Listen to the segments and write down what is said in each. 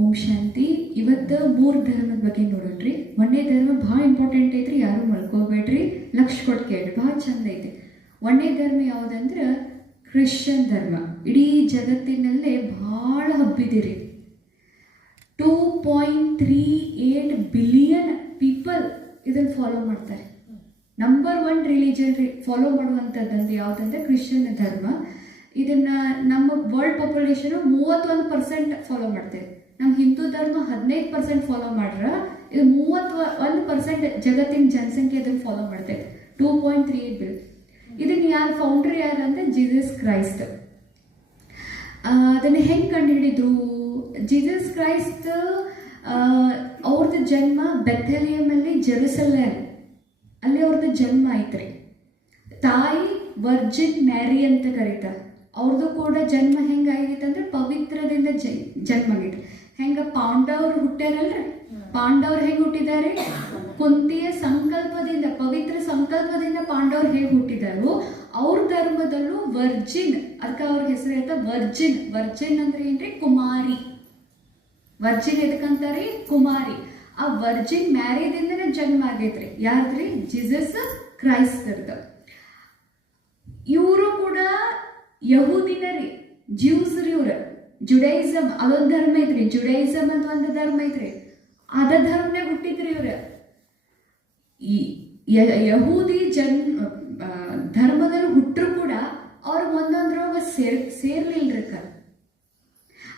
ಓಂ ಶಾಂತಿ. ಇವತ್ತು 3 ಧರ್ಮದ ಬಗ್ಗೆ ನೋಡೋಣ್ರಿ. ಒಂದನೇ ಧರ್ಮ ಭಾಳ ಇಂಪಾರ್ಟೆಂಟ್ ಐತ್ರಿ, ಯಾರು ಮಲ್ಕೋಬೇಡ್ರಿ, ಲಕ್ಷ ಕೊಟ್ಟು ಕೇಳ್ರಿ, ಭಾಳ ಚಂದ ಐತಿ. ಒಂದನೇ ಧರ್ಮ ಯಾವುದಂದ್ರೆ ಕ್ರಿಶ್ಚಿಯನ್ ಧರ್ಮ. ಇಡೀ ಜಗತ್ತಿನಲ್ಲೇ ಭಾಳ ಹಬ್ಬಿದಿರಿ. 2.38 ಬಿಲಿಯನ್ ಪೀಪಲ್ ಇದನ್ನು ಫಾಲೋ ಮಾಡ್ತಾರೆ. ನಂಬರ್ 1 ರಿಲಿಜನ್ ಫಾಲೋ ಮಾಡುವಂಥದ್ದಂದ್ರೆ ಯಾವುದಂದ್ರೆ ಕ್ರಿಶ್ಚಿಯನ್ ಧರ್ಮ. ಇದನ್ನ ನಮ್ಮ ವರ್ಲ್ಡ್ ಪಾಪ್ಯುಲೇಷನು 31% ಫಾಲೋ ಮಾಡ್ತೇವೆ. ನಮ್ಮ ಹಿಂದೂ ಧರ್ಮ 15% ಫಾಲೋ ಮಾಡ್ರ, ಇದು 31% ಜಗತ್ತಿನ ಜನಸಂಖ್ಯೆ ಅದನ್ನು ಫಾಲೋ ಮಾಡ್ತೇವೆ. 2.38 ಬಿಲಿಯನ್. ಇದನ್ನ ಯಾರು ಫೌಂಡರ್ ಯಾರು ಅಂದ್ರೆ ಜೀಸಸ್ ಕ್ರೈಸ್ಟ್. ಅದನ್ನು ಹೆಂಗೆ ಕಂಡುಹಿಡಿದ್ರು? ಜೀಸಸ್ ಕ್ರೈಸ್ಟ್ ಅವ್ರದ್ದು ಜನ್ಮ ಬೆಥೆಲಿಯಮಲ್ಲಿ, ಜೆರುಸಲೇಮ್ ಅಲ್ಲಿ ಅವ್ರದ್ದು ಜನ್ಮ ಐತ್ರಿ. ತಾಯಿ ವರ್ಜಿನ್ ಮ್ಯಾರಿ ಅಂತ ಕರೀತಾರೆ. ಅವ್ರದ್ದು ಕೂಡ ಜನ್ಮ ಹೆಂಗಾಗೈತೆ ಅಂದ್ರೆ ಪವಿತ್ರದಿಂದ ಜನ್ಮ ಆಗೈತೆ. ಹೆಂಗ ಪಾಂಡವ್ರು ಹುಟ್ಟ್ಯಾರಲ್ರಿ, ಪಾಂಡವ್ರು ಹೆಂಗೆ ಹುಟ್ಟಿದ್ದಾರೆ? ಕುಂತಿಯ ಸಂಕಲ್ಪದಿಂದ, ಪವಿತ್ರ ಸಂಕಲ್ಪದಿಂದ ಪಾಂಡವ್ರು ಹೇಗೆ ಹುಟ್ಟಿದಾರು, ಅವ್ರ ಧರ್ಮದಲ್ಲೂ ವರ್ಜಿನ್, ಅದಕ್ಕೆ ಅವ್ರ ಹೆಸರು ಹೇಳ್ತಾ ವರ್ಜಿನ್. ವರ್ಜಿನ್ ಅಂದ್ರೆ ಏನ್ರಿ? ಕುಮಾರಿ. ವರ್ಜಿನ್ ಎದಕ್ಕಂತಾರಿ? ಕುಮಾರಿ. ಆ ವರ್ಜಿನ್ ಮ್ಯಾರಿದಿಂದನೇ ಜನ್ಮ ಆಗೈತ್ರಿ. ಯಾರ್ದ್ರಿ? Jesus Christ. ಇವರು ಕೂಡ ಯಹೂದಿನ ರೀ, ಜ್ಯೂಸ್ ರೀ. ಇವ್ರ ಜುಡೈಸಮ್ ಅದೊಂದು ಧರ್ಮ ಐತ್ರಿ. ಜುಡೈಸಮ್ ಅಂತ ಒಂದು ಧರ್ಮ ಐತ್ರಿ, ಅದ ಧರ್ಮನೇ ಹುಟ್ಟಿದ್ರಿ ಇವ್ರ. ಈ ಯಹೂದಿ ಧರ್ಮದಲ್ಲಿ ಹುಟ್ಟರು ಕೂಡ ಅವ್ರ ಒಂದೊಂದ್ರೊಳಗ ಸೇರ್ಲಿಲ್ರಿ.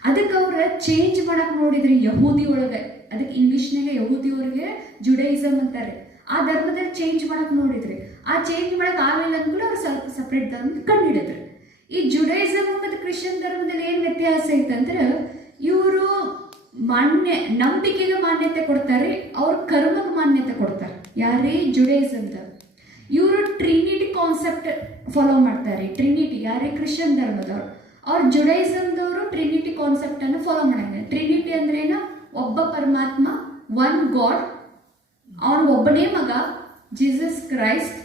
ಅದಕ್ಕೆ ಅವ್ರ ಚೇಂಜ್ ಮಾಡಕ್ ನೋಡಿದ್ರಿ ಯಹೂದಿ ಒಳಗೆ. ಅದಕ್ಕೆ ಇಂಗ್ಲಿಷ್ನಾಗ ಯಹೂದಿ ಅವ್ರಿಗೆ ಜುಡೈಸಮ್ ಅಂತಾರೆ. ಆ ಧರ್ಮದಲ್ಲಿ ಚೇಂಜ್ ಮಾಡಕ್ ನೋಡಿದ್ರಿ. ಆ ಚೇಂಜ್ ಮಾಡಕ್ ಆಗಲಿಲ್ಲ ಅಂದ್ಮೇಲೆ ಅವ್ರು ಸ್ವಲ್ಪ ಸಪ್ರೇಟ್ ಧರ್ಮ ಕಂಡುಹಿಡಿದ್ರಿ. ಈ ಜುಡೈಸಮ್ ಮತ್ತು ಕ್ರಿಶ್ಚಿಯನ್ ಧರ್ಮದಲ್ಲಿ ಏನು ವ್ಯತ್ಯಾಸ ಐತಂದ್ರೆ, ಇವರು ನಂಬಿಕೆಗೆ ಮಾನ್ಯತೆ ಕೊಡ್ತಾರೆ, ಅವ್ರ ಕರ್ಮಕ್ಕೆ ಮಾನ್ಯತೆ ಕೊಡ್ತಾರೆ. ಯಾರೇ ಜುಡೈಸಮ್ದ ಇವರು ಟ್ರಿನಿಟಿ ಕಾನ್ಸೆಪ್ಟ್ ಫಾಲೋ ಮಾಡ್ತಾರೆ. ಟ್ರಿನಿಟಿ ಯಾರೇ ಕ್ರಿಶ್ಚಿಯನ್ ಧರ್ಮದವ್ರು, ಅವ್ರ ಜುಡೈಸಮ್ದವರು ಟ್ರಿನಿಟಿ ಕಾನ್ಸೆಪ್ಟ್ ಅನ್ನು ಫಾಲೋ ಮಾಡಂಗೆ. ಟ್ರಿನಿಟಿ ಅಂದ್ರೆ ಏನು? ಒಬ್ಬ ಪರಮಾತ್ಮ, ಒನ್ ಗಾಡ್, ಅವನು ಒಬ್ಬನೇ ಮಗ ಜೀಸಸ್ ಕ್ರೈಸ್ಟ್,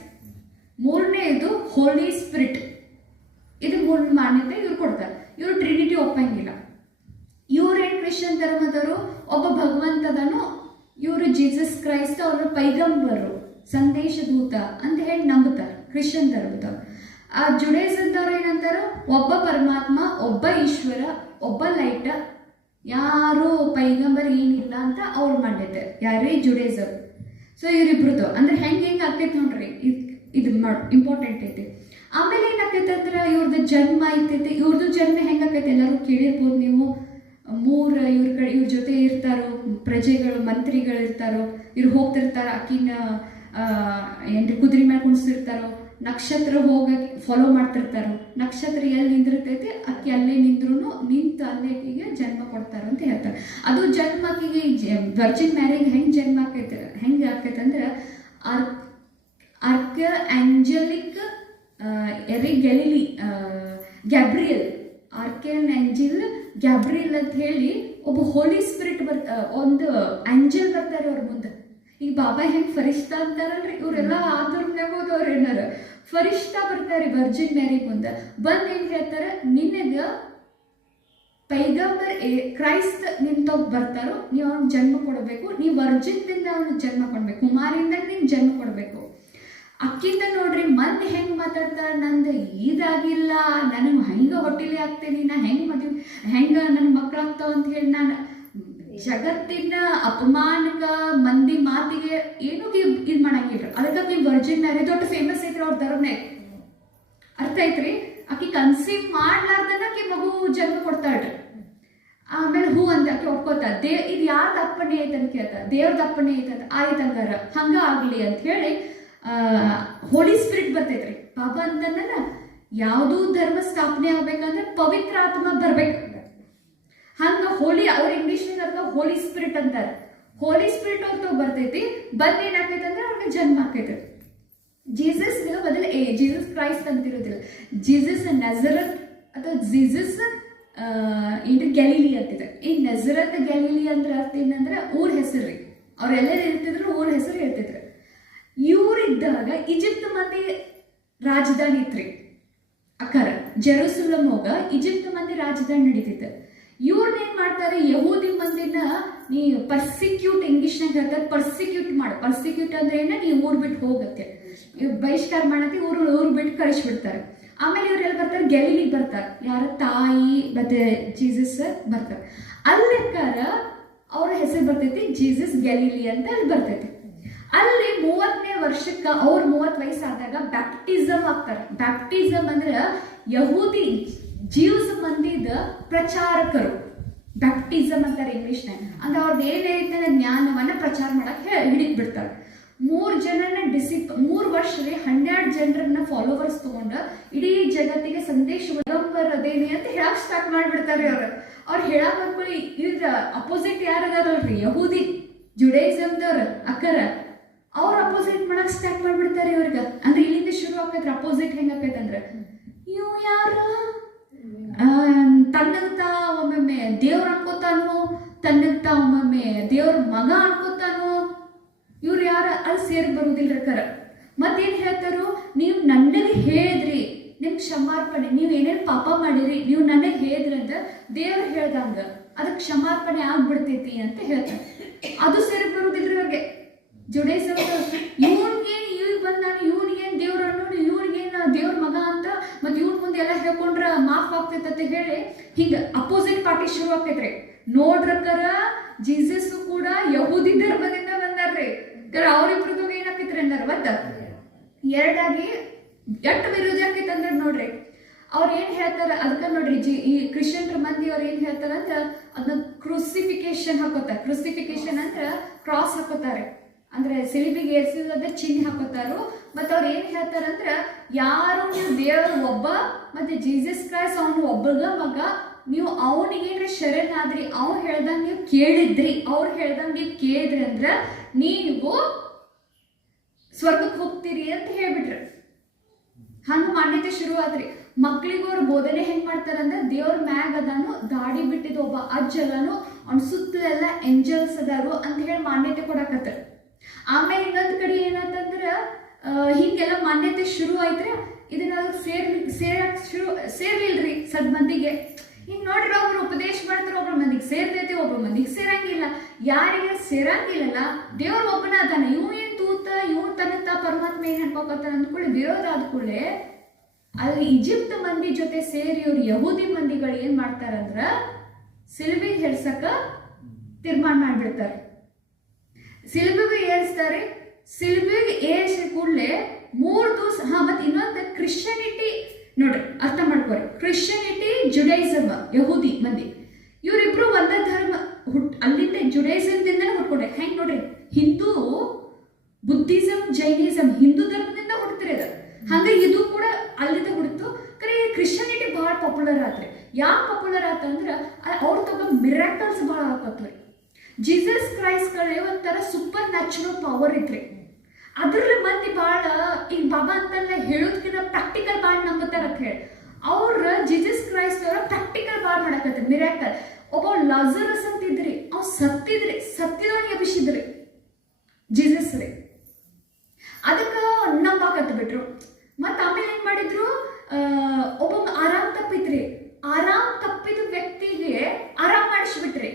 ಮೂರನೇದು ಹೋಲಿ ಸ್ಪಿರಿಟ್. ಇದು ಮೂರು ಮಾನ್ಯತೆ ಇವ್ರು ಕೊಡ್ತಾರೆ. ಇವರು ಟ್ರಿನಿಟಿ ಒಪ್ಪಂಗಿಲ್ಲ. ಇವ್ರೇನು ಕ್ರಿಶ್ಚಿಯನ್ ಧರ್ಮದವರು, ಒಬ್ಬ ಭಗವಂತದನು, ಇವರು ಜೀಸಸ್ ಕ್ರೈಸ್ಟ್ ಅವ್ರ ಪೈಗಂಬರು, ಸಂದೇಶ ದೂತ ಅಂತ ಹೇಳಿ ನಂಬುತ್ತಾರೆ ಕ್ರಿಶ್ಚಿಯನ್ ಧರ್ಮದವ್ರು. ಆ ಜುಡೈಸಮ್ದವ್ರು ಏನಂತಾರ? ಒಬ್ಬ ಪರಮಾತ್ಮ, ಒಬ್ಬ ಈಶ್ವರ, ಒಬ್ಬ ಲೈಟ್, ಯಾರು ಪೈಗಂಬರ್ ಏನಿಲ್ಲ ಅಂತ ಅವ್ರ ಮಾನ್ಯತೆ. ಯಾರೇ ಜುಡೈಸಮ್. ಸೊ ಇವರಿಬ್ರದ್ದು ಅಂದ್ರೆ ಹೆಂಗೆ ಆಗ್ತೈತೆ ನೋಡ್ರಿ, ಇದು ಇಂಪಾರ್ಟೆಂಟ್ ಐತಿ. ಆಮೇಲೆ ಏನಾಕೈತೆ ಅಂದ್ರೆ ಇವ್ರದ್ದು ಜನ್ಮ ಐತೈತಿ. ಇವ್ರದ್ದು ಜನ್ಮ ಹೆಂಗಾಕೈತೆ ಎಲ್ಲರೂ ಕೇಳಿರ್ಬೋದು ನೀವು. ಇವ್ರ ಜೊತೆ ಇರ್ತಾರೋ ಪ್ರಜೆಗಳು, ಮಂತ್ರಿಗಳು ಇರ್ತಾರೋ, ಇವ್ರು ಹೋಗ್ತಿರ್ತಾರ, ಅಕ್ಕಿನ ಏನ್ರಿ ಕುದುರೆ ಮೇಲೆ ಕುಣಿಸ್ತಿರ್ತಾರೋ, ನಕ್ಷತ್ರ ಹೋಗಿ ಫಾಲೋ ಮಾಡ್ತಿರ್ತಾರೋ, ನಕ್ಷತ್ರ ಎಲ್ಲಿ ನಿಂದಿರ್ತೈತಿ ಅಕ್ಕಿ ಅಲ್ಲೇ ನಿಂತು ಅಲ್ಲೇಕಿಗೆ ಜನ್ಮ ಕೊಡ್ತಾರೋ ಅಂತ ಹೇಳ್ತಾರೆ. ಅದು ಜನ್ಮ ಆಕಿಗೆ ವರ್ಜಿನ್ ಮ್ಯಾರೇಜ್ ಹೆಂಗೆ ಆಕೈತೆ ಅಂದ್ರೆ ಆರ್ಕ ಆಂಜಲಿಕ್ ಗ್ಯಾಬ್ರಿಯಲ್, ಆರ್ಕೆನ್ ಆಂಜಲ್ ಗ್ಯಾಬ್ರಿಯಲ್ ಅಂತ ಹೇಳಿ ಒಬ್ಬ ಹೋಲಿ ಸ್ಪಿರಿಟ್ ಒಂದು ಆಂಜಲ್ ಬರ್ತಾರೆ ಅವ್ರ ಮುಂದೆ. ಈಗ ಬಾಬಾ ಹೆಂಗೆ ಫರಿಷ್ಠಾ ಅಂತಾರಲ್ರಿ, ಇವರೆಲ್ಲ ಆ ಧರ್ಮನಾಗ ಹೋದವ್ರು ಏನಾರ ಫರಿಷ್ಠಾ ಬರ್ತಾರೆ ವರ್ಜಿನ್ ಮ್ಯಾರಿ ಮುಂದೆ. ಬಂದು ಏನ್ ಹೇಳ್ತಾರೆ? ನಿನಗ ಪೈಗಂಬರ್ ಕ್ರೈಸ್ಟ್ ನಿಂತೋಗಿ ಬರ್ತಾರೋ, ನೀವು ಅವ್ನ ಜನ್ಮ ಕೊಡಬೇಕು, ನೀವು ವರ್ಜಿನ್ದಿಂದ ಅವ್ನ ಜನ್ಮ ಕೊಡ್ಬೇಕು, ಕುಮಾರಿಂದ ನೀನು ಜನ್ಮ ಕೊಡಬೇಕು. ಅಕ್ಕಿಂದ ನೋಡ್ರಿ ಮಂದಿ ಹೆಂಗೆ ಮಾತಾಡ್ತಾರೆ, ನಂದು ಇದಾಗಿಲ್ಲ, ನನಗೆ ಹೆಂಗೆ ಹೊಟ್ಟಿಲೆ ಆಗ್ತೇನೆ, ನಾ ಹೆಂಗೆ ನನ್ನ ಮಕ್ಕಳಾಗ್ತಾವ ಅಂತ ಹೇಳಿ ನಾನು ಜಗತ್ತಿನ ಅಪಮಾನಕ ಮಂದಿ ಮಾತಿಗೆ ಏನೂ ಇದು ಮಾಡಂಗಿಲ್ಲ. ಅದಕ್ಕಾಗಿ ವರ್ಜಿನ್ ಮ್ಯಾರಿ ದೊಡ್ಡ ಫೇಮಸ್ ಐತ್ರಿ ಅವ್ರ ಧರ್ಮನೇ. ಅರ್ಥ ಐತ್ರಿ? ಆಕಿ ಕನ್ಸೀವ್ ಮಾಡ್ಲಾರ್ದನ ಆಕಿ ಮಗು ಜನ್ಮ ಕೊಡ್ತಾಳ್ರಿ. ಆಮೇಲೆ ಹೂ ಅಂತ ಆಕಿ ಒಪ್ಕೋತ. ಇದು ಯಾರ್ದು ಅಪ್ಪಣೆ ಐತೆ ಅಂತ ಕೇಳ್ತ, ದೇವ್ರದ್ದು ಅಪ್ಪಣೆ ಐತಂತ. ಆಯ್ತಂಗಾರ ಹಂಗ ಆಗ್ಲಿ ಅಂತ ಹೇಳಿ ಹೋಲಿ ಸ್ಪಿರಿಟ್ ಬರ್ತೈತ್ರಿ. ಬಾಬಾ ಅಂತಂದಲ್ಲ, ಯಾವುದೂ ಧರ್ಮ ಸ್ಥಾಪನೆ ಆಗ್ಬೇಕಂದ್ರೆ ಪವಿತ್ರ ಆತ್ಮ ಬರ್ಬೇಕು. ಹಂಗ ಹೋಲಿ, ಅವ್ರ ಇಂಗ್ಲಿಷ್ನಾಗ ಹೋಲಿ ಸ್ಪಿರಿಟ್ ಅಂತಾರೆ. ಹೋಲಿ ಸ್ಪಿರಿಟ್ ಅಂತ ಬರ್ತೈತಿ. ಬಂದ್ ಏನಾಕೈತೆ ಅಂದ್ರೆ ಅವ್ರಿಗೆ ಜನ್ಮ ಆಕೈತೆ. ಜೀಸಸ್ ಬದಲು ಜೀಸಸ್ ಕ್ರೈಸ್ಟ್ ಅಂತಿರೋದಿಲ್ಲ, ಜೀಸಸ್ ನಜರತ್ ಅಥವಾ ಜೀಸಸ್ ಏನು ಗ್ಯಾಲಿಲಿ ಅಂತಿದೆ. ಈ ನಜರತ್ ಗ್ಯಾಲಿಲಿ ಅಂದ್ರೆ ಅರ್ಥ ಏನಂದ್ರೆ ಊರ ಹೆಸರು ರೀ. ಅವ್ರೆಲ್ಲರೂ ಇರ್ತಿದ್ರು, ಊರ ಹೆಸರು ಹೇಳ್ತಿದ್ರು. ಇವ್ರಿದ್ದಾಗ ಈಜಿಪ್ಟ್ ಮಂದಿ ರಾಜಧಾನಿ ಇತ್ರಿ. ಅಕ್ಕಾರ ಜೆರೂಸಲಮ್ ಹೋಗ ಈಜಿಪ್ಟ್ ಮಂದಿ ರಾಜಧಾನಿ ನಡೀತಿತ್ತು. ಇವ್ರನ್ನೇನ್ ಮಾಡ್ತಾರೆ, ಯಹೂದಿ ಮಂದಿನ ನೀ ಪರ್ಸಿಕ್ಯೂಟ್, ಇಂಗ್ಲಿಷ್ನಾಗ ಹೇಳ್ತಾರೆ ಪರ್ಸಿಕ್ಯೂಟ್ ಮಾಡು. ಪರ್ಸಿಕ್ಯೂಟ್ ಅಂದ್ರೆ ಏನ, ನೀವು ಊರ್ ಬಿಟ್ಟು ಹೋಗತ್ತೆ, ಬಹಿಷ್ಕಾರ ಮಾಡತ್ತೆ, ಊರು ಬಿಟ್ಟು ಕಳಿಸ್ಬಿಡ್ತಾರೆ. ಆಮೇಲೆ ಇವರೆಲ್ಲ ಬರ್ತಾರೆ, ಗೆಲಿಲಿಗೆ ಬರ್ತಾರೆ. ಯಾರ ತಾಯಿ ಮತ್ತೆ ಜೀಸಸ್ ಬರ್ತಾರೆ. ಅಲ್ಲಿರ್ಕಾರ ಅವ್ರ ಹೆಸರು ಬರ್ತೈತಿ ಜೀಸಸ್ ಗ್ಯಾಲಿಲಿ ಅಂತ ಅಲ್ಲಿ ಬರ್ತೈತಿ. ಅಲ್ಲಿ 30ನೇ ವರ್ಷಕ್ಕೆ ಅವ್ರ 30 ವಯಸ್ಸಾದಾಗ ಬ್ಯಾಪ್ಟಿಸಮ್ ಆಗ್ತಾರೆ. ಬ್ಯಾಪ್ಟಿಸಮ್ ಅಂದ್ರೆ ಯಹೂದಿ ಜೀವ್ಸ್ ಮಂದಿದ ಪ್ರಚಾರಕರು, ಬ್ಯಾಪ್ಟಿಸಮ್ ಅಂತಾರೆ ಇಂಗ್ಲಿಷ್ನಾಗ. ಅಂದ್ರೆ ಅವ್ರದ್ದು ಏನೈತೆ ಜ್ಞಾನವನ್ನ ಪ್ರಚಾರ ಮಾಡಕ್ಕೆ ಹಿಡಿದ್ ಬಿಡ್ತಾರೆ. 3 ವರ್ಷದಲ್ಲಿ 12 ಜನರನ್ನ ಫಾಲೋವರ್ಸ್ ತಗೊಂಡು ಇಡೀ ಜಗತ್ತಿಗೆ ಸಂದೇಶ ಬರೋದೇನಿ ಅಂತ ಹೇಳಕ್ ಸ್ಟಾರ್ಟ್ ಮಾಡ್ಬಿಡ್ತಾರೆ. ಅವ್ರು ಹೇಳಕ್ ಹೋಗ್ಕೊಳ್ಳಿ, ಇದ್ರ ಅಪೋಸಿಟ್ ಯಾರದಾರಲ್ರಿ, ಯಹೂದಿ ಜುಡೈಸಮ್ದವ್ರ ಅಕ್ಕರ, ಅವ್ರ ಅಪೋಸಿಟ್ ಮಾಡಕ್ ಸ್ಟಾರ್ಟ್ ಮಾಡ್ಬಿಡ್ತಾರೆ ಇವ್ರಿಗೆ. ಅಂದ್ರೆ ಇಲ್ಲಿಂದ ಶುರು ಆಕೈತ್ರಿ ಅಪೋಸಿಟ್. ಹೆಂಗ ಆಕೈತಂದ್ರ, ಇವ್ ಯಾರು ತನ್ನಂತ ಒಮ್ಮೊಮ್ಮೆ ದೇವ್ರ ಅನ್ಕೋತಾನು, ತನ್ನಂತ ಒಮ್ಮೊಮ್ಮೆ ದೇವ್ರ ಮಗ ಅನ್ಕೋತಾನು. ಇವ್ರು ಯಾರ ಅಲ್ಲಿ ಸೇರಿ ಬರುವುದಿಲ್ಲ ಕರ. ಮತ್ತೇನ್ ಹೇಳ್ತಾರು, ನೀವು ನನಗೆ ಹೇಳಿದ್ರಿ, ನಿಮ್ ಕ್ಷಮಾರ್ಪಣೆ, ನೀವು ಏನೇನ್ ಪಾಪ ಮಾಡಿರಿ ನೀವು ನನಗೆ ಹೇಳಿದ್ರಿ ಅಂತ ದೇವ್ರು ಹೇಳ್ದಂಗ ಅದಕ್ಕೆ ಕ್ಷಮಾರ್ಪಣೆ ಆಗ್ಬಿಡ್ತೈತಿ ಅಂತ ಹೇಳ್ತಾರೆ. ಅದು ಸೇರಿ ಬರುವುದಿಲ್ರಿ ಅವ್ರಿಗೆ. ಜುಡೈಸಮ್ ಇವನ್ಗೇನ್ ಇವ್ ಬಂದ್ ನಾನು ಇವನಿಗೇನ್ ದೇವ್ರ ನೋಡಿ, ಇವನಿಗೇನ್ ದೇವ್ರ ಮಗ ಅಂತ ಮತ್ ಇವ್ನ ಮುಂದೆ ಎಲ್ಲ ಹೇಳ್ಕೊಂಡ್ರ ಮಾಫ್ ಆಗ್ತೈತೆ ಹೇಳಿ ಹಿಂಗ ಅಪೋಸಿಟ್ ಪಾರ್ಟಿ ಶುರು ಆಗ್ತೈತ್ರಿ. ನೋಡ್ರಕ್ಕರ ಜೀಸಸ್ ಕೂಡ ಯಹೂದಿ ಧರ್ಮದಿಂದ ಬಂದಾರ್ರಿ. ಅವ್ರಿಬ್ರದ್ದು ಏನಾಕೈತ್ರಿ ಅಂದಾರ ಮತ್ತ ಎರಡಾಗಿ ಎಷ್ಟು ವಿರೋಧ ಆಕೈತೆ ಅಂದ್ರೆ ನೋಡ್ರಿ, ಅವ್ರ ಏನ್ ಹೇಳ್ತಾರ ಅದಕ್ಕ ನೋಡ್ರಿ, ಈ ಕ್ರಿಶ್ಚಿಯನ್ರ ಮಂದಿ ಅವ್ರ ಏನ್ ಹೇಳ್ತಾರ ಅಂದ್ರ ಅದನ್ನ ಕ್ರೂಸಿಫಿಕೇಶನ್ ಹಾಕೋತಾರ. ಕ್ರೂಸಿಫಿಕೇಶನ್ ಅಂದ್ರ ಕ್ರಾಸ್ ಹಾಕೋತಾರೆ, ಅಂದ್ರೆ ಸಿಲಿಬಿಗೆ ಏರ್ಸಿದ್ರೆ ಚಿಹ್ನೆ ಹಾಕೋತಾರು. ಮತ್ತ ಅವ್ರ ಏನ್ ಹೇಳ್ತಾರಂದ್ರ, ಯಾರು ನೀವು ದೇವ್ರ ಒಬ್ಬ ಮತ್ತೆ ಜೀಸಸ್ ಕ್ರೈಸ್ಟ್ ಅವನು ಒಬ್ಬಗ ಮಗ, ನೀವು ಅವನಿಗೇನ್ರ ಶರಣಾದ್ರಿ, ಅವ್ನು ಹೇಳ್ದಂಗ ನೀವು ಕೇಳಿದ್ರಿ, ಅವ್ರು ಹೇಳ್ದಂಗ ನೀವು ಕೇಳಿದ್ರಿ ಅಂದ್ರ ನೀವು ಸ್ವರ್ಗಕ್ಕೆ ಹೋಗ್ತೀರಿ ಅಂತ ಹೇಳ್ಬಿಟ್ರಿ. ಹಂಗ ಮಾನ್ಯತೆ ಶುರು ಆದ್ರಿ. ಮಕ್ಳಿಗೂ ಅವ್ರ ಬೋಧನೆ ಹೆಂಗ್ ಮಾಡ್ತಾರಂದ್ರ, ದೇವ್ರ ಮ್ಯಾಗ್ ಅದಾನು, ದಾಡಿ ಬಿಟ್ಟಿದ ಒಬ್ಬ ಅಜ್ಜ ಅದಾನು, ಅವ್ನ ಸುತ್ತಲೆಲ್ಲ ಏಂಜಲ್ಸ್ ಅದಾರು ಅಂತ ಹೇಳಿ ಮಾನ್ಯತೆ ಕೊಡಕತ್ತಾರ. ಆಮೇಲೆ ಇನ್ನೊಂದ್ ಕಡೆ ಏನಂತಂದ್ರ ಹಿಂಗೆಲ್ಲ ಮಾನ್ಯತೆ ಶುರು ಆಯ್ತ್ರಿ. ಇದನ್ನ ಸೇರ್ಲಿಲ್ರಿ ಸದ್ ಮಂದಿಗೆ. ಹಿಂಗ್ ನೋಡ್ರಿ, ಒಬ್ರು ಉಪದೇಶ ಮಾಡ್ತಾರ, ಒಬ್ರ ಮಂದಿಗೆ ಸೇರ್ತೈತಿ, ಒಬ್ರ ಮಂದಿಗೆ ಸೇರಂಗಿಲ್ಲ. ಯಾರಿಗೆ ಸೇರಂಗಿಲ್ಲಲ್ಲ, ದೇವ್ರ ಒಬ್ಬನ ಅದಾನ, ಇವ್ ಏನ್ ತೂತ, ಇವ್ ತನತ ಪರಮಾತ್ಮ ಏನ್ ಅನ್ಕೋತಾನ ಅಂದ್ಕೊಳ್ಳಿ ವಿರೋಧ ಆದ ಕೂಡಲೇ ಅಲ್ಲಿ ಈಜಿಪ್ಟ್ ಮಂದಿ ಜೊತೆ ಸೇರಿ ಇವ್ರು ಯಹೂದಿ ಮಂದಿಗಳು ಏನ್ ಮಾಡ್ತಾರಂದ್ರ ಸಿಲ್ಬಿಗೆ ಹೇರ್ಸಕ ತೀರ್ಮಾನ ಮಾಡ್ಬಿಡ್ತಾರೆ. ಸಿಲ್ಬಿಗೆ ಏರಿಸ್ತಾರೆ. ಸಿಲ್ಬಿಗೆ ಏರಿಸಿ ಕೂಡಲೇ 3 ದಿವಸ. ಮತ್ತೆ ಇನ್ನೊಂದು ಕ್ರಿಶ್ಚಿಯನಿಟಿ ನೋಡ್ರಿ, ಅರ್ಥ ಮಾಡ್ಕೋರಿ. ಕ್ರಿಶ್ಚಿಯನಿಟಿ, ಜುಡೈಸಮ್, ಯಹೂದಿ ಮಂದಿ ಇವರಿಬ್ರು ಒಂದೇ ಧರ್ಮ ಅಲ್ಲಿಂದ ಜುಡೈಸಮ್ದಿಂದ ಹುಟ್ಕೊಂಡ್ರೆ. ಹೆಂಗ್ ನೋಡ್ರಿ, ಹಿಂದೂ ಬುದ್ಧಿಸಮ್ ಜೈನಿಸಮ್ ಹಿಂದೂ ಧರ್ಮದಿಂದ ಹುಡ್ತಿರೋದು. ಹಂಗ ಇದು ಕೂಡ ಅಲ್ಲಿಂದ ಹುಡ್ತು. ಕರೆ ಕ್ರಿಶ್ಚಿಯನಿಟಿ ಬಹಳ ಪಾಪ್ಯುಲರ್ ಆತ್ರಿ. ಯಾಕೆ ಪಾಪ್ಯುಲರ್ ಆತಂದ್ರ ಅವ್ರ ತಗ ಮಿರಾಕಲ್ಸ್ ಬಹಳ ಆಕತ್ರಿ. ಜೀಸಸ್ ಕ್ರೈಸ್ಟ್ಗಳೇ ಒಂಥರ ಸೂಪರ್ ನ್ಯಾಚುರಲ್ ಪವರ್ ಇದ್ರಿ. ಅದ್ರಲ್ಲಿ ಮಂದಿ ಭಾಳ ಈಗ ಬಾಬಾ ಅಂತೆಲ್ಲ ಹೇಳೋದ್ಕಿಂತ ಪ್ರಾಕ್ಟಿಕಲ್ ಭಾಳ ನಂಬುತ್ತಾರ ಅಂತ ಹೇಳಿ ಅವ್ರ ಜೀಸಸ್ ಕ್ರೈಸ್ಟ್ ಅವರ ಪ್ರಾಕ್ಟಿಕಲ್ ಭಾಳ ಮಾಡಕತ್ತಾರೆ ಮಿರಾಕಲ್. ಒಬ್ಬ ಲಾಜರಸ್ ಅಂತಿದ್ರಿ, ಅವ್ ಸತ್ತಿದವನಿಗೆ ಎಬ್ಬಿಸಿದ್ರಿ ಜೀಸಸ್ ರೀ. ಅದಕ್ಕೆ ನಂಬಾಕತ್ ಬಿಟ್ರು. ಮತ್ತ ಆಮೇಲೆ ಏನ್ ಮಾಡಿದ್ರು, ಒಬ್ಬ ಆರಾಮ್ ತಪ್ಪಿದ್ರಿ, ಆರಾಮ್ ತಪ್ಪಿದ ವ್ಯಕ್ತಿಗೆ ಆರಾಮ್ ಮಾಡಿಸ್ಬಿಟ್ರಿ.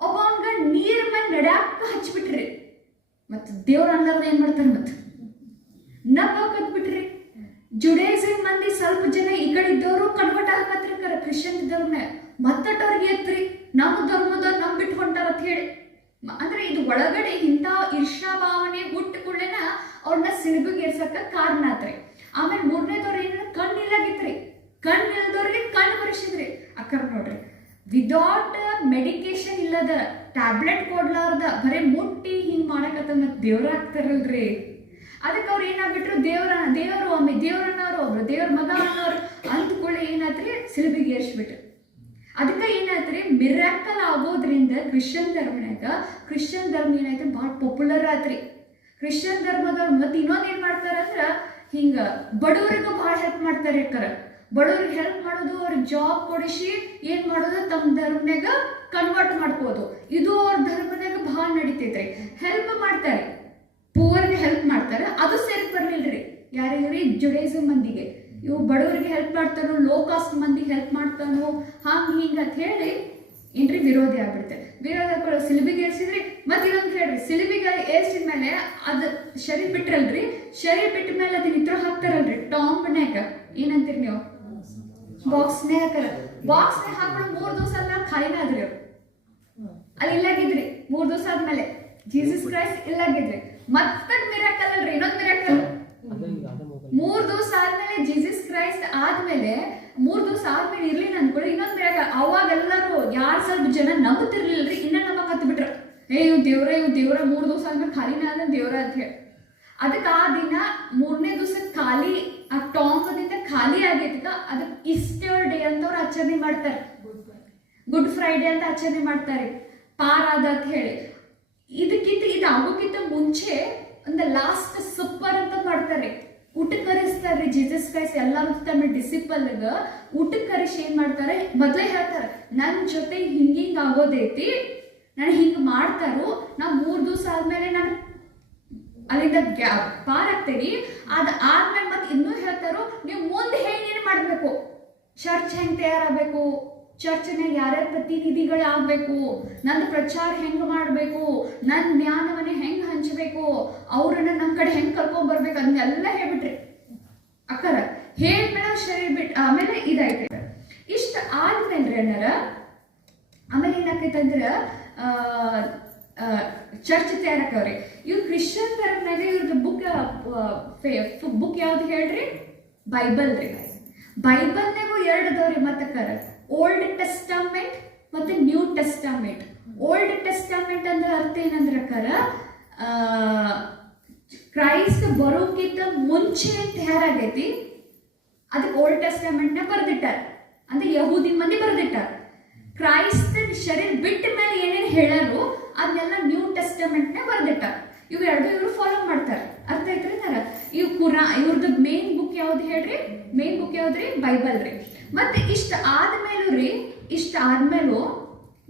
ಒಬ್ಬವನ್ಗ ನೀರ್ ಮೇಲೆ ನಡ್ಯಾಕ ಹಚ್ಬಿಟ್ರಿ. ಮತ್ತ ದೇವ್ರ ಅನ್ನಾರ್ದ ಏನ್ ಮಾಡ್ತಾರ, ಮತ್ತ ನಂಬಾಕತ್ ಬಿಟ್ರಿ. ಜುಡೈಸಮ್ ಮಂದಿ ಸ್ವಲ್ಪ ಜನ ಈ ಕಡೆ ಇದ್ದವರು ಕನ್ವರ್ಟ್ ಆಗಕತ್ರಿಕಾರ ಕ್ರಿಶ್ಚಿಯನ್ ಧರ್ಮ. ಮತ್ತಟ್ಟವ್ರಿಗೆ ಎತ್ರಿ ನಮ್ಮ ಧರ್ಮದವ್ರು ನಮ್ ಬಿಟ್ಟು ಹೊಂಟಾರ ಅಂತ ಹೇಳಿ. ಅಂದ್ರೆ ಇದು ಒಳಗಡೆ ಇಂಥ ಈರ್ಷಾ ಭಾವನೆ ಹುಟ್ಟುಕೊಳ್ಳೇನ ಅವ್ರನ್ನ ಸಿಲ್ಬಿಗೆ ಏರ್ಸಕ ಕಾರಣ ಆತ್ರಿ. ಆಮೇಲೆ 3ನೇದವ್ರು ಏನ ಕಣ್ಣಿಲ್ಲಾಗಿತ್ರಿ, ಕಣ್ಣಿಲ್ದವ್ರಿಗೆ ಕಣ್ಣು ಬರೆಸಿದ್ರಿ. ಅಕ್ಕರ್ ನೋಡ್ರಿ, ವಿದೌಟ್ ಮೆಡಿಕೇಶನ್ ಇಲ್ಲದ, ಟ್ಯಾಬ್ಲೆಟ್ ಕೊಡ್ಲಾರ್ದ, ಬರೀ ಮುಟ್ಟಿ ಹಿಂಗ್ ಮಾಡಕತ್ತ ಮತ್ ದೇವ್ರ ಆಗ್ತಾರಲ್ರಿ. ಅದಕ್ಕೆ ಅವ್ರು ಏನಾಗ್ಬಿಟ್ರು, ದೇವರು ಒಮ್ಮೆ ದೇವ್ರನ್ನವ್ರು, ಒಬ್ರು ದೇವ್ರ ಮಗ ಅನ್ನೋರು ಅಂದ್ಕೊಳ್ಳಿ ಏನಾದ್ರಿ ಸಿಲ್ಬಿಗೆ ಏರ್ಸ್ಬಿಟ್ರು. ಅದಕ್ಕೆ ಏನಾಯ್ತ್ರಿ, ಮಿರಾಕಲ್ ಆಗೋದ್ರಿಂದ ಕ್ರಿಶ್ಚಿಯನ್ ಧರ್ಮ ಏನಾಯ್ತು ಭಾಳ ಪಾಪ್ಯುಲರ್ ಆತ್ರಿ. ಕ್ರಿಶ್ಚಿಯನ್ ಧರ್ಮದವ್ರು ಮತ್ತೆ ಇನ್ನೊಂದು ಏನ್ ಮಾಡ್ತಾರಂದ್ರ, ಹಿಂಗ ಬಡವರಿಗೂ ಭಾಳ ಹೆಲ್ಪ್ ಮಾಡ್ತಾರೆ. ಯಾಕರ ಬಡವ್ರಿಗೆ ಹೆಲ್ಪ್ ಮಾಡೋದು, ಅವ್ರಿಗೆ ಜಾಬ್ ಕೊಡಿಸಿ ಏನ್ ಮಾಡೋದು, ತಮ್ಮ ಧರ್ಮನಾಗ ಕನ್ವರ್ಟ್ ಮಾಡ್ಕೋದು, ಇದು ಅವ್ರ ಧರ್ಮನಾಗ ಭಾಳ ನಡೀತೈತ್ರಿ. ಹೆಲ್ಪ್ ಮಾಡ್ತಾರೆ, ಪೂವರ್ಗೆ ಹೆಲ್ಪ್ ಮಾಡ್ತಾರೆ. ಅದು ಸೇರಿ ಬರ್ಲಿಲ್ರಿ ಯಾರಿಗ್ರಿ, ಜುಡೈಸಮ್ ಮಂದಿಗೆ. ಇವು ಬಡವರಿಗೆ ಹೆಲ್ಪ್ ಮಾಡ್ತಾನೋ, ಲೋ ಕಾಸ್ಟ್ ಮಂದಿಗೆ ಹೆಲ್ಪ್ ಮಾಡ್ತಾನೋ, ಹಿಂಗ ಅಂತ ಹೇಳಿ ಏನ್ರಿ ವಿರೋಧಿ ಆಗ್ಬಿಡ್ತಾರೆ. ವಿರೋಧ ಸಿಲಿಬಿಗೆ ಏರ್ಸಿದ್ರಿ. ಮತ್ತೆ ಇನ್ನೊಂದು ಹೇಳ್ರಿ, ಸಿಲಿಬಿಗೆ ಏರ್ಸಿದ ಮೇಲೆ ಅದು ಶರೀರ್ ಬಿಟ್ರಲ್ರಿ, ಶರೀರ್ ಬಿಟ್ಟ ಮೇಲೆ ಅದನ್ನ ಇತ್ರ ಹಾಕ್ತಾರಲ್ರಿ ಟಾಂಬ್ನ್ಯಾಗ, ಏನಂತೀರಿ ನೀವು, ಬಾಕ್ಸ್ನೇ ಹಾಕಾರ. ಬಾಕ್ಸ್ನೇ ಹಾಕೊಂಡು 3 ದಿವಸ ಆದ್ಮೇಲೆ ಖಾಲಿನ ಆದ್ರಿ ಅವ್ರು. ಅಲ್ಲಿ ಇಲ್ಲಾಗಿದ್ರಿ 3 ದಿವಸ ಆದ್ಮೇಲೆ ಜೀಸಸ್ ಕ್ರೈಸ್ಟ್ ಇಲ್ಲಾಗಿದ್ರಿ. ಮತ್ತೆ ಮಿರಾಕಲ್ ಅಲ್ರಿ, ಇನ್ನೊಂದು ಮಿರಾಕಲ್. 3 ದಿವಸ ಆದ್ಮೇಲೆ ಜೀಸಸ್ ಕ್ರೈಸ್ಟ್ ಆದ್ಮೇಲೆ 3 ದಿವಸ ಆದ್ಮೇಲೆ ಇರ್ಲಿಲ್ಲ ಅನ್ಕೊಳ್ಳಿ, ಇನ್ನೊಂದ್ ಮಿರಾಕಲ್. ಅವಾಗ ಎಲ್ಲರೂ ಯಾರು ಸ್ವಲ್ಪ ಜನ ನಂಬುತ್ತಿರ್ಲಿಲ್ರಿ, ಇನ್ನ ನಂಬಕ್ ಹತ್ತು ಬಿಟ್ರು. ಇವ್ ದೇವ್ರ 3 ದಿವಸ ಆದ್ಮೇಲೆ ಖಾಲಿನ ಆದ ದೇವ್ರ ಅಂತ ಹೇಳಿ. ಅದಕ್ಕೆ ಆ ದಿನ 3ನೇ ದಿವಸ ಖಾಲಿ, ಆ ಟಾಂಗದಿಂದ ಖಾಲಿ ಆಗೈತ, ಅದಕ್ಕೆ ಈಸ್ಟರ್ ಡೇ ಅಂತ ಅವ್ರು ಆಚರಣೆ ಮಾಡ್ತಾರೆ. ಗುಡ್ ಫ್ರೈಡೆ ಅಂತ ಆಚರಣೆ ಮಾಡ್ತಾರೆ, ಪಾರಾದ ಅಂತ ಹೇಳಿ. ಇದಕ್ಕಿಂತ ಇದು ಆಗೋಕ್ಕಿಂತ ಮುಂಚೆ ಒಂದು ಲಾಸ್ಟ್ ಸಪ್ಪರ್ ಅಂತ ಮಾಡ್ತಾರೆ, ಊಟಕ್ಕೆ ಕರೆಸ್ತಾರ್ರಿ ಜೀಸಸ್ ಕ್ರೈಸ್ಟ್ ಎಲ್ಲರೂ ತಮ್ಮ ಡಿಸಿಪಲ್ಗ ಊಟಕ್ಕೆ ಕರೆಸಿ ಏನ್ ಮಾಡ್ತಾರೆ, ಮೊದಲೇ ಹೇಳ್ತಾರೆ ನನ್ನ ಜೊತೆ ಹಿಂಗಿಂಗ್ ಆಗೋದೈತಿ, ನಾನು ಹಿಂಗ್ ಮಾಡ್ತಾರೋ, ನಾ 3 ದಿವಸ ಆದ್ಮೇಲೆ ನಾನು ಅಲ್ಲಿಂದ ಪಾರಾಗ್ತೇವಿ. ಆದ್ಮೇಲೆ ಮತ್ತೆ ಇನ್ನೂ ಹೇಳ್ತಾರೋ, ನೀವು ಮುಂದೆ ಏನೇನು ಮಾಡ್ಬೇಕು, ಚರ್ಚ್ ಹೆಂಗ್ ತಯಾರಾಗಬೇಕು, ಚರ್ಚ್ನಾಗ ಯಾರ್ಯಾರ ಪ್ರತಿನಿಧಿಗಳು ಆಗ್ಬೇಕು, ನನ್ನ ಪ್ರಚಾರ ಹೆಂಗ್ ಮಾಡ್ಬೇಕು, ನನ್ನ ಜ್ಞಾನವನ್ನ ಹೆಂಗ್ ಹಂಚಬೇಕು, ಅವ್ರನ್ನ ನಮ್ಮ ಕಡೆ ಹೆಂಗ್ ಕರ್ಕೊಂಡ್ ಬರ್ಬೇಕು ಅದನ್ನೆಲ್ಲ ಹೇಳ್ಬಿಟ್ರಿ ಅಕ್ಕರ. ಹೇಳ್ಮೇಲೆ ಶರೀರ ಬಿಟ್ಟು ಆಮೇಲೆ ಇದಾಯ್ತು. ಇಷ್ಟ ಆದ್ಮೇಲೆ ಅಣ್ಣರ ಆಮೇಲೆ ಏನಾಕೈತಂದ್ರ ಚರ್ಚ್ ತಯಾರಕವ್ರಿ. ಇವ್ರು ಕ್ರಿಶ್ಚಿಯನ್ ಧರ್ಮನಾಗ ಇವ್ರದ್ದು ಬುಕ್ ಯಾವ್ದು ಹೇಳ್ರಿ, ಬೈಬಲ್ ರೀ. ಬೈಬಲ್ನಾಗೂ 2 ಅದಾವ್ರಿ ಮತ್ತಕ್ಕರ, ಓಲ್ಡ್ ಟೆಸ್ಟಾಮೆಂಟ್ ಮತ್ತೆ ನ್ಯೂ ಟೆಸ್ಟಾಮೆಂಟ್. ಓಲ್ಡ್ ಟೆಸ್ಟಾಮೆಂಟ್ ಅಂದ್ರೆ ಅರ್ಥ ಏನಂದ್ರಕ್ಕಾರ, ಕ್ರೈಸ್ಟ್ ಬರೋಕ್ಕಿಂತ ಮುಂಚೆ ತಯಾರಾಗೈತಿ, ಅದಕ್ಕೆ ಓಲ್ಡ್ ಟೆಸ್ಟಾಮೆಂಟ್ ನ ಬರ್ದಿಟ್ಟಾರ, ಅಂದ್ರೆ ಯಹೂದಿ ಮಂದಿ ಬರ್ದಿಟ್ಟಾರ. ಕ್ರೈಸ್ತ ಶರೀರ ಬಿಟ್ಟ ಮೇಲೆ ಏನೇನು ಹೇಳಾರು ಅದನ್ನೆಲ್ಲ ನ್ಯೂ ಟೆಸ್ಟಾಮೆಂಟ್ ನ ಬರ್ದಿಟ್ಟಾರ. ಇವ್ರು ಫಾಲೋ ಮಾಡ್ತಾರೆ, ಅರ್ಥ ಐತ್ರಿ ತರ. ಇವ್ರದ್ದು ಮೇನ್ ಬುಕ್ ಯಾವ್ದು ಹೇಳ್ರಿ, ಮೇನ್ ಬುಕ್ ಯಾವ್ದ್ರಿ, ಬೈಬಲ್ ರೀ. ಮತ್ತೆ ಇಷ್ಟ ಆದ್ಮೇಲೂ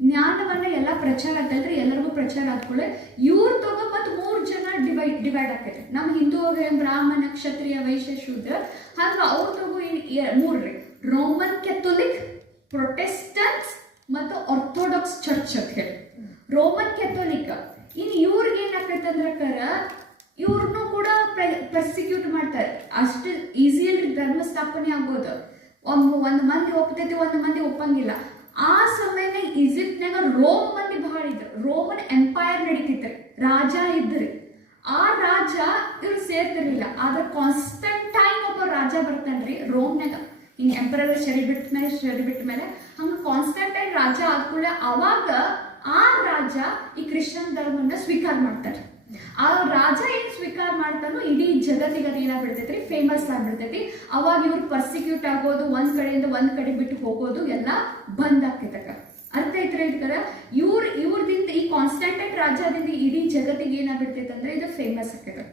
ಜ್ಞಾನವನ್ನ ಎಲ್ಲ ಪ್ರಚಾರ ಆಗ್ತೈತ್ರಿ, ಎಲ್ಲರಿಗೂ ಪ್ರಚಾರ ಆದ್ಕೊಳ್ಳೆ ಇವ್ರ ತಗೋ ಮತ್ತೆ 3 ಜನ ಡಿವೈಡ್ ಆಗ್ತೈತಿ. ನಮ್ಮ ಹಿಂದೂ ಬ್ರಾಹ್ಮಣ, ಕ್ಷತ್ರಿಯ, ವೈಶ್ಯ, ಶೂದ್ರ, ಹಂಗ ಅವ್ರ ತಗೋ 3 ರೀ, ರೋಮನ್ ಕೆಥೋಲಿಕ್, ಪ್ರೊಟೆಸ್ಟೆಂಟ್ಸ್ ಮತ್ತು ಆರ್ಥೋಡಾಕ್ಸ್ ಚರ್ಚ್ ಅಂತ ಹೇಳಿ. ರೋಮನ್ ಕೆಥೋಲಿಕ್ ಇನ್ನು ಇವ್ರಿಗೆ ಏನಾಗ್ತೈತಂದ್ರಕ್ಕಾರ, ಇವ್ರನ್ನೂ ಕೂಡ ಪರ್ಸಿಕ್ಯೂಟ್ ಮಾಡ್ತಾರೆ. ಅಷ್ಟು ಈಸಿ ಅಲ್ರಿ ಧರ್ಮ ಸ್ಥಾಪನೆ ಆಗೋದು. ಒಂದು ಮಂದಿ ಒಪ್ತೈತಿ, ಒಂದು ಮಂದಿ ಒಪ್ಪಂಗಿಲ್ಲ. ಆ ಸಮಯನಾಗ ಈಜಿಪ್ಟ್ನಾಗ ರೋಮ್ ಮಂದಿ ಬಹಳ ಇದ್ರು, ರೋಮನ್ ಎಂಪೈರ್ ನಡೀತಿತ್ರಿ, ರಾಜ ಇದ್ರಿ. ಆ ರಾಜ ಇವ್ರು ಸೇರ್ತಿರ್ಲಿಲ್ಲ. ಆದ್ರೆ ಕಾನ್ಸ್ಟಂಟೈನ್ ಒಬ್ಬ ರಾಜ ಬರ್ತಾನ್ರಿ ರೋಮ್ನಾಗ, ಹಿಂಗೆ ಎಂಪರರ್ ಶರಿ ಬಿಟ್ಟ ಮೇಲೆ ಹಂಗ ಕಾನ್ಸ್ಟಂಟೈನ್ ರಾಜ ಆದ್ಕೂಡಲೇ ಅವಾಗ ಆ ರಾಜ ಈ ಕ್ರಿಶ್ಚಿಯನ್ ಧರ್ಮವನ್ನ ಸ್ವೀಕಾರ ಮಾಡ್ತಾರೆ. ಆ ರಾಜ ಏನ್ ಸ್ವೀಕಾರ ಮಾಡ್ತಾನೋ ಇಡೀ ಜಗತ್ತಿಗೆ ಅದು ಏನಾಗ್ಬಿಡ್ತೈತ್ರಿ, ಫೇಮಸ್ ಆಗ್ಬಿಡ್ತೈತಿ. ಅವಾಗ ಇವ್ರು ಪರ್ಸಿಕ್ಯೂಟ್ ಆಗೋದು, ಒಂದ್ ಕಡೆಯಿಂದ ಒಂದ್ ಕಡೆ ಬಿಟ್ಟು ಹೋಗೋದು ಎಲ್ಲ ಬಂದ್ ಆಗ್ತೈತಕ್ಕ. ಅರ್ಥ ಐತ್ರಿ ಇದಕ್ಕರ. ಇವ್ರದಿಂದ ಈ ಕಾನ್ಸ್ಟಂಟೈನ್ ರಾಜ್ಯದಿಂದ ಇಡೀ ಜಗತ್ತಿಗೆ ಏನಾಗ್ಬಿಡ್ತೈತೆ ಅಂದ್ರೆ ಇದು ಫೇಮಸ್ ಆಗ್ತೈತೆ.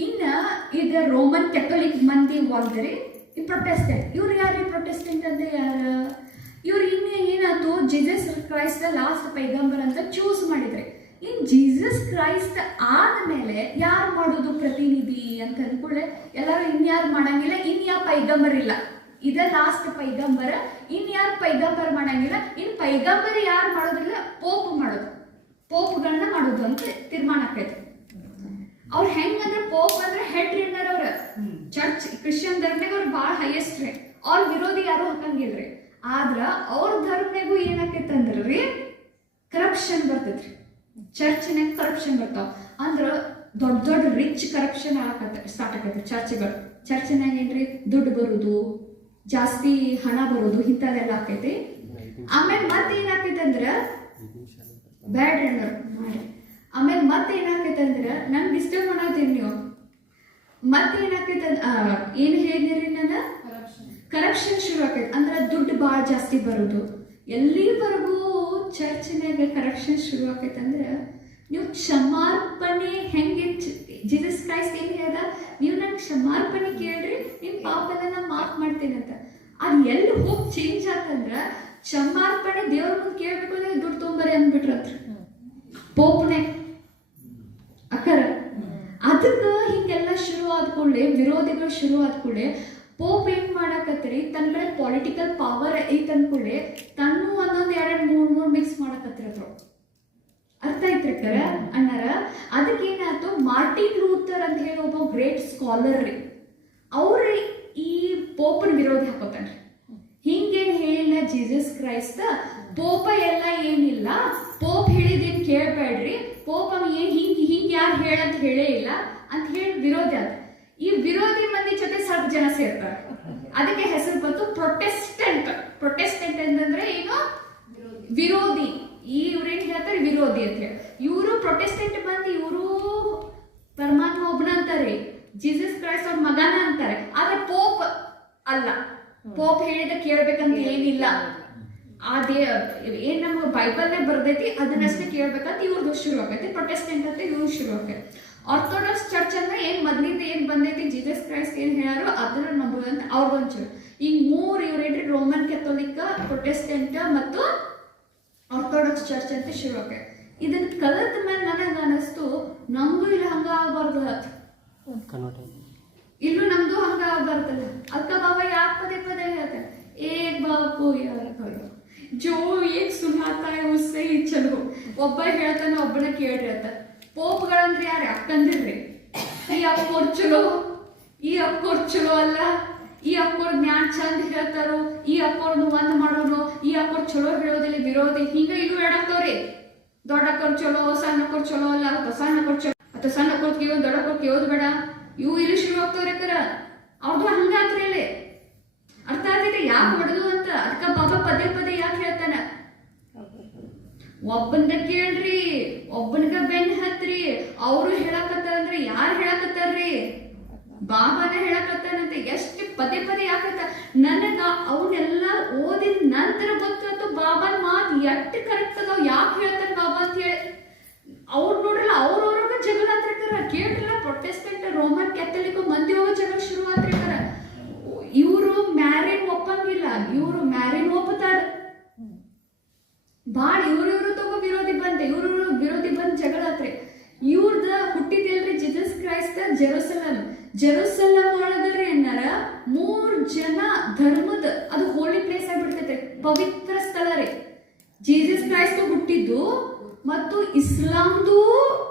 ಇನ್ನ ಈಗ ರೋಮನ್ ಕೆಥೋಲಿಕ್ ಮಂದಿ ವಾಲ್ದರಿ ಈ ಪ್ರೊಟೆಸ್ಟೆಂಟ್. ಇವ್ರು ಯಾರು ಪ್ರೊಟೆಸ್ಟೆಂಟ್ ಅಂದ್ರೆ ಯಾರು, ಇವ್ರು ಏನಾಯ್ತು, ಜೀಸಸ್ ಕ್ರೈಸ್ಟ್ ಲಾಸ್ಟ್ ಪೈಗಂಬರ್ ಅಂತ ಚೂಸ್ ಮಾಡಿದ್ರೆ. ಇನ್ ಜೀಸಸ್ ಕ್ರೈಸ್ಟ್ ಆದ್ಮೇಲೆ ಯಾರು ಮಾಡೋದು ಪ್ರತಿನಿಧಿ ಅಂತ ಅಂದ್ಕೊಳ್ಳೆ ಎಲ್ಲರೂ ಇನ್ಯಾರು ಮಾಡಂಗಿಲ್ಲ, ಇನ್ಯಾವ ಪೈಗಂಬರ್ ಇಲ್ಲ, ಇದೇ ಲಾಸ್ಟ್ ಪೈಗಂಬರ, ಇನ್ಯಾರು ಪೈಗಂಬರ್ ಮಾಡಂಗಿಲ್ಲ. ಇನ್ ಪೈಗಂಬರ್ ಯಾರು ಮಾಡೋದಿಲ್ಲ, ಪೋಪ್ಗಳನ್ನ ಮಾಡೋದು ಅಂತ ತೀರ್ಮಾನ ಆಕೈತಿ. ಅವ್ರು ಹೆಂಗಂದ್ರೆ ಪೋಪ್ ಅಂದ್ರೆ ಹೆಡ್ ರೀಡರ್, ಅವ್ರ ಚರ್ಚ್ ಕ್ರಿಶ್ಚಿಯನ್ ಧರ್ಮನಾಗ ಅವ್ರು ಭಾಳ ಹೈಯೆಸ್ಟ್ ರೀ, ಅವ್ರ ವಿರೋಧಿ ಯಾರು ಹಾಕಂಗಿಲ್ರಿ. ಆದ್ರ ಅವ್ರ ಧರ್ಮನಾಗೂ ಏನಾಕೈತಂದ್ರಿ, ಕರಪ್ಷನ್ ಬರ್ತೈತ್ರಿ. ಚರ್ಚ್ನಾಗ ಕರಪ್ಷನ್ ಬರ್ತಾವ, ಅಂದ್ರ ದೊಡ್ಡ ರಿಚ್ ಕರಪ್ಷನ್ ಸ್ಟಾರ್ಟ್ ಆಕೈತಿ ಚರ್ಚ್ಗಳು. ಚರ್ಚ್ನಾಗ ಏನ್ರಿ ದುಡ್ಡು ಬರುದು, ಜಾಸ್ತಿ ಹಣ ಬರೋದು, ಇಂಥದೆಲ್ಲ ಆಕೈತಿ. ಆಮೇಲೆ ಮತ್ತೆ ಏನಾಕೈತಿ ಅಂದ್ರ ಬ್ಯಾಡ್ ಮಾಡಿ. ಆಮೇಲೆ ಮತ್ತೆ ಏನಾಕೈತಿ ಅಂದ್ರ ನನ್ ಡಿಸ್ಟರ್ಬ್ ಮಾಡತ್ತೀರಿ ನೀವು. ಮತ್ತೆ ಏನಾಕೈತಿ ಏನ್ ಹೇಳಿದ್ರಿ, ನಾನು ಕರಪ್ಷನ್ ಶುರು ಆಕೈತಿ. ಅಂದ್ರ ದುಡ್ಡು ಭಾಳ ಜಾಸ್ತಿ ಬರೋದು. ಎಲ್ಲಿವರೆಗೂ ಚರ್ಚ್ನಾಗ ಕರಪ್ಷನ್ ಶುರು ಆಕೈತೆ ಅಂದ್ರೆ, ನೀವು ಕ್ಷಮಾರ್ಪಣೆ ಹೆಂಗೆ, ಜೀಸಸ್ ಕ್ರೈಸ್ಟ್ ಏನ್ ಹೇಳ್ದ, ನೀವು ನನ್ ಕ್ಷಮಾರ್ಪಣೆ ಕೇಳ್ರಿ, ನಿಮ್ ಪಾಪನ ನಾ ಮಾಫ್ ಮಾಡ್ತೇನೆ ಅಂತ. ಅದು ಎಲ್ಲಿ ಹೋಗಿ ಚೇಂಜ್ ಆತಂದ್ರ, ಕ್ಷಮಾರ್ಪಣೆ ದೇವ್ರ ಮುಂದೆ ಕೇಳ್ಬೇಕು ಅಂದ್ರೆ ದುಡ್ಡು ತೊಂಬರಿ ಅಂದ್ಬಿಟ್ರತ್ರ ಪೋಪ್ನೆ ಅಕ್ಕರ. ಅದಕ್ಕ ಹಿಂಗೆಲ್ಲ ಶುರು ಆದ್ಕೊಳ್ಳೆ, ವಿರೋಧಿಗಳು ಶುರು ಆದ್ಕೊಳ್ಳೆ ಪೋಪ್ ಏನ್ ಮಾಡಕತ್ರಿ, ತನ್ನ ಕಡೆ ಪೊಲಿಟಿಕಲ್ ಪವರ್ ಐತ್ ಅನ್ಕೊಳ್ಳಿ, ತನ್ನೂ ಒಂದೊಂದು 2-3 ಮಿಕ್ಸ್ ಮಾಡಕತ್ತಿರದ್ರು. ಏನಾಯ್ತ್ರಿ ಅಣ್ಣಾರ, ಅದಕ್ಕೇನಾಯ್ತು, ಮಾರ್ಟಿನ್ ಲೂಥರ್ ಅಂತ ಹೇಳಿ ಒಬ್ಬ ಗ್ರೇಟ್ ಸ್ಕಾಲರ್ ರೀ, ಅವ್ರ ಈ ಪೋಪನ್ ವಿರೋಧಿ ಹಾಕೋತಾನ್ರಿ. ಹಿಂಗೇನ್ ಹೇಳಿಲ್ಲ ಜೀಸಸ್ ಕ್ರೈಸ್ತ, ಪೋಪ ಎಲ್ಲ ಏನಿಲ್ಲ, ಪೋಪ್ ಹೇಳಿದೇನ್ ಕೇಳ್ಬೇಡ್ರಿ, ಪೋಪ ಏನ್ ಹಿಂಗ್ ಯಾರು ಹೇಳಂತ ಹೇಳೇ ಇಲ್ಲ ಅಂತ ಹೇಳಿ ವಿರೋಧಿ ಆದ. ಈ ವಿರೋಧಿ ಮಂದಿ ಜೊತೆ ಸ್ವಲ್ಪ ಜನ ಸೇರ್ತಾರೆ, ಅದಕ್ಕೆ ಹೆಸರು ಬಂತು ಪ್ರೊಟೆಸ್ಟೆಂಟ್. ಪ್ರೊಟೆಸ್ಟೆಂಟ್ ಅಂತಂದ್ರೆ ಏನು, ವಿರೋಧಿ. ಇವ್ರೇನ್ ಹೇಳ್ತಾರೆ ವಿರೋಧಿ ಅಂತ ಹೇಳಿ. ಇವರು ಪ್ರೊಟೆಸ್ಟೆಂಟ್ ಮಂದಿ, ಇವರು ಪರಮಾತ್ಮ ಒಬ್ಬನ ಅಂತಾರೆ, ಜೀಸಸ್ ಕ್ರೈಸ್ಟ್ ಅವ್ರ ಮಗನ ಅಂತಾರೆ. ಆದ್ರೆ ಪೋಪ್ ಅಲ್ಲ, ಪೋಪ್ ಹೇಳಿದ ಕೇಳ್ಬೇಕಂತ ಏನಿಲ್ಲ, ಅದೇ ಏನ್ ನಮ್ಗೆ ಬೈಬಲ್ನೇ ಬರ್ದೈತಿ ಅದನ್ನಷ್ಟೇ ಕೇಳ್ಬೇಕಂತ ಇವ್ರದ್ದು ಶುರು ಆಗೈತಿ. ಪ್ರೊಟೆಸ್ಟೆಂಟ್ ಅಂತ ಇವ್ರು ಶುರು ಆಗೈತಿ. ಆರ್ಥೋಡಾಕ್ಸ್ ಚರ್ಚ್ ಅಂದ್ರೆ ಏನ್ ಮೊದ್ಲಿಂದ ಏನ್ ಬಂದೈತಿ, ಜೀಸಸ್ ಕ್ರೈಸ್ಟ್ ಏನ್ ಹೇಳಾರೋ ಅದನ್ನ ನಂಬೋದಂತ ಅವ್ರದೊಂಚೂರು. ಈಗ ಮೂರು ಇವ್ರೇನ್ರಿ, ರೋಮನ್ ಕೆಥೋಲಿಕ್, ಪ್ರೊಟೆಸ್ಟೆಂಟ್ ಮತ್ತು ಆರ್ಥೋಡಾಕ್ಸ್ ಚರ್ಚ್ ಅಂತ ಶುರು ಆಗೈತಿ. ಇದನ್ನ ಕಲಿತ ಮೇಲೆ ನನಗ ಅನಿಸ್ತು, ನಮಗೂ ಇಲ್ಲ ಹಂಗ ಆಗ್ಬಾರ್ದು, ಇಲ್ಲೂ ನಮ್ದು ಹಂಗ ಆಗ್ಬಾರ್ದಲ್ಲ. ಅದಕ್ಕ ಬಾಬಾ ಯಾಕೆ ಪದೇ ಪದೇ ಹೇಳ್ತಾರೆ, ಏಕ್ ಬಾಪು ಯಾರ ಕರೋ ಜೋ ಏಕ್ ಸುನಾತಾ ಹೈ ಉಸ್ಸೆ ಹಿ ಚಲೋ. ಒಬ್ಬ ಹೇಳ್ತಾನೆ, ಒಬ್ಬನ ಕೇಳ್ರಿ ಅಂತ. ಪೋಪ್ಗಳಂದ್ರೆ ಯಾರು, ಅಕ್ಕಂದಿರ್ರಿ. ಈ ಅಕ್ಕೋರ್ ಚಲೋ, ಈ ಅಕ್ಕೋರ್ ಚಲೋ ಅಲ್ಲ, ಈ ಅಕ್ಕೋರ್ ಜ್ಞಾನ ಚಂದ ಹೇಳ್ತಾರೋ, ಈ ಅಕ್ಕೋರ್ನು ಒಂದ್ ಮಾಡೋನು, ಈ ಅಕ್ಕೋರ್ ಚಲೋ ಹೇಳೋದಿಲ್ಲ, ವಿರೋಧಿ. ಹಿಂಗ ಇಲ್ಲೂ ಹೇಳಾಕ್ತವ್ರಿ. ದೊಡ್ಡ ಅಕ್ಕೋರ್ ಚಲೋ, ಸಣ್ಣ ಅಕ್ಕೋರ್ ಚಲೋ ಅಲ್ಲ, ಅಥವಾ ಸಣ್ಣ ಅಕ್ಕೋರ್ ಚಲೋ, ಅಥವಾ ಸಣ್ಣ ಅಕ್ಕೋರ್ ಕೇಳೋದು, ದೊಡ್ಡ ಅಕ್ಕೋರ್ ಕೇಳೋದು ಬೇಡ. ಇವು ಇಲ್ಲಿ ಶುರು ಆಗ್ತವ್ರಿ ಕರ. ಅವ್ರದ್ದು ಹಂಗಾತ್ರಿ ಅಲ್ಲಿ ಅರ್ಥ ಆಗ್ತೈತಿ ಯಾಕೆ ಹೊಡೆದು ಅಂತ. ಅದಕ್ಕ ಬಾಬಾ ಪದೇ ಪದೇ ಯಾಕೆ ಹೇಳ್ತಾನ, ಒಬ್ಬನ ಕೇಳ್ರಿ, ಒಬ್ಬನಿಗ ಬೆನ್ ಹತ್ರಿ. ಅವ್ರು ಹೇಳಕತ್ತಾರಂದ್ರೆ ಯಾರು ಹೇಳಕತ್ತಾರ್ರಿ, ಬಾಬಾನ ಹೇಳಕತ್ತಾನಂತೆ. ಎಷ್ಟು ಪದೇ ಪದೇ ಯಾಕತ್ತ, ನನಗ ಅವನ್ನೆಲ್ಲ ಓದಿದ ನಂತರ ಗೊತ್ತಾಯ್ತು ಬಾಬಾನ ಮಾತು ಎಷ್ಟು ಕರೆಕ್ಟ್ ಅದಾವ, ಯಾಕೆ ಹೇಳ್ತಾನೆ ಬಾಬಾ ಅಂತ ಹೇಳಿ. ಅವ್ರು ನೋಡ್ರಲ್ಲ, ಅವ್ರವ್ರಾಗ ಜಗಳ ಆತ್ರಿಕರ ಕೇಳ್ರಲ್ಲ. ಪ್ರೊಟೆಸ್ಟೆಂಟ್, ರೋಮನ್ ಕ್ಯಾಥಲಿಕ್ ಮಂದಿ ಹೋಗೋ ಜಗಳ ಶುರು ಆತ್ರಿಕರ. ಇವರು ಮ್ಯಾರಿನ್ ಒಪ್ಪಂಗಿಲ್ಲ, ಇವರು ಮ್ಯಾರಿನ್ ಒಪ್ಪತಾರ. ಬಾಳ ಇವ್ರು ತಗೋ ವಿರೋಧಿ ಬಂದೆ, ಇವ್ರು ವಿರೋಧಿ ಬಂದ್ ಜಗಳ ಆತ್ರಿ. ಇವ್ರದ ಹುಟ್ಟಿದಿಲ್ರಿ ಜೀಸಸ್ ಕ್ರೈಸ್ತ ಜೆರೂಸಲಂ ಒಳಗರಿ ಏನಾರ 3 ಜನ ಧರ್ಮದ, ಅದು ಹೋಲಿ ಪ್ಲೇಸ್ ಆಗಿಬಿಡ್ತೈತೆ, ಪವಿತ್ರ ಸ್ಥಳ ರೀ. ಜೀಸಸ್ ಕ್ರೈಸ್ತ ಹುಟ್ಟಿದ್ದು ಮತ್ತು ಇಸ್ಲಾಂದು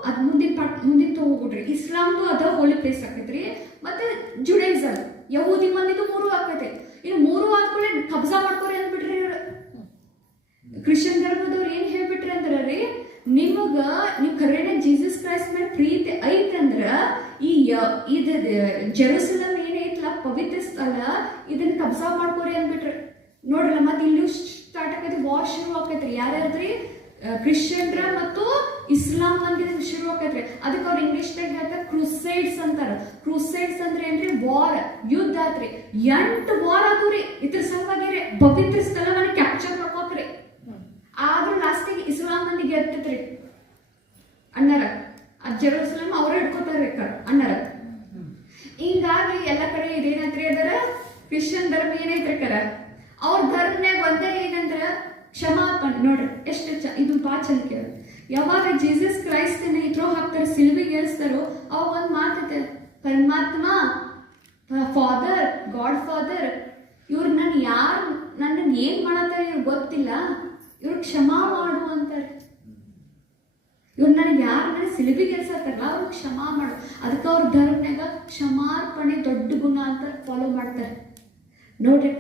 ಅದ್ ಮುಂದಿನ ಹೋಗ್ಬಿಡ್ರಿ. ಇಸ್ಲಾಂದು ಅದ ಹೋಲಿ ಪ್ಲೇಸ್ ಆಕೈತ್ರಿ. ಮತ್ತೆ ಜುಡೈಸಮ್, ಯಹೂದಿ ಮಂದಿದು 3 ಆಕೈತಿ. ಇನ್ನು 3 ಆದ್ಮೇಲೆ ಕಬ್ಜಾ ಮಾಡ್ಕೋರಿ ಅಂದ್ಬಿಟ್ರಿ ಇವ್ರು. ಕ್ರಿಶ್ಚಿಯನ್ ಧರ್ಮದವ್ರು ಏನ್ ಹೇಳ್ಬಿಟ್ರಿ ಅಂದ್ರಿ, ನಿಮಗ ನೀವು ಕರೆನ ಜೀಸಸ್ ಕ್ರೈಸ್ಟ್ ಮೇಲೆ ಪ್ರೀತಿ ಐತಂದ್ರ ಈ ಜೆರೂಸಲಂ ಏನೈತಲ್ಲ ಪವಿತ್ರ ಸ್ಥಳ, ಇದನ್ನ ಕಬ್ಜಾ ಮಾಡ್ಕೋರಿ ಅಂದ್ಬಿಟ್ರಿ. ನೋಡ್ರಲ್ಲ, ಮತ್ತೆ ಇಲ್ಲಿ ಸ್ಟಾರ್ಟ್ ಆಕೈತಿ, ವಾರ್ ಶುರು ಆಕೈತ್ರಿ. ಯಾರ್ಯಾರ್ದ್ರಿ, ಕ್ರಿಶ್ಚಿಯನ್ರ ಮತ್ತು ಇಸ್ಲಾಂ ಮಂದಿ ಶುರು ಆಕೈತ್ರಿ. ಅದಕ್ಕೆ ಅವ್ರು ಇಂಗ್ಲಿಷ್ದಾಗ ಹೇಳ್ತಾರೆ ಕ್ರೂಸೈಡ್ಸ್ ಅಂತಾರ. ಕ್ರೂಸೈಡ್ಸ್ ಅಂದ್ರೆ ಏನ್ರಿ, ವಾರ್, ಯುದ್ಧ ಆತ್ರಿ. 8 ವಾರ್ ಆದ್ರಿ ಇದ್ರ ಸಲುವಾಗಿ ಪವಿತ್ರ ಸ್ಥಳವನ್ನ ಕ್ಯಾಪ್ಚರ್ ಮಾಡ್ಕೋತ್ರಿ. ಆದ್ರೂ ಲಾಸ್ಟಿಗೆ ಇಸ್ಲಾಂ ಮಂದಿಗೆ ಗೆದ್ತೈತ್ರಿ ಅಣ್ಣರ. ಜೆರೂಸಲಂ ಅವ್ರ ಹಿಡ್ಕೋತಾರ ಅಣ್ಣರ. ಹಿಂಗಾಗಿ ಎಲ್ಲ ಕಡೆ ಇದೇನೈತ್ರಿ, ಅದರ ಕ್ರಿಶ್ಚಿಯನ್ ಧರ್ಮ ಏನೈತ್ರಿ ಕರ, ಅವ್ರ ಧರ್ಮನ್ಯಾಗ ಒಂದೇ ಏನಂದ್ರ ಕ್ಷಮಾಪಣೆ. ನೋಡ್ರಿ ಎಷ್ಟು ಇದು ಭಾಳ ಚಂದ ಕೇಳ. ಯಾವಾಗ ಜೀಸಸ್ ಕ್ರೈಸ್ತನ ಇತ್ರೋ ಹಾಕ್ತಾರೆ, ಸಿಲ್ವಿಗೆ ಏರಿಸ್ತಾರೋ, ಅವಾಗ ಒಂದು ಮಾತೈತೆ, ಪರಮಾತ್ಮ, ಫಾದರ್, ಗಾಡ್ ಫಾದರ್, ಇವ್ರು ನನ್ನನ್ನು ಏನ್ ಮಾಡತ್ತಾರೆ ಇವ್ರು ಗೊತ್ತಿಲ್ಲ, ಇವ್ರು ಕ್ಷಮಾ ಮಾಡು ಅಂತಾರೆ. ಇವ್ರು ನನಗೆ ಯಾರು ಸಿಲುಬಿಗೆ ಎಲ್ಸತ್ತಾರಲ್ಲ ಅವ್ರು ಕ್ಷಮಾ ಮಾಡು. ಅದಕ್ಕೆ ಅವ್ರ ಧರ್ಮನಾಗ ಕ್ಷಮಾರ್ಪಣೆ ದೊಡ್ಡ ಗುಣ ಅಂತ ಫಾಲೋ ಮಾಡ್ತಾರೆ. ನೋಡ್ರಿ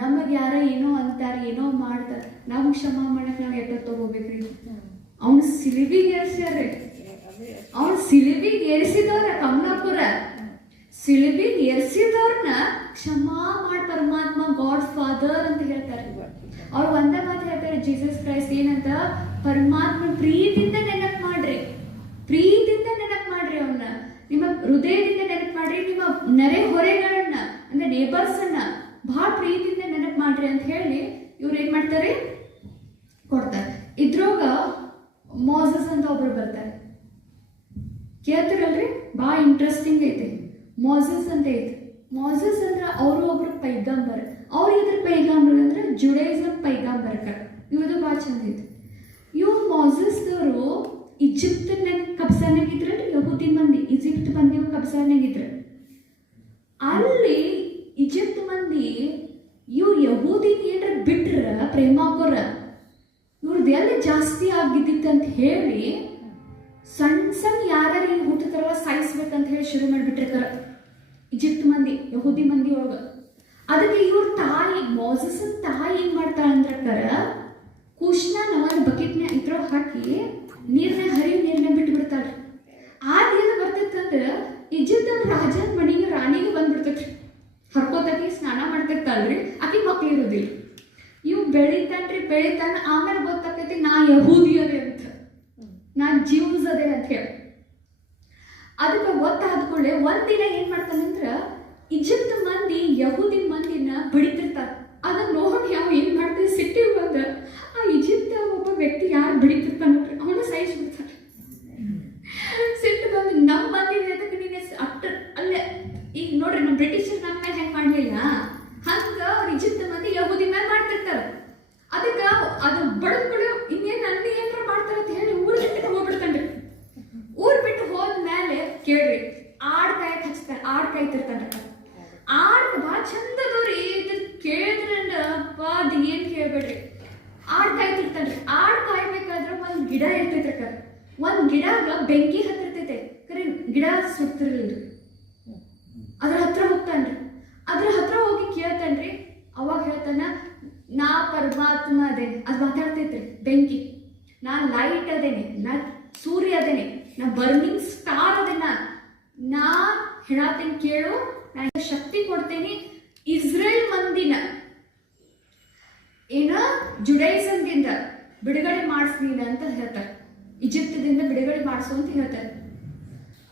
ನಮಗೆ ಯಾರ ಏನೋ ಅಂತಾರೆ, ಏನೋ ಮಾಡ್ತಾರೆ, ನಾವು ಕ್ಷಮಾ ಮಾಡಕ್ ನಾವು ಎಟ್ಟ ತಗೋಬೇಕ್ರಿ. ಅವ್ನು ಸಿಲುಬಿಗೆ ಏರ್ಸ್ಯಾರ್ರಿ, ಅವ್ನು ಸಿಲುಬಿಗೆ ಏರಿಸಿದವ್ರ ಕಮಲಾಪುರ, ಸಿಲುಬಿಗೆ ಏರಿಸಿದವ್ರನ್ನ ಕ್ಷಮಾ ಮಾಡಿ ಪರಮಾತ್ಮ, ಗಾಡ್ ಫಾದರ್ ಅಂತ ಹೇಳ್ತಾರೆ. ಅವ್ರು ಒಂದೇ ಮಾತು ಹೇಳ್ತಾರೆ ಜೀಸಸ್ ಕ್ರೈಸ್ಟ್ ಏನಂತ, ಪರಮಾತ್ಮ ಪ್ರೀತಿಯಿಂದ ನೆನಪು ಮಾಡ್ರಿ, ಪ್ರೀತಿಯಿಂದ ನೆನಪು ಮಾಡ್ರಿ, ಅವನ್ನ ನಿಮ್ಮ ಹೃದಯದಿಂದ ನೆನಪು ಮಾಡ್ರಿ, ನಿಮ್ಮ ನೆರೆ ಹೊರೆಗಳನ್ನ ಅಂದ್ರೆ ನೇಬರ್ಸ್ ಅನ್ನ ಬಹಳ ಪ್ರೀತಿಯಿಂದ ನೆನಪು ಮಾಡ್ರಿ ಅಂತ ಹೇಳಿ ಇವ್ರು ಏನ್ ಮಾಡ್ತಾರೆ, ಕೊಡ್ತಾರೆ. ಇದ್ರೊಳಗ ಮೋಸಸ್ ಅಂತ ಒಬ್ರು ಬರ್ತಾರೆ, ಕೇಳ್ತಿರಲ್ರಿ, ಬಹಳ ಇಂಟ್ರೆಸ್ಟಿಂಗ್ ಐತಿ. ಮೋಸಸ್ ಅಂತ ಐತಿ. ಮೋಸಸ್ ಅಂದ್ರೆ ಅವರು ಒಬ್ರು ಪೈಗಂಬರ್. ಅವ್ರು ಇದ್ರ ಪೈಗಂಬರ್ ಅಂದ್ರೆ ಜುಡೈಸಮ್ ಪೈಗಂಬರ್. ಇವ್ರದ್ದು ಭಾಳ ಚಂದ ಐತಿ. ಇವ್ ಮೋಸಸ್ದವರು ಈಜಿಪ್ತನ್ನ ಕಬ್ಸಾನಾಗಿದ್ರಲ್ರಿ, ಯಹೂದಿ ಮಂದಿ ಈಜಿಪ್ಟ್ ಮಂದಿ ಕಬ್ಸಾನಾಗಿದ್ರ. ಅಲ್ಲಿ ಈಜಿಪ್ಟ್ ಮಂದಿ ಇವ್ ಯಹೂದಿನ ಏನ್ರ ಬಿಟ್ರ ಪ್ರೇಮಾಕೋರ, ಇವ್ರದ್ದು ಎಲ್ಲಿ ಜಾಸ್ತಿ ಆಗಿದ್ದಿತ್ತು ಅಂತ ಹೇಳಿ ಸಣ್ಣ ಸಣ್ಣ ಯಾರು ಹುಟ್ಟತಾರಲ್ಲ ಸಾಯಿಸ್ಬೇಕಂತ ಹೇಳಿ ಶುರು ಮಾಡಿಬಿಟ್ಟಿರ್ತಾರ ಈಜಿಪ್ಟ್ ಮಂದಿ, ಯಹೂದಿ ಮಂದಿ ಒಳಗೆ. ಅದಕ್ಕೆ ಇವ್ರ ತಾಯಿ ಮೋಸಸ್ನ ತಾಯಿ ಏನ್ ಮಾಡ್ತಾಳ ಅಂದ್ರಕ್ಕಾರ, ಕುಶ್ನಾನ ಒಂದು ಬಕೆಟ್ನ ಇದ್ರೊಳಗೆ ಹಾಕಿ ನೀರ್ನಾಗ ಹರಿವು ನೀರ್ನಾಗ ಬಿಟ್ಟು ಬಿಡ್ತಾಳ್ರಿ. ಏನು ಬರ್ತೈತಂದ್ರ ಈಜಿಪ್ಟ್ ರಾಜನ ಮನೆಗೆ ರಾಣಿಗೆ ಬಂದ್ಬಿಡ್ತೈತ್ರಿ. ಹರ್ಕೋತಾಕಿ ಸ್ನಾನ ಮಾಡ್ತಿರ್ತಾಳ್ರಿ, ಆಕಿ ಮಕ್ಳು ಇರೋದಿಲ್ಲ. ಇವ್ ಬೆಳಿತಾನ, ಆಮೇಲೆ ಗೊತ್ತಾಕೈತಿ ನಾ ಯಹೂದಿ ಅದೇ ಅಂತ, ನಾ ಜ್ಯೂಸ್ ಅದೇ ಅಂತ ಹೇಳಿ. ಅದಕ್ಕೆ ಗೊತ್ತಾದ್ಕೊಳ್ಳೆ ಒಂದಿನ ಏನ್ ಮಾಡ್ತಾನಂದ್ರ ಈಜಿಪ್ಟ್ ಮಂದಿ ಯಹೂದಿ ಮಂದಿನ ಬಡಿತಿರ್ತಾರ. ಅದನ್ನ ನೋಡಿ ಅವ ಏನ್ ಮಾಡ್ತಾನೆ, ಸಿಟ್ಟಿಗೆ ಬಂದ ಆ ಈಜಿಪ್ಟ್ ಒಬ್ಬ ವ್ಯಕ್ತಿ ಯಾರು ಬಡಿತಿರ್ತಾನಲ್ರಿ ಅವನು ಸಾಯಿಸ್ಬಿಡ್ತಾನೆ. ಸಿಟ್ಟು ಬಂದು ನಮ್ಮ ಮಂದಿ ನೀನೆ ಅಟ್ಟ ಅಲ್ಲೇ. ಈಗ ನೋಡ್ರಿ ನಮ್ಮ ಬ್ರಿಟಿಷರ್ ನಮ್ಮ ಮೇಲೆ ಹೆಂಗ್ ಮಾಡ್ಲಿಲ್ಲ, ಹಂಗ ಅವ್ರು ಈಜಿಪ್ಟ್ ಮಂದಿ ಯಹೂದಿ ಮೇಲೆ ಮಾಡ್ತಿರ್ತಾರ. ಅದಕ್ಕೆ ಅದು ಬಡದ್ಬಿಡು ಇನ್ನೇನ್ ನನ್ನ ಏನಾರ ಮಾಡ್ತಾರ ಅಂತ ಹೇಳಿ ಊರ್ ಬಿಟ್ಟು ಹೋಗ್ಬಿಡ್ತಾನ್ರಿ. ಊರ್ ಬಿಟ್ಟು ಹೋದ್ಮೇಲೆ ಕೇಳ್ರಿ, ಆಡ್ ಕಾಯಕ್ ಹಚ್ತಾರ, ಆಡ್ ಕಾಯ್ತಿರ್ತಾನ್ರಿ. ಆಡ್ ಭಾಳ ಚಂದದವ್ರಿ, ಕೇಳಿದ್ರಂಡ ಅಪ್ಪ ಅದು ಏನ್ ಕೇಳ್ಬೇಡ್ರಿ. ಆಡ್ ಕಾಯ್ತಿರ್ತಾನ್ರಿ. ಆಡ್ ಕಾಯ್ಬೇಕಾದ್ರೆ ಒಂದ್ ಗಿಡ ಇರ್ತೈತ್ರಕ್ಕ, ಒಂದ್ ಗಿಡಾಗ ಬೆಂಕಿ ಹತ್ತಿರ್ತೈತೆ, ಕರೆ ಗಿಡ ಸುಡ್ತಿರ್ಲಿಲ್ರಿ. ಅದ್ರ ಹತ್ರ ಹೋಗ್ತಾನ್ರಿ. ಅದ್ರ ಹತ್ರ ಹೋಗಿ ಕೇಳ್ತಾನ್ರಿ. ಅವಾಗ ಹೇಳ್ತಾನ, ನಾ ಪರಮಾತ್ಮ ಅದೇನೆ. ಅದು ಮಾತಾಡ್ತೈತ್ರಿ ಬೆಂಕಿ, ನಾ ಲೈಟ್ ಅದೇನೆ, ನಾ ಸೂರ್ಯ ಅದೇನೆ, ನಾ ಬರ್ನಿಂಗ್ ಸ್ಟಾರ್ ಅದೇನ, ನಾ ಹೇಳತ್ತೇನೆ ಕೇಳು, ನಾ ಶಕ್ತಿ ಕೊಡ್ತೇನೆ. ಇಸ್ರೇಲ್ ಮಂದಿನ ಏನ ಜುಡೈಸಮ್ದಿಂದ ಬಿಡುಗಡೆ ಮಾಡಿಸ್ಲಿಲ್ಲ ಅಂತ ಹೇಳ್ತಾರೆ, ಈಜಿಪ್ತದಿಂದ ಬಿಡುಗಡೆ ಮಾಡಿಸು ಅಂತ ಹೇಳ್ತಾರೆ.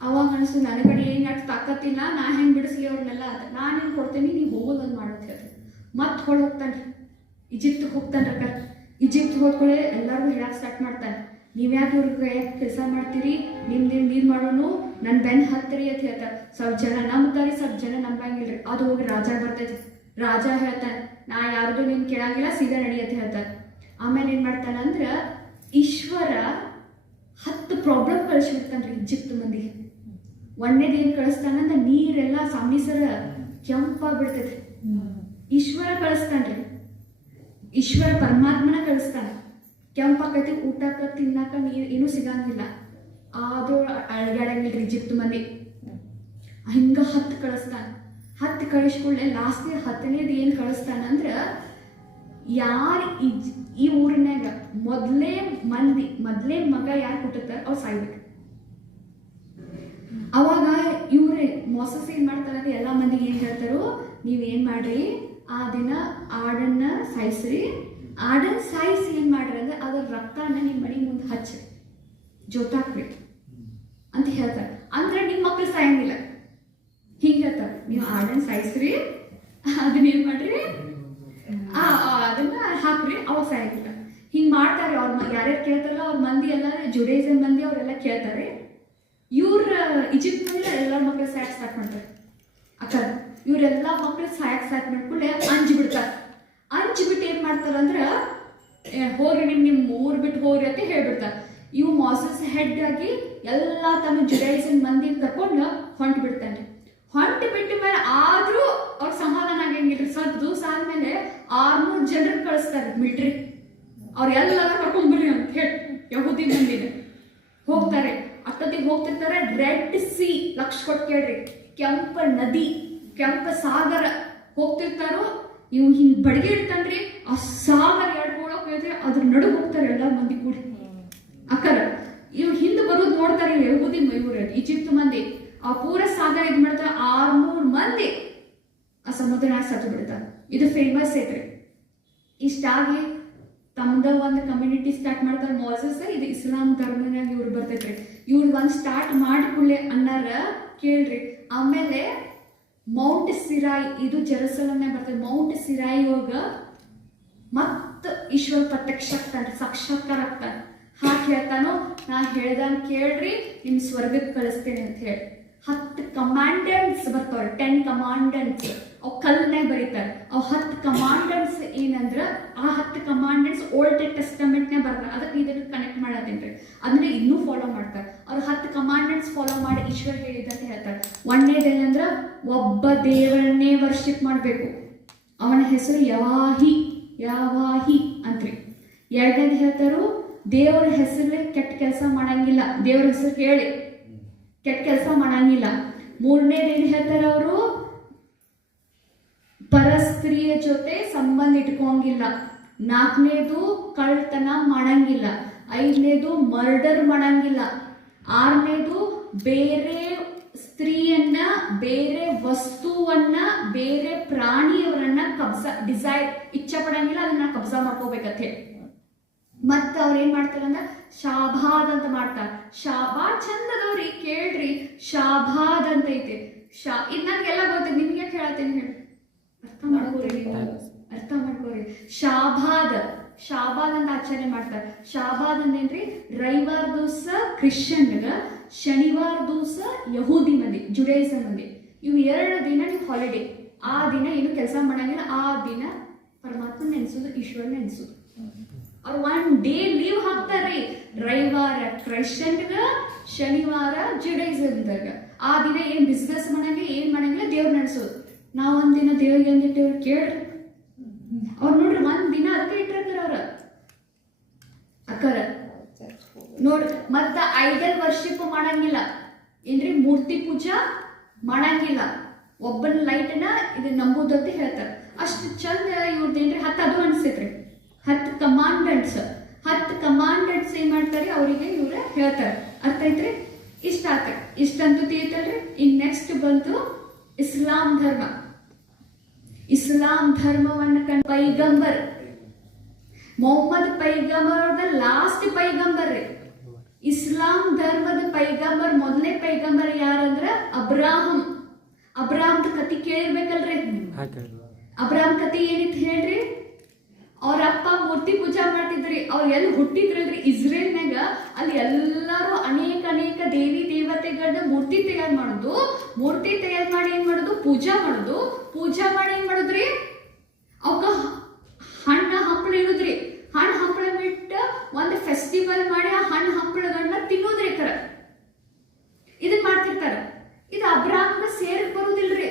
ಅವಾಗ ಅನಿಸ್ತು ನನ್ನ ಕಡೆ ಏನು ಅಷ್ಟು ತಾಕತ್ತಿಲ್ಲ, ನಾ ಹೆಂಗೆ ಬಿಡಿಸ್ಲಿ ಅವ್ರನ್ನೆಲ್ಲ ಅಂತ. ನಾನೇನು ಕೊಡ್ತೇನೆ, ನೀವು ಹೋಗೋದೊಂದು ಮಾಡೋದು ಹೇಳ್ತಾರೆ. ಮತ್ತೆ ಹೊಳ ಹೋಗ್ತಾನೆ, ಈಜಿಪ್ಟಿಗೆ ಹೋಗ್ತಾನೆ. ಈಜಿಪ್ಟ್ ಹೋದ್ಕೊಳ್ಳೆ ಎಲ್ಲರಿಗೂ ಹೇಳಕ್ಕೆ ಸ್ಟಾರ್ಟ್ ಮಾಡ್ತಾನೆ, ನೀವ್ಯಾಕೆ ಇವ್ರಿಗೆ ಕೆಲಸ ಮಾಡ್ತೀರಿ, ನಿಮ್ದೇನು ನೀರು ಮಾಡೋನು, ನನ್ನ ಬೆನ್ ಹತ್ತಿರಿ ಅಂತ ಹೇಳ್ತಾರೆ. ಸ್ವಲ್ಪ ಜನ ನಂಬ್ತಾರೆ, ಸ್ವಲ್ಪ ಜನ ನಂಬಂಗಿಲ್ರಿ. ಅದು ಹೋಗಿ ರಾಜ ಬರ್ತೈತೆ. ರಾಜ ಹೇಳ್ತಾನೆ, ನಾ ಯಾರ್ದು ನಿಮ್ ಕೇಳಂಗಿಲ್ಲ, ಸೀದಾ ನಡಿ ಅಂತ ಹೇಳ್ತಾನೆ. ಆಮೇಲೆ ಏನ್ ಮಾಡ್ತಾನ ಅಂದ್ರ ಈಶ್ವರ 10 ಪ್ರಾಬ್ಲಮ್ ಕಳಿಸ್ಬಿಡ್ತಾನ್ರಿ ಈಜಿಪ್ಟ್ ಮಂದಿಗೆ. ಒಂದೇದು ಏನ್ ಕಳಿಸ್ತಾನಂದ್ರ ನೀರೆಲ್ಲ ಸಮ್ಮಿಸರ ಕೆಂಪಾಗ್ಬಿಡ್ತೈತಿ. ಈಶ್ವರ ಕಳಿಸ್ತಾನ್ರಿ, ಈಶ್ವರ ಪರಮಾತ್ಮನ ಕಳಿಸ್ತಾನ. ಕೆಂಪಾಕೈತಿ, ಊಟಕ್ಕ ತಿನ್ನಕ ನೀರು ಏನೂ ಸಿಗಂಗಿಲ್ಲ. ಆದ್ರೂ ಅಳಗಾಡಂಗಿಲ್ರಿ ಈಜಿಪ್ಟ್ ಮಂದಿ. ಹಿಂಗ 10 ಕಳಿಸ್ತಾನ. 10 ಕಳಿಸ್ಕೊಳ್ಳೆ ಲಾಸ್ಟ್ 10ನೇದು ಏನು ಕಳಿಸ್ತಾನಂದ್ರ, ಯಾರು ಈ ಊರಿನಾಗ ಮೊದಲೇ ಮಗ ಯಾರು ಹುಟ್ಟುತ್ತಾರ ಅವ್ರು ಸಾಯ್ಬೇಕು. ಅವಾಗ ಇವ್ರೆ ಮೋಸಸ್ ಏನ್ ಮಾಡ್ತಾರಂದ್ರೆ ಎಲ್ಲ ಮಂದಿಗೆ ಏನ್ ಹೇಳ್ತಾರೋ, ನೀವೇನ್ ಮಾಡ್ರಿ, ಆ ದಿನ ಆಡನ್ನ ಸಾಯಿಸ್ರಿ. ಆಡನ್ನ ಸಾಯಿಸಿ ಏನ್ ಮಾಡ್ರಿ ಅಂದ್ರೆ ಅದ್ರ ರಕ್ತನ ನಿಮ್ಮ ಮನೆ ಮುಂದೆ ಹಚ್ಚ್ರಿ, ಜೋತಾಕ್ಬೇಕು ಅಂತ ಹೇಳ್ತಾರೆ. ಅಂದ್ರೆ ನಿಮ್ಮ ಮಕ್ಳು ಸಾಯಂಗಿಲ್ಲ. ಹಿಂಗೆ ಹೇಳ್ತಾರೆ, ನೀವು ಆಡನ್ನ ಸಾಯಿಸ್ರಿ, ಅದನ್ನ ಏನ್ ಮಾಡ್ರಿ, ಅದನ್ನ ಹಾಕ್ರಿ, ಅವಾಗ ಸಾಯಂಗಿಲ್ಲ. ಹಿಂಗೆ ಮಾಡ್ತಾರೆ. ಅವ್ರ ಯಾರ್ಯಾರು ಕೇಳ್ತಾರಲ್ಲ ಅವ್ರ ಮಂದಿ ಎಲ್ಲ, ಜುಡೈಸಮ್ ಮಂದಿ ಅವರೆಲ್ಲ ಕೇಳ್ತಾರೆ. ಇವ್ರ ಈಜಿಪ್ಟ್ ಮಂದಿ ಎಲ್ಲ ಮಕ್ಳು ಸಾಯಕ್ ಸ್ಟಾರ್ಟ್ ಮಾಡ್ತಾರೆ. ಅಕ್ಕ ಇವರೆಲ್ಲ ಮಕ್ಳು ಸಾಯಕ್ ಸ್ಟಾರ್ಟ್ ಮಾಡ್ಕೊಳ್ಳೆ ಅಂಜ್ಬಿಡ್ತಾರೆ. ಅಂಜ್ಬಿಟ್ಟು ಏನ್ ಮಾಡ್ತಾರಂದ್ರ, ಹೋಗ್ರಿ ನಿಮ್ ಊರ್ ಬಿಟ್ಟು ಹೋಗ್ರಿ ಅಂತ ಹೇಳ್ಬಿಡ್ತಾರೆ. ಇವು ಮಾಸಸ್ ಹೆಡ್ ಆಗಿ ಎಲ್ಲ ತಮ್ಮ ಜುಡೈಸಮ್ ಮಂದಿ ಕರ್ಕೊಂಡು ಹೊಂಟು ಬಿಡ್ತಾನೆ. ಹೊಂಟು ಬಿಟ್ಟ ಮೇಲೆ ಆದ್ರೂ ಅವ್ರ ಸಮಾಧಾನ ಆಗಂಗಿಲ್ಲ. ಸ್ವಲ್ಪ ದಿವಸ ಆದ್ಮೇಲೆ 600 ಜನರನ್ನ ಕಳಿಸ್ತಾರೆ ಮಿಲಿಟ್ರಿ, ಅವ್ರೆಲ್ಲ ಕರ್ಕೊಂಡ್ಬರ್ರಿ ಅಂತ ಹೇಳಿ. ಯಹೂದಿ ಮಂದಿನ ಹೋಗ್ತಾರೆ. ಅಷ್ಟೊತ್ತಿಗೆ ಹೋಗ್ತಿರ್ತಾರೆ. ರೆಡ್ ಸಿ, ಲಕ್ಷ ಕೊಟ್ಟು ಕೇಳ್ರಿ, ಕೆಂಪ ನದಿ, ಕೆಂಪ ಸಾಗರ ಹೋಗ್ತಿರ್ತಾರೋ. ಇವ್ ಹಿಂಗ್ ಬಡಿಗೆ ಇಡ್ತಾನ್ರಿ, ಆ ಸಾಗರ ಎಡ್ಕೊಳಕ್ ಹೇಳ್ತಾರೆ, ಅದ್ರ ನಡು ಹೋಗ್ತಾರೆ ಎಲ್ಲ ಮಂದಿ ಕೂಡಿ. ಅಕ್ಕರ ಇವ್ ಹಿಂದ್ ಬರೋದು ನೋಡ್ತಾರೆ ಯಹೂದಿ ಇವ್ರು ಈಜಿಪ್ಟ್ ಮಂದಿ. ಆ ಪೂರ ಸಾಗರ ಇದ್ ಮಾಡ್ತಾರೆ. 600 ಮಂದಿ ಆ ಸಮುದ್ರನಾಗ ಸತ್ತು ಬಿಡ್ತಾರೆ. ಇದು ಫೇಮಸ್ ಐತ್ರಿ. ಇಷ್ಟಾಗಿ ತಮ್ಮದ ಒಂದು ಕಮ್ಯುನಿಟಿ ಸ್ಟಾರ್ಟ್ ಮಾಡ್ತಾರೆ ಮೋಸಸ್. ಇದು ಇಸ್ಲಾಂ ಧರ್ಮನಾಗ ಇವ್ರು ಬರ್ತೈತ್ರಿ. ಇವ್ರು ಒಂದು ಸ್ಟಾರ್ಟ್ ಮಾಡಿಕೊಳ್ಳೆ ಅನ್ನಾರ ಕೇಳ್ರಿ. ಆಮೇಲೆ ಮೌಂಟ್ ಸಿರಾಯ್, ಇದು ಜೆರುಸಲೇಮ್ನಾಗ ಬರ್ತದೆ. ಮೌಂಟ್ ಸಿರಾಯ್ ಹೋಗ ಮತ್ತ ಈಶ್ವರ ಪ್ರತ್ಯಕ್ಷ ಆಗ್ತಾನೆ, ಸಾಕ್ಷಾತ್ಕಾರ ಆಗ್ತಾನೆ. ಹಾಕಿ ಹೇಳ್ತಾನೋ, ನಾ ಹೇಳ್ದಂಗೆ ಕೇಳ್ರಿ, ನಿಮ್ ಸ್ವರ್ಗಕ್ಕೆ ಕಳಿಸ್ತೇನೆ ಅಂತ ಹೇಳಿ. 10 ಕಮಾಂಡೆಂಟ್ಸ್ ಬರ್ತಾವ್ರಿ, 10 ಕಮಾಂಡೆಂಟ್ಸ್. ಅವು ಕಲ್ನಾಗ ಬರೀತಾರೆ. ಅವು 10 ಕಮಾಂಡೆಂಟ್ಸ್ ಏನಂದ್ರ, ಆ 10 ಕಮಾಂಡೆಂಟ್ಸ್ ಓಲ್ಡ್ ಟೆಸ್ಟಮೆಂಟ್ನಾಗ ಬರ್ತಾರೆ. ಅದಕ್ಕೆ ಇದಕ್ಕೆ ಕನೆಕ್ಟ್ ಮಾಡತ್ತೇನ್ರಿ. ಅದನ್ನ ಇನ್ನೂ ಫಾಲೋ ಮಾಡ್ತಾರೆ. ಅವ್ರು 10 ಕಮಾಂಡೆಂಟ್ಸ್ ಫಾಲೋ ಮಾಡಿ ಈಶ್ವರ್ ಹೇಳಿದಂತ ಹೇಳ್ತಾರೆ. ಒಂದೇದೇನಂದ್ರ ಒಬ್ಬ ದೇವರನ್ನೇ ವರ್ಷಿಪ್ ಮಾಡಬೇಕು, ಅವನ ಹೆಸರು ಯವಾಹಿ ಅಂತ್ರಿ. ಎರಡನೇದು ಹೇಳ್ತಾರೋ ದೇವರ ಹೆಸರಲ್ಲಿ ಕೆಟ್ಟ ಕೆಲಸ ಮಾಡಂಗಿಲ್ಲ, ದೇವ್ರ ಹೆಸರು ಹೇಳಿ ಕೆಟ್ಟ ಕೆಲಸ ಮಾಡಂಗಿಲ್ಲ. ಮೂರನೇದು ಏನ್ ಹೇಳ್ತಾರೆ ಅವರು, ಪರಸ್ತ್ರೀಯ ಜೊತೆ ಸಂಬಂಧ ಇಟ್ಕೊಂಗಿಲ್ಲ. ನಾಲ್ಕನೇದು ಕಳ್ತನ ಮಾಡಂಗಿಲ್ಲ. ಐದನೇದು ಮರ್ಡರ್ ಮಾಡಂಗಿಲ್ಲ. ಆರನೇದು ಬೇರೆ ಸ್ತ್ರೀಯನ್ನ, ಬೇರೆ ವಸ್ತುವನ್ನ, ಬೇರೆ ಪ್ರಾಣಿಯವರನ್ನ ಡಿಸೈರ್ ಇಚ್ಛೆ ಪಡಂಗಿಲ್ಲ, ಅದನ್ನ ಕಬ್ಜಾ ಮಾಡ್ಕೋಬೇಕಂತ ಹೇಳಿ. ಮತ್ತ ಅವ್ರ ಏನ್ ಮಾಡ್ತಾರ ಅಂದ್ರ ಶಾಬಾದ್ ಅಂತ ಮಾಡ್ತಾರ. ಶಾಬಾದ್ ಚಂದದವ್ರಿ, ಕೇಳ್ರಿ, ಶಾಬಾದ್ ಅಂತ ಐತಿ. ಇದು ನನ್ಗೆಲ್ಲ ಗೊತ್ತಿದೆ, ನಿಮ್ಗೆ ಯಾಕೆ ಹೇಳತ್ತೇನೆ ಹೇಳಿ, ಅರ್ಥ ಮಾಡ್ಕೋರಿ, ಅರ್ಥ ಮಾಡ್ಕೋರಿ. ಶಾಬಾದ್ ಅಂತ ಆಚರಣೆ ಮಾಡ್ತಾರ. ಶಾಬಾದ್ ಅಂದೇನ್ರಿ, ರವಿವಾರ ದಿವಸ ಕ್ರಿಶ್ಚಿಯನ್ಗ, ಶನಿವಾರ ದಿವಸ ಯಹೂದಿ ಮಂದಿ, ಜುಡೈಸಮ್ ಮಂದಿ, ಇವು 2 ದಿನ ನೀವು ಹಾಲಿಡೇ. ಆ ದಿನ ಏನು ಕೆಲಸ ಮಾಡಂಗಿಲ್ಲ. ಆ ದಿನ ಪರಮಾತ್ಮ ನೆನ್ಸುದು, ಈಶ್ವರ ನೆನ್ಸುದು. ಅವ್ರು 1 ಡೇ ಲೀವ್ ಹಾಕ್ತಾರ್ರಿ. ರವಿವಾರ ಕ್ರಿಶ್ಚಿಯನ್ಗ, ಶನಿವಾರ ಜುಡೈಸಮ್ದಾಗ. ಆ ದಿನ ಏನ್ ಬಿಸ್ನೆಸ್ ಮಾಡಂಗಿಲ್ಲ, ಏನ್ ಮಾಡಂಗಿಲ್ಲ, ದೇವ್ರ ನಡೆಸೋದು. ನಾವ್ ಒಂದಿನ ದೇವ್ರಿಗೆ ಅಂದಿಟ್ಟೇವ್ರು, ಕೇಳ್ರಿ ಅವ್ರು ನೋಡ್ರಿ, 1 ದಿನ ಅದಕ್ಕೆ ಇಟ್ಟಿರ್ತಾರ ಅವ್ರ ಅಕ್ಕರ ನೋಡ್ರಿ. ಮತ್ತ ಐಡಲ್ ವರ್ಷಿಪ್ ಮಾಡಂಗಿಲ್ಲ ಏನ್ರಿ, ಮೂರ್ತಿ ಪೂಜಾ ಮಾಡಂಗಿಲ್ಲ. ಒಬ್ಬನ ಲೈಟ್ನ ಇದು ನಂಬುದಂತ ಹೇಳ್ತಾರೆ. ಅಷ್ಟು ಚಂದ ಇವ್ರದ್ದೇನ್ರಿ 10 ಅದು ಅನ್ಸೈತ್ರಿ. 10 ಕಮಾಂಡೆಂಟ್ಸ್ ಏನ್ ಮಾಡ್ತಾರೆ ಅವರಿಗೆ ಇವ್ರ ಹೇಳ್ತಾರೆ. ಅರ್ಥ ಐತ್ರಿ? ಇಷ್ಟ ಆತ, ಇಷ್ಟಂತೂ ತಿಳಿತಲ್ರಿ. ಇನ್ ನೆಕ್ಸ್ಟ್ ಬಂತು ಇಸ್ಲಾಂ ಧರ್ಮ. ಇಸ್ಲಾಂ ಧರ್ಮವನ್ನ ಪೈಗಂಬರ್ ಮೊಹಮ್ಮದ್ ಪೈಗಂಬರ್ ಲಾಸ್ಟ್ ಪೈಗಂಬರ್ ರೀ. ಇಸ್ಲಾಂ ಧರ್ಮದ ಪೈಗಂಬರ್, ಮೊದಲನೇ ಪೈಗಂಬರ್ ಯಾರಂದ್ರ ಅಬ್ರಾಹಂ. ಅಬ್ರಾಹ್ಮದ ಕತಿ ಕೇಳಿರ್ಬೇಕಲ್ರಿ. ಅಬ್ರಾಹಂ ಕತಿ ಏನಿತ್ತು ಹೇಳ್ರಿ? ಅವ್ರ ಅಪ್ಪ ಮೂರ್ತಿ ಪೂಜಾ ಮಾಡ್ತಿದ್ರಿ. ಅವ್ರು ಎಲ್ಲಿ ಹುಟ್ಟಿದ್ರಲ್ರಿ, ಇಸ್ರೇಲ್ನಾಗ. ಅಲ್ಲಿ ಎಲ್ಲರೂ ಅನೇಕ ದೇವಿ ದೇವತೆಗಳನ್ನ ಮೂರ್ತಿ ತಯಾರು ಮಾಡೋದು. ಮೂರ್ತಿ ತಯಾರು ಮಾಡಿ ಏನ್ ಮಾಡೋದು, ಪೂಜಾ ಮಾಡೋದು. ಪೂಜಾ ಮಾಡಿ ಏನ್ ಮಾಡುದ್ರಿ, ಅವಕ್ಕ ಹಣ್ಣ ಹಂಪಳ ಇಡುದ್ರಿ. ಹಣ್ಣು ಹಂಪಳ ಬಿಟ್ಟು ಒಂದು ಫೆಸ್ಟಿವಲ್ ಮಾಡಿ ಆ ಹಣ್ಣು ಹಂಪಳಗಳನ್ನ ತಿನ್ನೋದ್ರಿ. ಇದನ್ ಮಾಡ್ತಿರ್ತಾರ. ಇದು ಅಬ್ರಾಹ್ಮನ ಸೇರಕ್ ಬರುದಿಲ್ರಿ.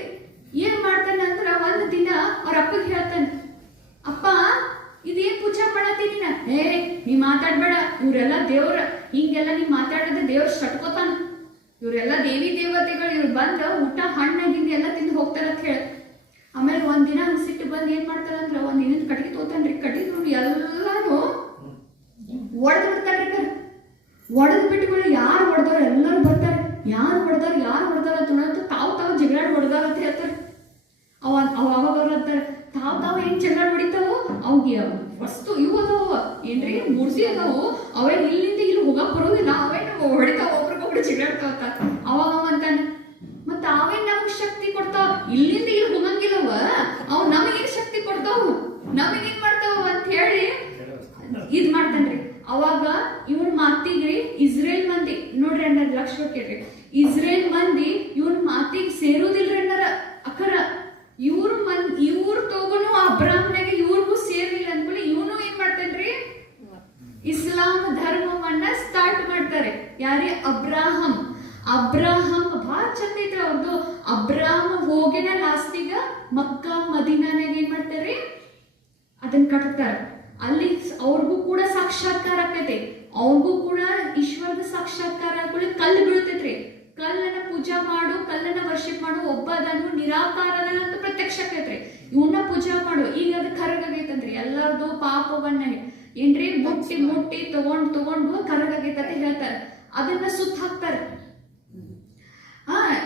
ಏನ್ ಮಾಡ್ತಾನೆ ಅಂದ್ರ, ಒಂದ್ ದಿನ ಅವ್ರ ಅಪ್ಪಗೆ ಹೇಳ್ತಾನೆ, ಅಪ್ಪ ಇದೇನ್ ಪೂಜಾ ಮಾಡತ್ತೀನಿ ನಾ? ನೀ ಮಾತಾಡ್ಬೇಡ, ಇವ್ರೆಲ್ಲ ದೇವ್ರ, ಹಿಂಗೆಲ್ಲ ನೀ ಮಾತಾಡಿದ್ರೆ ದೇವ್ರ ಸಟ್ಕೋತಾನ. ಇವ್ರೆಲ್ಲ ದೇವಿ ದೇವತೆಗಳು, ಇವ್ರು ಬಂದ ಊಟ ಹಣ್ಣಾಗಿಂದ ಎಲ್ಲ ತಿಂದು ಹೋಗ್ತಾರ ಅಂತ ಹೇಳ. ಆಮೇಲೆ ಒಂದಿನ ಸಿಟ್ಟು ಬಂದ್ ಏನ್ ಮಾಡ್ತಾರಂದ್ರ, ಒಂದಿನ ಕಟ್ಗಿ ತೋತಾನ್ರಿ. ಕಟ್ಗಿ ತಗೊಂಡು ಎಲ್ಲಾರು ಒಡೆದ್ ಬಿಡ್ತಾರ್ರಿ. ಒಡೆದ್ ಬಿಟ್ಟುಗಳು ಯಾರು ಹೊಡೆದವ್ರ ಎಲ್ಲರೂ ಬರ್ತಾರೆ. ಯಾರು ಹೊಡೆದಾರ ಅಂತ ತಾವು ಜಗಳ ಹೊಡೆದಾರ ಅಂತ ಹೇಳ್ತಾರೆ. ಅವಾಗ ಅವ್ರ ಅಂತಾರೆ, ತಾವ್ ಏನ್ ಜಗಳ ಹೊಡಿತಾವು, ಅವ್ಗೆ ವಸ್ತು ಇವು ಅದಾವ ಏನ್ರಿ, ಮೂರ್ತಿ ಅದಾವು, ಅವೇನ್ ಇಲ್ಲಿಂದ ಇಲ್ಲಿ ಹೋಗಕ್ ಬರೋದಿಲ್ಲ, ಅವೇನ್ ಹೊಡಿತಾವ, ಒಬ್ರಿಗೊಬ್ರು ಜಗಳಾಡ್ತಾವ. ಅವಾಗ ಅಂತಾನೆ, ಮತ್ತ ಅವೇನ್ ನಮಗ್ ಶಕ್ತಿ ಕೊಡ್ತಾವ, ಇಲ್ಲಿಂದ ಇಲ್ಲಿ ಹೋಗಂಗಿಲ್ಲವ, ಅವ್ ನಮಗೇನ್ ಶಕ್ತಿ ಕೊಡ್ತಾವು, ನಮಗೇನ್ ಮಾಡ್ತಾವ ಅಂತ ಹೇಳಿ ಇದ್ ಮಾಡ್ತಾನ್ರಿ. ಅವಾಗ ಇವ್ರ ಮಾತಿಗ್ರಿ ಇಸ್ರೇಲ್ ಮಂದಿ ನೋಡ್ರಿ ಅಣ್ಣಾರ, ಲಕ್ಷ ಕೇಳ್ರಿ, ಇಸ್ರೇಲ್ ಮಂದಿ ಇವ್ರ ಮಾತಿಗೆ ಸೇರುದಿಲ್ರಿ ಅಣ್ಣಾರ ಅಕ್ಕರ. ಇವ್ರ ತಗೊಂಡು ಆ ಬ್ರಾಹ್ಮಣಿಗೆ ಇವ್ರಿಗೂ ಸೇರಿಲ್ಲ ಅಂದ್ಕೊಳ್ಳಿ, ಇವನು ಏನ್ ಮಾಡ್ತಾನ್ರಿ, ಇಸ್ಲಾಂ ಧರ್ಮವನ್ನ ಸ್ಟಾರ್ಟ್ ಮಾಡ್ತಾರೆ. ಯಾರೇ ಅಬ್ರಾಹಂ ಬಹಳ ಚಂದ ಐತ್ರಿ ಅವ್ರದ್ದು. ಅಬ್ರಾಹಂ ಹೋಗಿನ ಲಾಸ್ಟಿಗ ಮಕ್ಕಾ ಮದೀನಾನಾಗ ಏನ್ ಮಾಡ್ತಾರ್ರಿ, ಅದನ್ನ ಕಟ್ತಾರ. ಅಲ್ಲಿ ಅವ್ರಿಗೂ ಕೂಡ ಸಾಕ್ಷಾತ್ಕಾರ ಆಕೈತಿ. ಅವ್ರಿಗೂ ಕೂಡ ಈಶ್ವರದ ಸಾಕ್ಷಾತ್ಕಾರ ಆಗಿ ಕಲ್ಲು ಬೀಳ್ತೈತ್ರಿ. ಕಲ್ಲನ್ನ ಪೂಜಾ ಮಾಡು, ಕಲ್ಲನ್ನ ವರ್ಷಿಪ್ ಮಾಡು, ಒಬ್ಬ ಅದನ್ನು ನಿರಾಕಾರದ ಅಂತ ಪ್ರತ್ಯಕ್ಷ ಆಕೈತ್ರಿ. ಇವನ್ನ ಪೂಜಾ ಮಾಡು. ಈಗ ಅದು ಕರಗಾಗೈತಂದ್ರಿ, ಎಲ್ಲರದು ಪಾಪವನ್ನ ಏನ್ರಿ ಮುಟ್ಟಿ ತಗೊಂಡು ಕರಗಾಗೈತ ಅಂತ ಹೇಳ್ತಾರೆ. ಅದನ್ನ ಸುತ್ತ ಹಾಕ್ತಾರ.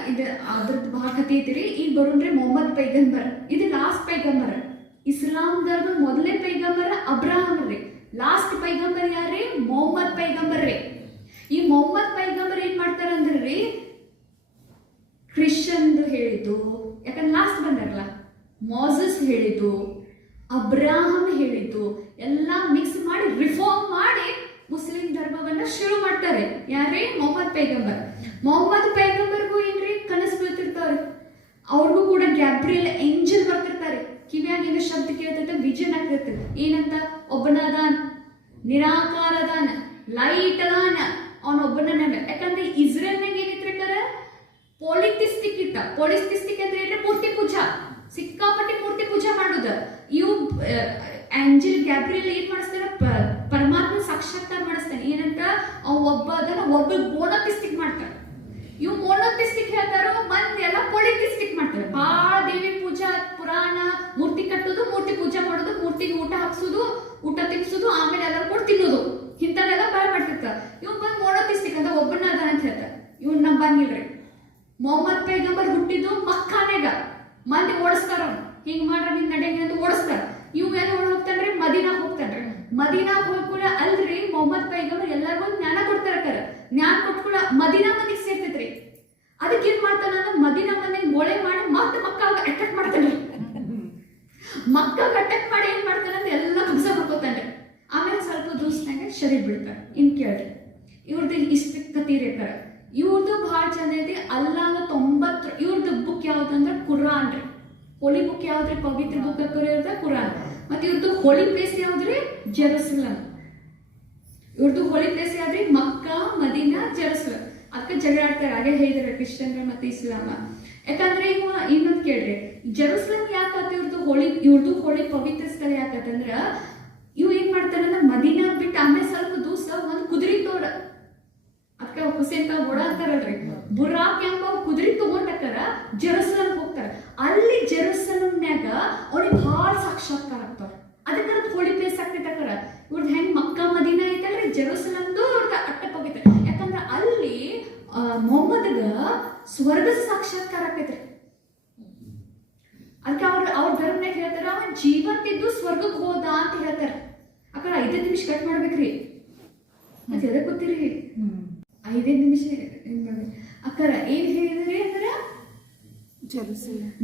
ಇದು ಅದ್ರದ್ದು ಬಹಳ ಕಥೆ ಐತಿರಿ. ಈಗ ಬರೋಣ್ರಿ ಮೊಹಮ್ಮದ್ ಪೈಗಂಬರ್. ಇದು ಲಾಸ್ಟ್ ಪೈಗಂಬರ್. ಇಸ್ಲಾಂ ಧರ್ಮ ಮೊದಲನೇ ಪೈಗಂಬರ್ ಅಬ್ರಾಹಂ ರೀ. ಲಾಸ್ಟ್ ಪೈಗಂಬರ್ ಯಾರ್ರಿ? ಮೊಹಮ್ಮದ್ ಪೈಗಂಬರ್ ರೀ. ಈ ಮೊಹಮ್ಮದ್ ಪೈಗಂಬರ್ ಏನ್ ಮಾಡ್ತಾರ ಅಂದ್ರಿ, ಕ್ರಿಶ್ಚಿಯನ್ ಹೇಳಿದ್ದು, ಯಾಕಂದ್ರೆ ಲಾಸ್ಟ್ ಬಂದಾರಲ್ಲ, ಮೋಸಸ್ ಹೇಳಿದ್ದು, ಅಬ್ರಾಹಂ ಹೇಳಿದ್ದು ಎಲ್ಲ ಮಿಕ್ಸ್ ಮಾಡಿ ರಿಫಾರ್ಮ್ ಮಾಡಿ ಮುಸ್ಲಿಂ ಧರ್ಮವನ್ನ ಶುರು ಮಾಡ್ತಾರೆ. ಯಾರೇ? ಮೊಹಮ್ಮದ್ ಪೈಗಂಬರ್ಗೂ ಏನ್ರಿ ಕನಸು ಬೀಳ್ತಿರ್ತಾವ್ರಿ. ಅವ್ರಿಗೂ ಕೂಡ ಗ್ಯಾಬ್ರಿಯಲ್ ಏಂಜಲ್ ಬರ್ತಿರ್ತಾರೆ. ಕಿವ್ಯಾಗ ಏನೋ ಶಬ್ದ ಕೇಳ್ತೈತೆ, ವಿಜನ್ ಆಗ್ತಿರ್ತದೆ. ಏನಂತ? ಒಬ್ಬನದಾನ್, ನಿರಾಕಾರ ಅದಾನ, ಲೈಟ್ ಅದಾನ, ಅವನೊಬ್ಬನ. ಯಾಕಂದ್ರೆ ಇಸ್ರೇಲ್ನಾಗ ಏನಿತ್ರಿಕಾರ ಪೊಲಿಥಿಸ್ಟಿಕ್ ಇತ್ತ. ಪೊಲಿಥಿಸ್ಟಿಕ್ ಅಂದ್ರೆ ಏನ್ರಿ? ಮೂರ್ತಿ ಪೂಜಾ, ಸಿಕ್ಕಾಪಟ್ಟಿ ಮೂರ್ತಿ ಪೂಜಾ ಮಾಡುದ. ಇವು ಆಂಜಲ್ ಗ್ಯಾಬ್ರಿಯಲ್ ಏನ್ ಮಾಡಿಸ್ತಾನೆ, ಪರಮಾತ್ಮ ಸಾಕ್ಷಾತ್ಕಾರ ಮಾಡಿಸ್ತಾನೆ. ಏನಂತ ಒಬ್ಬ ಅದನ್ನ ಒಬ್ಬ ಮೋನೋಥಿಸ್ಟಿಕ್ ಮಾಡ್ತಾರೆ. ಇವ್ ಮೋನೋಥಿಸ್ಟಿಕ್ ಹೇಳ್ತಾರೋ, ಮಂದಿ ಎಲ್ಲ ಪೊಲಿಥಿಸ್ಟಿಕ್ ಮಾಡ್ತಾರೆ. ಬಾಳ ದೇವಿ ಪೂಜಾ, ಪುರಾಣ, ಮೂರ್ತಿ ಕಟ್ಟೋದು, ಮೂರ್ತಿ ಪೂಜೆ ಮಾಡೋದು, ಮೂರ್ತಿಗೆ ಊಟ ಹಾಕ್ಸೋದು, ಊಟ ತಿನ್ಸೋದು, ಆಮೇಲೆ ಎಲ್ಲ ಕೊಟ್ಟು ತಿನ್ನೋದು, ಇಂಥವೆಲ್ಲ ಬಾಳ ಮಾಡ್ತಿರ್ತಾರ. ಇವ್ ಬಂದ್ ಮೋನೋಥಿಸ್ಟಿಕ್ ಅಂತ ಒಬ್ಬನ ಅದ ಅಂತ ಹೇಳ್ತಾರೆ. ಇವ್ನ ನಂಬಂಗಿಲ್ರಿ. ಮೊಹಮ್ಮದ್ ಪೈಗಂಬರ್ ಹುಟ್ಟಿದ್ದು ಮಕ್ಕಾನೆಗ, ಮಂದಿ ಓಡಿಸ್ತಾರ, ಹಿಂಗ್ ಮಾಡ್ರ ನಿನ್ ನಡೆಯಂಗೆ ಅಂತ ಓಡಿಸ್ತಾರ. ಇವ್ ಎಲ್ಲ ಹೋಗ್ತಾನ್ರಿ, ಮದೀನಾಗ್ ಹೋಗ್ತಾನ್ರಿ. ಮದೀನಾಗ್ ಹೋಗ್ಕೂಡ ಅಲ್ರಿ ಮೊಹಮ್ಮದ್ ಪೈಗಂಬರ್ ಎಲ್ಲರಿಗೂ ಜ್ಞಾನ ಕೊಡ್ತಾರ. ಜ್ಞಾನ ಕೊಟ್ಕೂಡ ಮದೀನಾ ಮಂದಿಗೆ ಸೇರ್ತೈತ್ರಿ. ಅದಕ್ಕೆ ಏನ್ ಮಾಡ್ತಾನ, ಮದೀನಾ ಮಂದಿಗೆ ಗೋಳೆ ಮಾಡಿ ಮತ್ತೆ ಮಕ್ಕಾಗ ಅಟ್ಯಾಕ್ ಮಾಡ್ತಾನೆ. ಮಕ್ಕಾಗ ಅಟ್ಯಾಕ್ ಮಾಡಿ ಏನ್ ಮಾಡ್ತಾನೆ ಅಂದ್ರೆ ಎಲ್ಲ ಕಬ್ಜ ಮಾಡ್ಕೋತಾನೆ. ಆಮೇಲೆ ಸ್ವಲ್ಪ ದಿವಸನಾಗ ಶರೀರ್ ಬಿಡ್ತಾರೆ. ಇನ್ ಕೇಳ್ರಿ, ಇವ್ರದ್ದು ಇಷ್ಟ ಕತೀರೇಕಾರ. ಇವ್ರದ್ದು ಬಹಳ ಚಂದ ಐತಿ. ಅಲ್ಲಾಗ 90, ಇವ್ರದ್ದು ಬುಕ್ ಯಾವ್ದಂದ್ರೆ ಕುರಾನ್ ರೀ. ಹೋಲಿ ಬುಕ್ ಯಾವ್ದ್ರಿ? ಪವಿತ್ರ ಬುಕ್ ಇರೋದ ಕುರಾನ್. ಮತ್ತೆ ಇವ್ರದ್ದು ಹೋಲಿ ಪ್ಲೇಸ್ ಯಾವ್ದ್ರಿ? ಜೆರುಸಲಂ. ಇವ್ರದ್ದು ಹೋಲಿ ಪ್ಲೇಸ್ ಯಾವ್ದ್ರಿ? ಮಕ್ಕಾ, ಮದೀನಾ, ಜೆರುಸಲಂ. ಅದಕ್ಕೆ ಜಗಳ ಆಡ್ತಾರೆ. ಹಾಗೆ ಹೇಳಿದಾರೆ ಕ್ರಿಶ್ಚಿಯನ್ರು ಮತ್ತೆ ಇಸ್ಲಾಮ. ಯಾಕಂದ್ರೆ ಇವ ಇನ್ನೊಂದು ಕೇಳ್ರಿ, ಜೆರುಸಲಂ ಯಾಕತ್ತ ಇವ್ರದ್ದು ಹೋಳಿ ಪವಿತ್ರ ಸ್ಥಳ ಯಾಕತ್ತಂದ್ರ, ಇವ್ ಏನ್ ಮಾಡ್ತಾರಂದ್ರ ಮದೀನಾ ಬಿಟ್ಟು ಆಮೇಲೆ ಸ್ವಲ್ಪ ದಿವಸ ಒಂದ್ ಕುದುರೆ ತೋಡ, ಅದಕ್ಕೆ ಹುಸೇನ್ ಓಡ ಅಂತಾರಲ್ರಿ, ಬುರಾಕ್ ಎಂಬ ಕುದುರೆ ತಗೊಂಡಕ್ಕಾರ ಜೆರುಸಲಂ ಹೋಗ್ತಾರ. ಅಲ್ಲಿ ಜೆರುಸಲಂನ್ಯಾಗ ಅವ್ರಿಗೆ ಬಹಳ ಸಾಕ್ಷಾತ್ಕಾರ ಆಗ್ತಾವ. ಅದಕ್ಕೆ ಹೋಳಿ ಪ್ಲೇಸ್ ಆಗ್ತೈತಕ್ಕಾರ. ಇವ್ರದ್ದು ಹೆಂಗ್ ಮಕ್ಕಾ ಮದೀನಾ ಐತಲ್ರಿ, ಜೆರುಸಲಂದು ಅವ್ರದ್ದು ಅಟ್ಟ ಪವಿತ್ರ. ಯಾಕಂದ್ರ ಅಲ್ಲಿ ಮೊಹಮ್ಮದ್ಗ ಸ್ವರ್ಗದ ಸಾಕ್ಷಾತ್ಕಾರ ಆಕೈತ್ರಿ. ಅದಕ್ಕೆ ಅವ್ರ ಧರ್ಮನಾಗ ಹೇಳ್ತಾರ, ಅವನ್ ಜೀವಂತಿದ್ದು ಸ್ವರ್ಗಕ್ಕೆ ಹೋದ ಅಂತ ಹೇಳ್ತಾರ. ಅಕ್ಕ 5 ನಿಮಿಷ ಕಟ್ ಮಾಡ್ಬೇಕ್ರಿ. ಮತ್ತೆ ಎದಕ್ ಗೊತ್ತಿರಿ, 5 ನಿಮಿಷ ಏನ್ ಮಾಡ್ಬೇಕು ಅಕ್ಕರ. ಏನ್ ಹೇಳಿದ್ರಿ ಅಂದ್ರ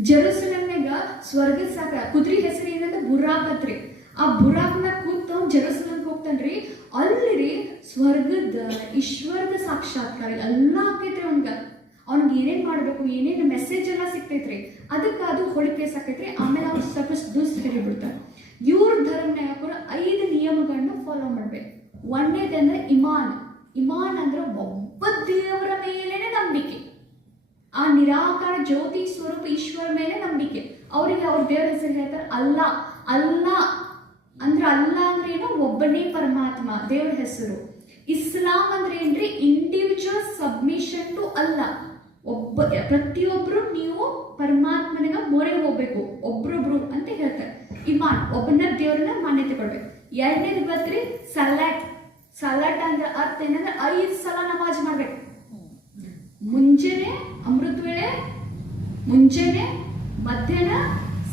ಜೆರುಸಲಂನಾಗ ಸ್ವರ್ಗದ ಸಾಕ ಕುದುರೆ ಹೆಸರು ಏನಂತ ಬುರಾಕ್ ಅತ್ರಿ. ಆ ಬುರಾಕ್ನ ಕೂತ್ ಜೆರುಸಲಂಗೆ ಹೋಗ್ತಾನ್ರಿ. ಅಲ್ಲಿ ಸ್ವರ್ಗದ ಈಶ್ವರದ ಸಾಕ್ಷಾತ್ಕಾರ ಎಲ್ಲ ಆಕೈತ್ರಿ. ಅವ್ನಿಗೆ ಏನೇನ್ ಮಾಡ್ಬೇಕು, ಏನೇನ್ ಮೆಸೇಜ್ ಎಲ್ಲ ಸಿಕ್ತೈತ್ರಿ. ಅದಕ್ಕೆ ಅದು ಹೋಳಿ ಪ್ಲೇಸ್ ಆಕೈತ್ರಿ. ಆಮೇಲೆ ಅವ್ರು ಸ್ವಲ್ಪ ದಿವಸ ಕರಿಬಿಡ್ತಾರೆ. ಇವ್ರ ಧರ್ಮನಾಗ 5 ನಿಯಮಗಳನ್ನ ಫಾಲೋ ಮಾಡ್ಬೇಕು. ಒಂದೇದಂದ್ರೆ ಇಮಾನ್. ಇಮಾನ್ ಅಂದ್ರೆ ಒಬ್ಬ ದೇವರ ಮೇಲೇನೆ ನಂಬಿಕೆ, ಆ ನಿರಾಕಾರ ಜ್ಯೋತಿ ಸ್ವರೂಪ ಈಶ್ವರ ಮೇಲೆ ನಂಬಿಕೆ. ಅವರಿಗೆ ಅವ್ರ ದೇವರ ಹೆಸರು ಹೇಳ್ತಾರೆ ಅಲ್ಲಾ. ಅಲ್ಲಾ ಅಂದ್ರೆ ಏನು? ಒಬ್ಬನೇ ಪರಮಾತ್ಮ, ದೇವರ ಹೆಸರು. ಇಸ್ಲಾಂ ಅಂದ್ರೆ ಏನ್ರಿ? ಇಂಡಿವಿಜುವಲ್ ಸಬ್ಮಿಷನ್ ಟು ಅಲ್ಲಾ. ಪ್ರತಿಯೊಬ್ರು ನೀವು ಪರಮಾತ್ಮನಿಗೆ ಮೊರೆ ಹೋಗ್ಬೇಕು, ಒಬ್ರೊಬ್ರು ಅಂತ ಹೇಳ್ತಾರೆ. ಇಮಾನ್, ಒಬ್ಬನ ದೇವ್ರನ್ನ ಮಾನ್ಯತೆ ಕೊಡ್ಬೇಕು. 2ನೇದು ಬತ್ರಿ ಸಲಾಟ್. ಸಲಾಟ್ ಅಂದ್ರೆ ಅರ್ಥ ಏನಂದ್ರೆ 5 ಸಲ ನಮಾಜ್ ಮಾಡ್ಬೇಕು. ಮುಂಜಾನೆ ಅಮೃತ ವೇಳೆ, ಮುಂಜಾನೆ, ಮಧ್ಯಾಹ್ನ,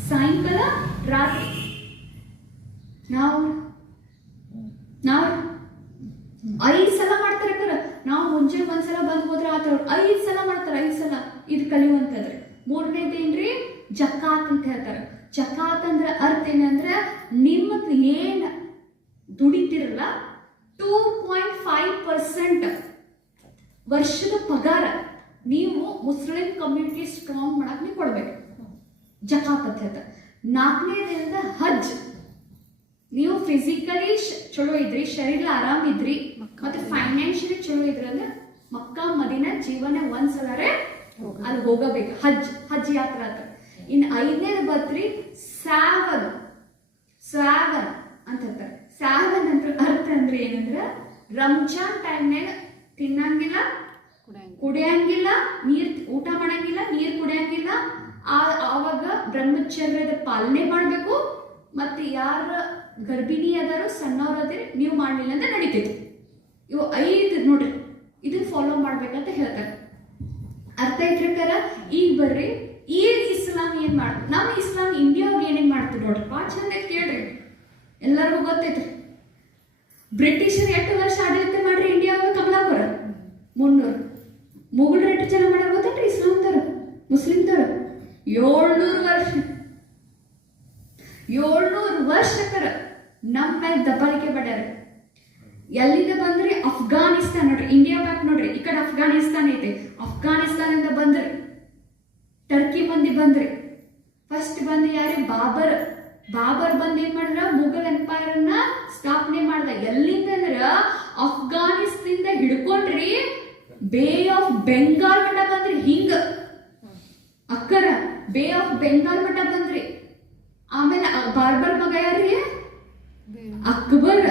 ಸಾಯಂಕಾಲ, ರಾತ್ರಿ. ನಾವು 5 ಸಲ ಮಾಡ್ತಾರೆ. ನಾವು ಮುಂಜಾನೆ 1 ಸಲ ಬಂದ್ ಹೋದ್ರೆ ಆತ 5 ಸಲ ಮಾಡ್ತಾರೆ. 5 ಸಲ ಇದು ಕಲಿಯುವಂತದ್ರಿ. 3ನೇದು ಏನ್ರಿ? ಜಕಾತ್ ಅಂತ ಹೇಳ್ತಾರೆ. ಜಕಾತ್ ಅಂದ್ರೆ ಅರ್ಥ ಏನಂದ್ರೆ ನಿಮ್ಮದು ಏನ್ ದುಡಿತಿರಲ್ಲ 2.5% ವರ್ಷದ ಪಗಾರ ನೀವು ಮುಸ್ಲಿಂ ಕಮ್ಯುನಿಟಿ ಸ್ಟ್ರಾಂಗ್ ಮಾಡಕ್ ನೀವು ಕೊಡ್ಬೇಕು. ಜಕಾತ್ ಅಂತ ಹೇಳ್ತಾರೆ. 4ನೇದಿಂದ ಹಜ್. ನೀವು ಫಿಸಿಕಲಿ ಚಲೋ ಇದ್ರಿ, ಶರೀರ ಆರಾಮ್ ಇದ್ರಿ, ಮತ್ತೆ ಫೈನಾನ್ಷಿಯಲಿ ಚಲೋ ಇದ್ರಿ ಅಂದ್ರೆ ಮಕ್ಕಾ ಮದೀನಾ ಜೀವನ 1 ಸಲರೇ ಅಲ್ಲಿ ಹೋಗಬೇಕು. ಹಜ್ ಯಾತ್ರಾ ಅಂತ. ಇನ್ನು 5ನೇದು ಬತ್ರಿ ಸಾವನ್. ಸಾವನ್ ಅಂತ ಹೇಳ್ತಾರೆ. ಸಾವನ್ ಅಂತ ಅರ್ಥ ಅಂದ್ರೆ ಏನಂದ್ರ ರಂಜಾನ್ ಟೈಮ್ನಾಗ ತಿನ್ನಂಗಿಲ್ಲ, ಕುಡಿಯಂಗಿಲ್ಲ, ಊಟ ಮಾಡಂಗಿಲ್ಲ, ನೀರ್ ಕುಡಿಯಂಗಿಲ್ಲ. ಆವಾಗ ಬ್ರಹ್ಮಚರ್ಯದ ಪಾಲನೆ ಮಾಡ್ಬೇಕು. ಮತ್ತೆ ಯಾರ ಗರ್ಭಿಣಿ ಅದಾರೋ, ಸಣ್ಣವ್ರ ಅದಿರಿ, ನೀವು ಮಾಡ್ಲಿಲ್ಲ ಅಂದ್ರೆ ನಡೀತೈತಿ. ಇವು 5 ನೋಡ್ರಿ, ಇದನ್ನ ಫಾಲೋ ಮಾಡ್ಬೇಕಂತ ಹೇಳ್ತಾರೆ. ಅರ್ಥ ಐತ್ರಕಾರ. ಈಗ ಬರ್ರಿ, ಈಗ ಇಸ್ಲಾಂ ಏನ್ ಮಾಡ್ತೀವಿ? ನಮ್ಮ ಇಸ್ಲಾಂ ಇಂಡಿಯಾವ್ರು ಏನೇನ್ ಮಾಡ್ತೀವಿ ನೋಡ್ರಿ, ಭಾಳ ಚಂದ ಕೇಳ್ರಿ, ಎಲ್ಲರಿಗೂ ಗೊತ್ತೈತ್ರಿ. ಬ್ರಿಟಿಷರು 8 ವರ್ಷ ಆಡಳಿತ ಮಾಡ್ರಿ ಇಂಡಿಯಾವಾಗ? ಕಮಲಾಪುರ 300. ಮುಗುಳ್ರು 8 ಜನ ಮಾಡ್ಯಾರ ಗೊತ್ತೈತ್ರಿ? ಇಸ್ಲಾಂ ತರ, ಮುಸ್ಲಿಂ ತರ 700 ವರ್ಷ. 700 ವರ್ಷಕ್ಕರ ನಮ್ಮ ಮೇಲೆ ದಬ್ಬಾಳಿಕೆ ಮಾಡ್ಯಾರ. ಎಲ್ಲಿಂದ ಬಂದ್ರಿ? ಅಫ್ಘಾನಿಸ್ತಾನ್. ನೋಡ್ರಿ, ಇಂಡಿಯಾ ಮ್ಯಾಪ್ ನೋಡ್ರಿ, ಈ ಕಡೆ ಅಫ್ಘಾನಿಸ್ತಾನ್ ಐತಿ. ಅಫ್ಘಾನಿಸ್ತಾನಿಂದ ಬಂದ್ರಿ, ಟರ್ಕಿ ಮಂದಿ ಬಂದ್ರಿ. ಫಸ್ಟ್ ಬಂದು ಯಾರೇ? ಬಾಬರ್ ಬಂದು ಏನ್ ಮಾಡಿದ್ರ? ಮುಘಲ್ ಎಂಪೈರ್ ಅನ್ನ ಸ್ಥಾಪನೆ ಮಾಡ್ದ. ಎಲ್ಲಿಂದ ಅಂದ್ರ ಅಫ್ಘಾನಿಸ್ತಾನದಿಂದ ಹಿಡ್ಕೊಂಡ್ರಿ ಬೇ ಆಫ್ ಬೆಂಗಾಲ್ ಮಠ ಬಂದ್ರಿ. ಹಿಂಗ ಅಕ್ಕರ ಬೇ ಆಫ್ ಬೆಂಗಾಲ್ ಮಠ ಬಂದ್ರಿ. ಆಮೇಲೆ ಬಾರ್ಬರ್ ಮಗ ಯಾರ್ರಿ? ಅಕ್ಬರ್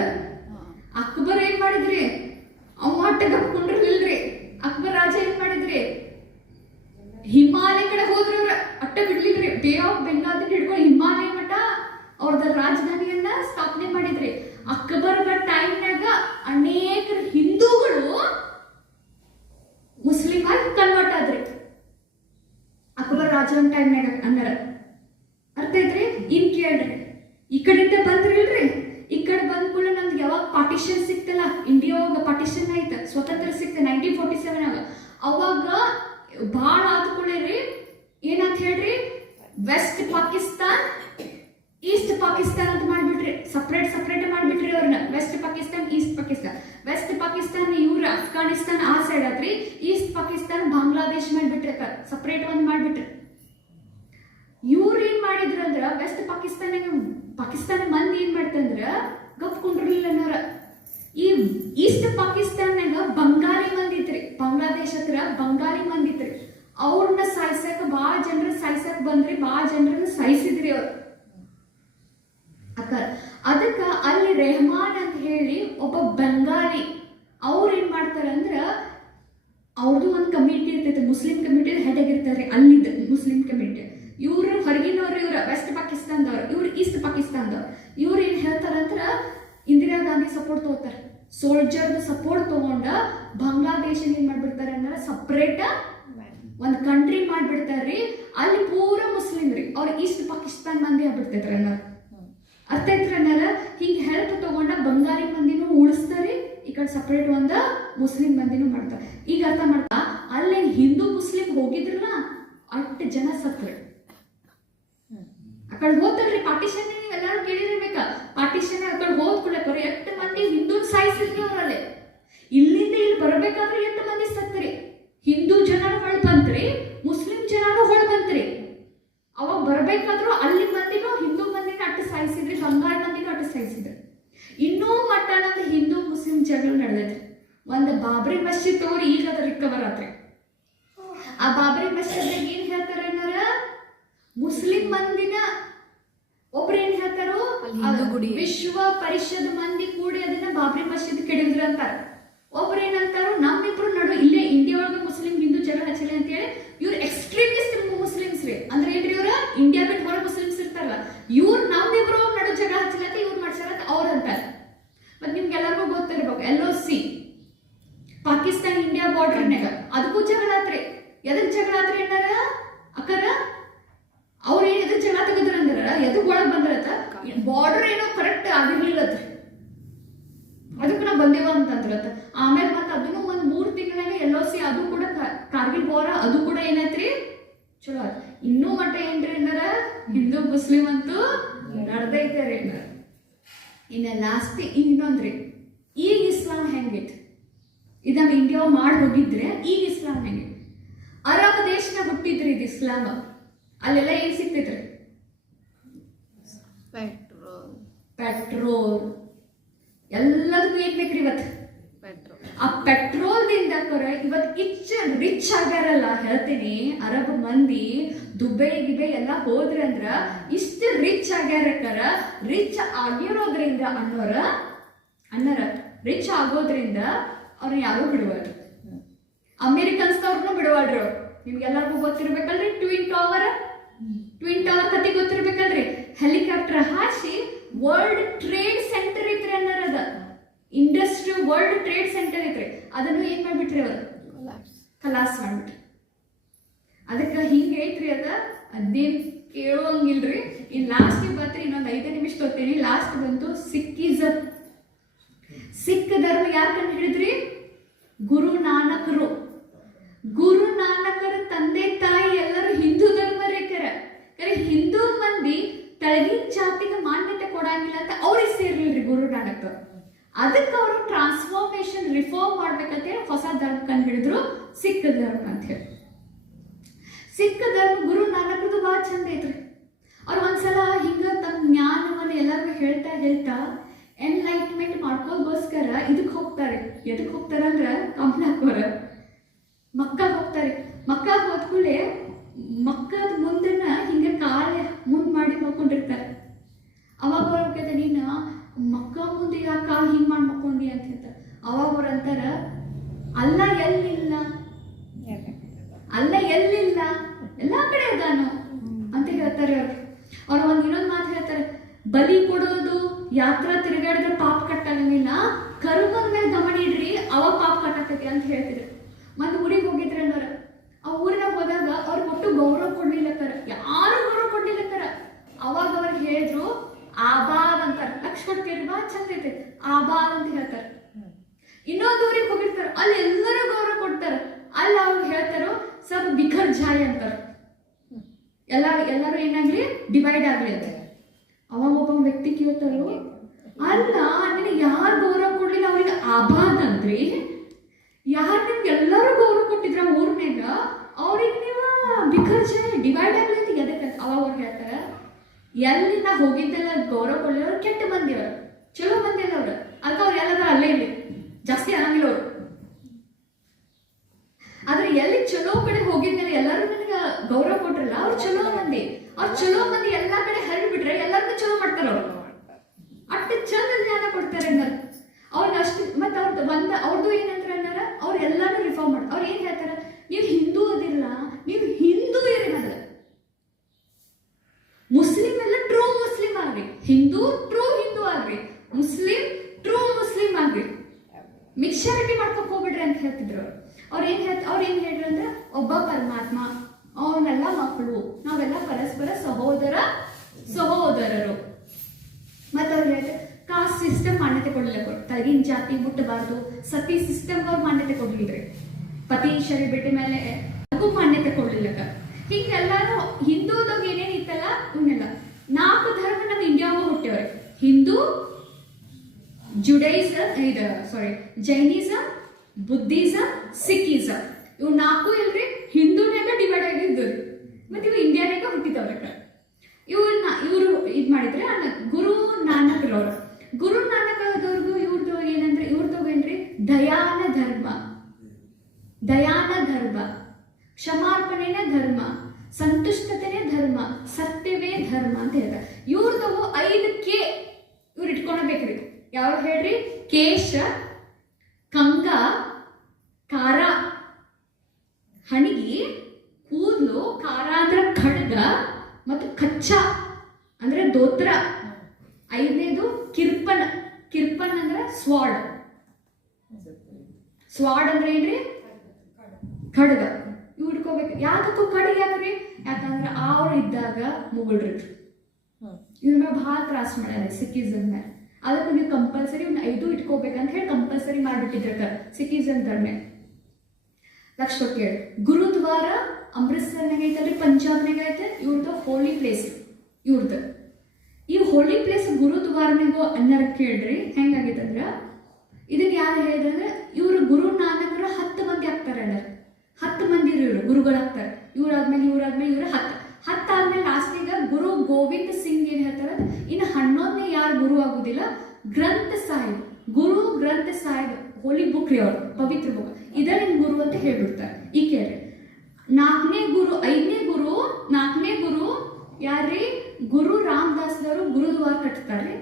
ಅಕ್ಬರ್ ಏನ್ ಮಾಡಿದ್ರಿ, ಅವ ಅಟ್ಟಗಪ್ಕೊಂಡಿರ್ಲಿಲ್ರಿ. ಅಕ್ಬರ್ ರಾಜ ಏನ್ ಮಾಡಿದ್ರಿ, ಹಿಮಾಲಯ ಕಡೆ ಹೋದ್ರಿ. ಅವ್ರ ಅಟ್ಟ ಬಿಡ್ಲಿಲ್ರಿ. ಬೇ ಆಫ್ ಬೆಂಗಾಲ್ ಹಿಡ್ಕೊಂಡು ಹಿಮಾಲಯ ಮಠ ಅವ್ರದ ರಾಜಧಾನಿಯನ್ನ ಸ್ಥಾಪನೆ ಮಾಡಿದ್ರಿ. ಅಕ್ಬರ್ ಟೈಮ್ನಾಗ ಅನೇಕ ಹಿಂದೂಗಳು ಮುಸ್ಲಿಂ ಆಗಿ ಕನ್ವರ್ಟ್ ಆದ್ರಿ. ಅಕ್ಬರ್ ರಾಜನ ಟೈಮ್ನಾಗ ಅಂದ್ರ ಅರ್ಥ ಐತ್ರಿ. ಇನ್ ಕೇಳ್ರಿ, ಈ ಕಡೆಯಿಂದ ಬಂದ್ರಿಲ್ರಿ, ಈ ಕಡೆ ಬಂದ ಕೂಡ ನಮ್ಗೆ ಯಾವಾಗ ಪಾರ್ಟಿಷನ್ ಸಿಕ್ತಲ್ಲ, ಇಂಡಿಯಾ ಪಾರ್ಟಿಷನ್ ಆಯ್ತ, ಸ್ವತಂತ್ರ ಸಿಕ್ತ 1947 ಅವಾಗ ಭಾಳ ಆದ್ಕೊಳ್ಳಿರಿ. ಏನಂತ ಹೇಳ್ರಿ, ವೆಸ್ಟ್ ಪಾಕಿಸ್ತಾನ್ ಈಸ್ಟ್ ಪಾಕಿಸ್ತಾನ್ ಅಂತ ಮಾಡ್ಬಿಟ್ರಿ. ಸಪ್ರೇಟ್ ಮಾಡ್ಬಿಟ್ರಿ ಅವ್ರನ್ನ. West Pakistan east Pakistan. West Pakistan ಇವ್ರ ಅಫ್ಘಾನಿಸ್ತಾನ್ ಆ ಸೈಡ್ ಆದ್ರಿ. ಈಸ್ಟ್ ಪಾಕಿಸ್ತಾನ್ ಬಾಂಗ್ಲಾದೇಶ್ ಮಾಡ್ಬಿಟ್ರಿ, ಸಪ್ರೇಟ್ ಒಂದ್ ಮಾಡ್ಬಿಟ್ರಿ. ಇವ್ರು ಏನ್ ಮಾಡಿದ್ರ ಅಂದ್ರ ವೆಸ್ಟ್ ಪಾಕಿಸ್ತಾನ ಮಂದಿ ಏನ್ ಮಾಡ್ತಂದ್ರ ಗಪ್ಕೊಂಡಿರ್ಲಿಲ್ಲ ಅನ್ನೋರ. ಈ ಈಸ್ಟ್ ಪಾಕಿಸ್ತಾನ್ಯಾಗ ಬಂಗಾಲಿ ಮಂದಿ ಇತ್ರಿ, ಬಾಂಗ್ಲಾದೇಶ ಹತ್ರ ಬಂಗಾಲಿ ಮಂದಿ ಇತ್ರಿ. ಅವ್ರನ್ನ ಸಾಯ್ಸಕ ಬಾಳ ಜನರ ಸಾಯ್ಸಕ್ ಬಂದ್ರಿ, ಬಾಳ ಜನರನ್ನ ಸಾಯಿಸಿದ್ರಿ ಅವ್ರು. ಅದಕ್ಕ ಅಲ್ಲಿ ರೆಹಮಾನ್ ಅಂತ ಹೇಳಿ ಒಬ್ಬ ಬಂಗಾಲಿ ಅವ್ರ ಏನ್ ಮಾಡ್ತಾರಂದ್ರ, ಅವ್ರದ್ದು ಒಂದು ಕಮಿಟಿ ಇರ್ತೈತೆ, ಮುಸ್ಲಿಂ ಕಮಿಟಿ ಹೆಡ್ ಆಗಿರ್ತಾರೆ ಅಲ್ಲಿದ್ದ ಮುಸ್ಲಿಂ ಕಮಿಟಿ. ಇವ್ರು ಹೊರಗಿನವ್ರು, ಇವ್ರ ವೆಸ್ಟ್ ಪಾಕಿಸ್ತಾನದವ್ರು, ಇವ್ರು ಈಸ್ಟ್ ಪಾಕಿಸ್ತಾನದವ್ರು. ಇವ್ರು ಏನ್ ಹೇಳ್ತಾರಂದ್ರ ಇಂದಿರಾ ಗಾಂಧಿ ಸಪೋರ್ಟ್ ತಗೋತಾರ. ಸೋಲ್ಜರ್ದ ಸಪೋರ್ಟ್ ತಗೊಂಡ ಬಾಂಗ್ಲಾದೇಶ ಏನ್ ಮಾಡ್ಬಿಡ್ತಾರೆ ಅಂದ್ರೆ ಸಪ್ರೇಟ್ ಒಂದ್ ಕಂಟ್ರಿ ಮಾಡ್ಬಿಡ್ತಾರ್ರಿ. ಅಲ್ಲಿ ಪೂರ ಮುಸ್ಲಿಂ ರೀ, ಅವ್ರ ಈಸ್ಟ್ ಪಾಕಿಸ್ತಾನ್ ಮಂದಿ ಆಗ್ಬಿಡ್ತೈತ್ರ ಅನ್ನೋರು. ಅರ್ಥ ಐತ್ರ ಅನ್ನೋರ. ಹಿಂಗ ಹೆಲ್ಪ್ ತಗೊಂಡ ಬಂಗಾಲಿ ಮಂದಿನೂ ಉಳಿಸ್ತಾರೆ, ಈ ಕಡೆ ಸಪ್ರೇಟ್ ಒಂದ ಮುಸ್ಲಿಂ ಮಂದಿನೂ ಮಾಡ್ತಾರೆ. ಈಗ ಅರ್ಥ ಮಾಡ್ತಾ, ಅಲ್ಲಿ ಹಿಂದೂ ಮುಸ್ಲಿಂ ಹೋಗಿದ್ರಲ್ಲ ಅಷ್ಟು ಜನ ಸತ್ರಿ. ಆ ಕಡೆ ಹೋಗ್ತಾರ್ರಿ ಪಾರ್ಟಿಷನ್. ನೀವು ಎಲ್ಲಾರು ಕೇಳಿರ್ಬೇಕ, ಪಾರ್ಟಿಷನ್ ಆ ಕಡೆ ಹೋದ್ಕೊಳಕ್ರ ಎಷ್ಟು ಮಂದಿ ಹಿಂದೂ ಸಾಯಿಸಿದ್ರಿ ಅವರಲ್ಲಿ. ಇಲ್ಲಿಂದ ಇಲ್ಲಿ ಬರ್ಬೇಕಾದ್ರೆ ಎಷ್ಟು ಮಂದಿ ಸತ್ರಿ. ಹಿಂದೂ ಜನರು ಹೊಳ್ ಬಂತ್ರಿ, ಮುಸ್ಲಿಂ ಜನರು ಹೊಳ್ ಬಂತ್ರಿ. ಅವಾಗ ಬರ್ಬೇಕಾದ್ರು ಅಲ್ಲಿ ಮಂದಿನೂ ಹಿಂದೂ ಮಂದಿನ ಅಟ್ಟು ಸಾಯಿಸಿದ್ರಿ, ಬಂಗಾಳ ಮಂದಿನೂ ಅಟ್ಟು ಸಾಯಿಸಿದ್ರಿ. ಇನ್ನೂ ಮಟ್ಟ ನಮ್ದು ಹಿಂದೂ ಮುಸ್ಲಿಂ ಜಗಳ ನಡೆದೈತ್ರಿ. ಒಂದು ಬಾಬ್ರಿ ಮಸ್ಜಿದ್ ತಗೋರಿ, ಈಗ ಅದ ರಿಕವರ್ ಆತ್ರಿ. ಆ ಬಾಬ್ರಿ ಮಸ್ಜಿದ್ ಏನ್ ಹೇಳ್ತಾರೆ ಅನ್ನೋರ, ಮುಸ್ಲಿಂ ಮಂದಿನ ಒಬ್ರು ಏನ್ ಹೇಳ್ತಾರೋ ವಿಶ್ವ ಪರಿಷದ್ ಮಂದಿ ಕೂಡಿ ಅದನ್ನ ಬಾಬ್ರಿ ಮಸ್ಜಿದ್ ಕೆಡಿದ್ರ ಅಂತಾರ. ಒಬ್ರು ಏನಂತಾರೋ ನಮ್ಮಿಬ್ರು ನಡು ಇಲ್ಲೇ ಇಂಡಿಯಾ ಒಳಗೆ ಮುಸ್ಲಿಂ ಹಿಂದೂ ಜಗಳ ಹಚ್ಚಲಿ ಅಂತ ಹೇಳಿ ಇವ್ರು ಎಕ್ಸ್ಟ್ರೀಮಿಸ್ಟ್ ಮುಸ್ಲಿಮ್ಸ್ ರೀ. ಅಂದ್ರೆ ಏನ್ರಿ, ಇವ್ರ ಇಂಡಿಯಾ ಬಿಟ್ಟು ಹೊರ ಮುಸ್ಲಿಮ್ಸ್ ಇರ್ತಾರಲ್ಲ, ಇವ್ರು ನಮ್ಮಿಬ್ರು ನಡು ಜಗಳ ಹಚ್ಚಲಿ ಅಂತ ಇವ್ರು ಮಾಡ್ಸಾರ ಅಂತ ಅವ್ರು ಅಂತಾರೆ. ಮತ್ ನಿಮ್ಗೆಲ್ಲರಿಗೂ ಗೊತ್ತಿರ್ಬೇಕು, LOC ಪಾಕಿಸ್ತಾನ ಇಂಡಿಯಾ ಬಾರ್ಡರ್ನಾಗ ಅದಕ್ಕೂ ಜಗಳ ಆತ್ರಿ. ಎದಕ್ ಜಗಳ ಆತ್ರಿ ಏನಾರ ಅಕ್ಕರ, ಅವ್ರ ಏನ್ ಎದಕ್ ಜಗಳ ತೆಗದ್ರ ಅಂದ್ರ ಎದಕ್ ಒಳಗ್ ಬಂದ್ರತ, ಬಾರ್ಡರ್ ಏನೋ ಕರೆಕ್ಟ್ ಆಗಿರ್ಲಿಲ್ಲತ್ರಿ, ಅದಕ್ಕೆ ನಾವು ಬಂದೇವ ಅಂತಂದ್ರತ. ಆಮೇಲೆ ಮತ್ತೆ ಅದನ್ನು ಒಂದ್ 3 ತಿಂಗಳಾಗ LOC ಅದು ಕೂಡ ಕಾರ್ಗಿಲ್ ವಾರ ಅದು ಕೂಡ ಏನೈತ್ರಿ ಚಲೋ ಆಯ್ತು. ಇನ್ನೂ ಮಟ್ಟ ಏನ್ರಿ ಏನಾರ ಹಿಂದೂ ಮುಸ್ಲಿಂ ಅಂತೂ ನಡ್ದೈತೆ ರೀ. ಇನ್ನ ಲಾಸ್ಟ್ ಇನ್ನೊಂದ್ರಿ, ಈಗ ಇಸ್ಲಾಂ ಹೆಂಗೈತಿ, ಇದ್ ನಮ್ಮ ಇಂಡಿಯಾ ಮಾಡಿ ಹೋಗಿದ್ರೆ ಈಗ ಇಸ್ಲಾಂ ಹೆಂಗೈತಿ. ಅರಬ್ ದೇಶನ ಹುಟ್ಟಿದ್ರಿ ಇದು ಇಸ್ಲಾಂ. ಅಲ್ಲೆಲ್ಲ ಏನ್ ಸಿಗ್ತೈತ್ರಿ, ಪೆಟ್ರೋಲ್ ಎಲ್ಲದಕ್ಕೂ ಏನ್ ಬೇಕ್ರಿ ಇವತ್ತು, ಆ ಪೆಟ್ರೋಲ್ ದಿಂದ ಇವತ್ತು ರಿಚ್ ಆಗ್ಯಾರಲ್ಲ ಹೇಳ್ತೀನಿ. ಅರಬ್ ಮಂದಿ ದುಬೈ ಗಿಬೈ ಎಲ್ಲ ಹೋದ್ರಿ ಅಂದ್ರ ಇಷ್ಟು ರಿಚ್ ಆಗ್ಯಾರ. ರಿಚ್ ಆಗಿರೋದ್ರಿಂದ ಅನ್ನರ ರಿಚ್ ಆಗೋದ್ರಿಂದ ಅವ್ರ ಯಾರು ಬಿಡುವಲ್ರಿ. ಅಮೇರಿಕನ್ಸ್ ಅವ್ರನ್ನೂ ಬಿಡುವಲ್ರಿ ಅವ್ರು. ನಿಮ್ಗೆಲ್ಲರಿಗೂ ಗೊತ್ತಿರ್ಬೇಕಲ್ರಿ ಟ್ವಿನ್ ಟವರ್ ಕತೆ ಗೊತ್ತಿರ್ಬೇಕಲ್ರಿ. ಹೆಲಿಕಾಪ್ಟರ್ ಹಾಸಿ ವರ್ಲ್ಡ್ ಟ್ರೇಡ್ ಸೆಂಟರ್ ಐತ್ರಿ ಅನ್ನರದ, ಇಂಡಸ್ಟ್ರಿ ವರ್ಲ್ಡ್ ಟ್ರೇಡ್ ಸೆಂಟರ್ ಐತ್ರಿ, ಅದನ್ನು ಏನ್ ಮಾಡ್ಬಿಟ್ರಿ ಅವರು ಕಲಾಸ್ ಮಾಡ್ಬಿಟ್ರಿ. ಅದಕ್ಕೆ ಹಿಂಗ ಐತ್ರಿ ಅದ, ಅದೇನ್ ಕೇಳುವಂಗಿಲ್ರಿ. ಇನ್ ಲಾಸ್ಟ್ ಬರ್ತೀರಿ, ಇನ್ನೊಂದು 5 ನಿಮಿಷ ಬರ್ತೀನಿ. ಲಾಸ್ಟ್ ಬಂತು ಸಿಕ್ಕಿಸಂ. ಸಿಖ್ ಧರ್ಮ ಯಾರು ಕಂಡು ಹಿಡಿದ್ರಿ, ಗುರು ನಾನಕರು. ಗುರು ನಾನಕರ ತಂದೆ ತಾಯಿ ಎಲ್ಲರೂ ಹಿಂದೂ ಧರ್ಮ ರೇಖರ. ಹಿಂದೂ ಮಂದಿ ತಳಗಿನ ಜಾತಿಗೆ ಮಾನ್ಯತೆ ಕೊಡಂಗಿಲ್ಲ ಅಂತ ಅವ್ರಿಗೆ ಸೇರ್ಲಿಲ್ರಿ ಗುರು ನಾನಕ್. ಅದಕ್ಕೆ ಅವರು ಟ್ರಾನ್ಸ್ಫಾರ್ಮೇಶನ್ ರಿಫಾರ್ಮ್ ಮಾಡ್ಬೇಕಂತ ಹೇಳಿ ಹೊಸ ಧರ್ಮ ಕಂಡು ಹಿಡಿದ್ರು, ಸಿಖ್ ಧರ್ಮ ಅಂತ ಹೇಳಿ. ಸಿಖ್ ಧರ್ಮ ಗುರು ನಾನಕರದು ಬಹಳ ಚಂದ ಐತ್ರಿ. ಅವ್ರು ಒಂದ್ಸಲ ಹಿಂಗ ತಮ್ಮ ಜ್ಞಾನವನ್ನು ಎಲ್ಲರಿಗೂ ಹೇಳ್ತಾ ಎನ್ಲೈಟ್ಮೆಂಟ್ ಮಾಡ್ಕೋಸ್ಕರ ಇದಕ್ಕೆ ಹೋಗ್ತಾರೆ. ಎದಕ್ಕೆ ಹೋಗ್ತಾರ ಅಂದ್ರ ಕಮಲಾಕೋರ ಮಕ್ಕಾಗ ಹೋಗ್ತಾರೆ. ಮಕ್ಕಾಗ ಹೋದ್ಕೂಳೆ ಮಕ್ಕದ ಮುಂದನ್ನ ಹಿಂಗ ಕಾಲ ಮುಂದ್ ಮಾಡಿ ನೋಡ್ಕೊಂಡಿರ್ತಾರೆ. ಅವಾಗ ಅವ್ರ ನೀನು ಮಕ್ಕ ಅಲ್ಲ ಎಲ್ಲಿಲ್ಲ, ಅಲ್ಲ ಎಲ್ಲಿಲ್ಲ, ಎಲ್ಲಾ ಕಡೆ ಅದಾನು ಅಂತ ಹೇಳ್ತಾರೆ ಅವ್ರು. ಅವ್ರು ಇನ್ನೊಂದು ಮಾತು ಹೇಳ್ತಾರೆ, ಬಲಿ ಕೊಡೋದು ಯಾತ್ರಾ ತಿರುಗಾಡಿದ್ರೆ ಪಾಪ ಕಟ್ಟಾಗಂಗಿಲ್ಲ, ಕರ್ಮದ ಮೇಲೆ ಗಮನ ಇಡ್ರಿ ಅವಾಗ ಪಾಪ ಕಟ್ಟಾಕತಿ ಅಂತ ಹೇಳ್ತಿದ್ರು. ಒಂದು ಊರಿಗೆ ಹೋಗಿದ್ರೆ ಅನ್ನೋರು, ಆ ಊರಿನಾಗ ಹೋದಾಗ ಅವ್ರಿಗೆ ಒಟ್ಟು ಗೌರವ ಕೊಡ್ಲಿಲ್ಲಕ್ಕಾರ, ಯಾರು ಗೌರವ ಕೊಡ್ಲಿಲ್ಲಕ್ಕಾರ. ಅವಾಗ ಅವ್ರಿಗೆ ಹೇಳಿದ್ರು ಆಬಾದ್ ಅಂತಾರ, ಲಕ್ಷ ಕೊಡ್ತೀರಿ ಬಾ ಚಂದ ಐತೆ ಆಬಾದ್ ಅಂತ ಹೇಳ್ತಾರೆ. ಇನ್ನೊಂದು ಊರಿಗೆ ಹೋಗಿರ್ತಾರ, ಅಲ್ಲಿ ಎಲ್ಲರೂ ಗೌರವ ಕೊಡ್ತಾರ, ಅಲ್ಲಿ ಅವ್ರು ಹೇಳ್ತಾರೋ ಸ್ವಲ್ಪ ಬಿಖರ್ ಜಾಯ್ ಅಂತಾರ, ಎಲ್ಲರೂ ಏನಾಗ್ಲಿ ಡಿವೈಡ್ ಆಗ್ಲಿ ಅಂತ. ಅವಾಗ ಒಬ್ಬ ವ್ಯಕ್ತಿ ಕೇಳ್ತಾರೋ, ಅಲ್ಲ ನಿನಗೆ ಯಾರು ಗೌರವ ಕೊಡ್ಲಿಲ್ಲ ಅವ್ರಿಗೆ ಆಬಾದ್ ಅಂದ್ರಿ, ಯಾರು ನಿಮ್ಗೆ ಎಲ್ಲರೂ ಗೌರವ ಕೊಟ್ಟಿದ್ರ ಊರ್ನಾಗ ಅವ್ರಿಗೆ ನೀವು ಬಿಖರ್ ಜಾಯ್ ಡಿವೈಡ್ ಆಗ್ಲಿ ಅಂತ ಎದಕ್ಕೆ? ಅವಾಗ ಅವ್ರು ಹೇಳ್ತಾರ, ಎಲ್ಲಿ ನಾ ಹೋಗಿದ್ದೆಲ್ಲ ಗೌರವ ಕೊಡ್ಲಿಲ್ಲ ಕೆಟ್ಟ ಮಂದಿ ಅವ್ರು, ಚಲೋ ಮಂದಿ ಅಲ್ಲ ಅವ್ರು, ಅದಕ್ಕೆ ಅವ್ರು ಎಲ್ಲಾದ್ರೂ ಅಲ್ಲೇ ಇಲ್ಲಿ ಜಾಸ್ತಿ ಅನ್ನಂಗಿಲ್ಲ ಅವ್ರು. ಆದ್ರೆ ಎಲ್ಲಿ ಚಲೋ ಕಡೆ ಹೋಗಿದ್ಮೇಲೆ ಎಲ್ಲರೂ ನನಗೆ ಗೌರವ ಕೊಟ್ರಲ್ಲ ಅವ್ರು ಚಲೋ ಮಂದಿ, ಅವ್ರು ಚಲೋ ಮಂದಿ ಎಲ್ಲಾ ಕಡೆ ಹರಿದು ಬಿಟ್ರೆ ಎಲ್ಲರಿಗೂ ಚಲೋ ಮಾಡ್ತಾರ ಅವ್ರು, ಅಷ್ಟು ಚಂದ ಜ್ಞಾನ ಕೊಡ್ತಾರೆ ಅನ್ನೋರು ಅವ್ರಿಗೆ ಅಷ್ಟು. ಮತ್ತೆ ಅವ್ರದ್ದು ಏನಂದ್ರೆ ಅನ್ನಾರ, ಅವ್ರು ಎಲ್ಲಾರು ರಿಫಾರ್ಮ್ ಮಾಡ್ತಾರೆ. ಅವ್ರು ಏನ್ ಹೇಳ್ತಾರ, ನೀವು ಹಿಂದೂ ಅದಿಲ್ಲ, ನೀವು ಹಿಂದೂ ಇರಿ ಮೊದಲ, ಮುಸ್ಲಿಂ ಎಲ್ಲ ಟ್ರೂ ಮುಸ್ಲಿಂ ಆಗ್ರಿ, ಹಿಂದೂ ಟ್ರೂ ಹಿಂದೂ ಆಗ್ರಿ, ಮುಸ್ಲಿಂ ಟ್ರೂ ಮುಸ್ಲಿಂ ಆಗ್ರಿ, ಮಿಕ್ಸರಿಟಿ ಮಾಡ್ಕೊಕ್ ಹೋಗ್ಬಿಡ್ರಿ ಅಂತ ಹೇಳ್ತಿದ್ರು ಅವ್ರು ಏನ್ ಹೇಳ್ರಿ ಅಂದ್ರೆ, ಒಬ್ಬ ಪರಮಾತ್ಮ, ಅವನೆಲ್ಲ ಮಕ್ಕಳು, ನಾವೆಲ್ಲ ಪರಸ್ಪರ ಸಹೋದರರು. ಮತ್ತೆ ಅವ್ರು ಹೇಳ್ತಾರೆ ಕಾಸ್ಟ್ ಸಿಸ್ಟಮ್ ಮಾನ್ಯತೆ ಕೊಡ್ಲಿಲ್ಲ, ತಳಗಿನ ಜಾತಿ ಮುಟ್ಟಬಾರ್ದು, ಸತಿ ಸಿಸ್ಟಮ್ ಅವ್ರು ಮಾನ್ಯತೆ ಕೊಡ್ಲಿಲ್ರಿ, ಪತಿ ಶರೀರ ಬಿಟ್ಟ ಮೇಲೆ ಅದಕ್ಕೂ ಮಾನ್ಯತೆ ಕೊಡ್ಲಿಲ್ಲ. ಹಿಂಗೆಲ್ಲಾರು ಹಿಂದೂದಾಗ ಏನೇನ್ ಇತ್ತಲ್ಲ ಇವನ್ನೆಲ್ಲ 4 ಧರ್ಮ ನಮ್ಮ ಇಂಡಿಯಾಗೂ ಹುಟ್ಟ್ಯವ್ರಿ, ಹಿಂದೂ, ಜೈನಿಸಮ್, ಬುದ್ಧಿಸಮ್, ಸಿಖಿಸಮ್, ಇವು 4 ಇಲ್ರಿ ಹಿಂದೂನಾಗ ಡಿವೈಡ್ ಆಗಿದ್ದು. ಮತ್ತೆ ಇವು ಇಂಡಿಯಾನಾಗ ಹುಟ್ಟಿದವ್ರ. ಇವರು ಇದ್ ಮಾಡಿದ್ರೆ ಗುರು ನಾನಕ್ ರವ್ರು, ಗುರು ನಾನಕ್ ಆದವ್ರಿಗೂ ಇವ್ರದ್ದು ಏನಂದ್ರೆ, ಇವ್ರದೇನ್ರಿ ದಯಾನ ಧರ್ಮ, ಕ್ಷಮಾರ್ಪಣೆನ ಧರ್ಮ, ಸಂತುಷ್ಟತೆನೇ ಧರ್ಮ, ಸತ್ಯವೇ ಧರ್ಮ ಅಂತ ಹೇಳ್ತಾರೆ. ಇವ್ರದವು 5K ಇವ್ರು ಇಟ್ಕೊಳ್ಬೇಕ್ರಿ. ಯಾವ ಹೇಳ್ರಿ? ಕೇಶ, ಕಂಗ, ಕಾರ, ಹಣಿಗಿ, ಕೂದಲು, ಕಾರ ಅಂದ್ರೆ ಖಡ್ಗ, ಮತ್ತು ಕಚ್ಚ ಅಂದ್ರೆ ದೋತ್ರ, 5ನೇದು ಕಿರ್ಪನ್ ಅಂದ್ರೆ ಸ್ವಾಡ್ ಅಂದ್ರೆ ಏನ್ರಿ? ಖಡ್ಗ. ಇವು ಇಟ್ಕೋಬೇಕು. ಯಾಕಕ್ಕೂ ಖಡ್ಗ ಯಾಕ್ರಿ? ಯಾಕಂದ್ರೆ ಅವ್ರು ಇದ್ದಾಗ ಮುಗುಳ್ರಿದ್ರು, ಇವ್ರ ಮೇಲೆ ಭಾಳ ತ್ರಾಸ ಮಾಡ್ಯಾರ ಸಿಕ್ಕಿಸಮ್ ಮೇಲೆ. ಅದಕ್ಕೆ ನೀವು ಕಂಪಲ್ಸರಿ ಇವ್ನ 5 ಇಟ್ಕೋಬೇಕಂತ ಹೇಳಿ ಕಂಪಲ್ಸರಿ ಮಾಡಿಬಿಟ್ಟಿದ್ರ ಸಿಕ್ಕಿಸಮ್ ಧರ್ಮ. ಲಕ್ಷ ಕೇಳಿ, ಗುರುದ್ವಾರ ಅಮೃತ್ಸರ್ನಾಗ ಐತಲ್ರಿ, ಪಂಜಾಬ್ನಾಗ ಐತೆ, ಇವ್ರದ್ದು ಹೋಲಿ ಪ್ಲೇಸ್. ಇವ್ರದ್ದು ಈ ಹೋಲಿ ಪ್ಲೇಸ್ ಗುರುದ್ವಾರನಾಗೋ ಅನ್ನರ ಕೇಳ್ರಿ ಹೆಂಗಾಗೈತಂದ್ರ, ಇದನ್ನ ಯಾರು ಹೇಳಿದ್ರೆ, ಇವ್ರು ಗುರು ನಾನಕರು 10 ಮಂದಿ ಆಗ್ತಾರೆ ಅಣ್ಣ, 10 ಮಂದಿ ಇವರು ಗುರುಗಳಾಗ್ತಾರೆ. ಇವ್ರಾದ್ಮೇಲೆ ಇವ್ರು 10 ಆದ್ಮೇಲೆ ಲಾಸ್ಟಿಗ ಗುರು ಗೋವಿಂದ್ ಸಿಂಗ್ ಏನ್ ಹೇಳ್ತಾರೆ, ಇನ್ನು 11ನೇ ಯಾರು ಗುರು ಆಗುದಿಲ್ಲ, ಗುರು ಗ್ರಂಥ ಸಾಹಿಬ್ ಹೋಲಿ ಬುಕ್ ರೀ, ಅವರು ಪವಿತ್ರ ಬುಕ್, ಇದ ನಿಮ್ ಗುರು ಅಂತ ಹೇಳ್ಬಿಡ್ತಾರೆ. ಈ ಕೇಳ್ರಿ, 4ನೇ ಗುರು ಯಾರ್ರಿ? ಗುರು ರಾಮದಾಸ್ದವರು ಗುರುದ್ವಾರ ಕಟ್ತಾರೆ.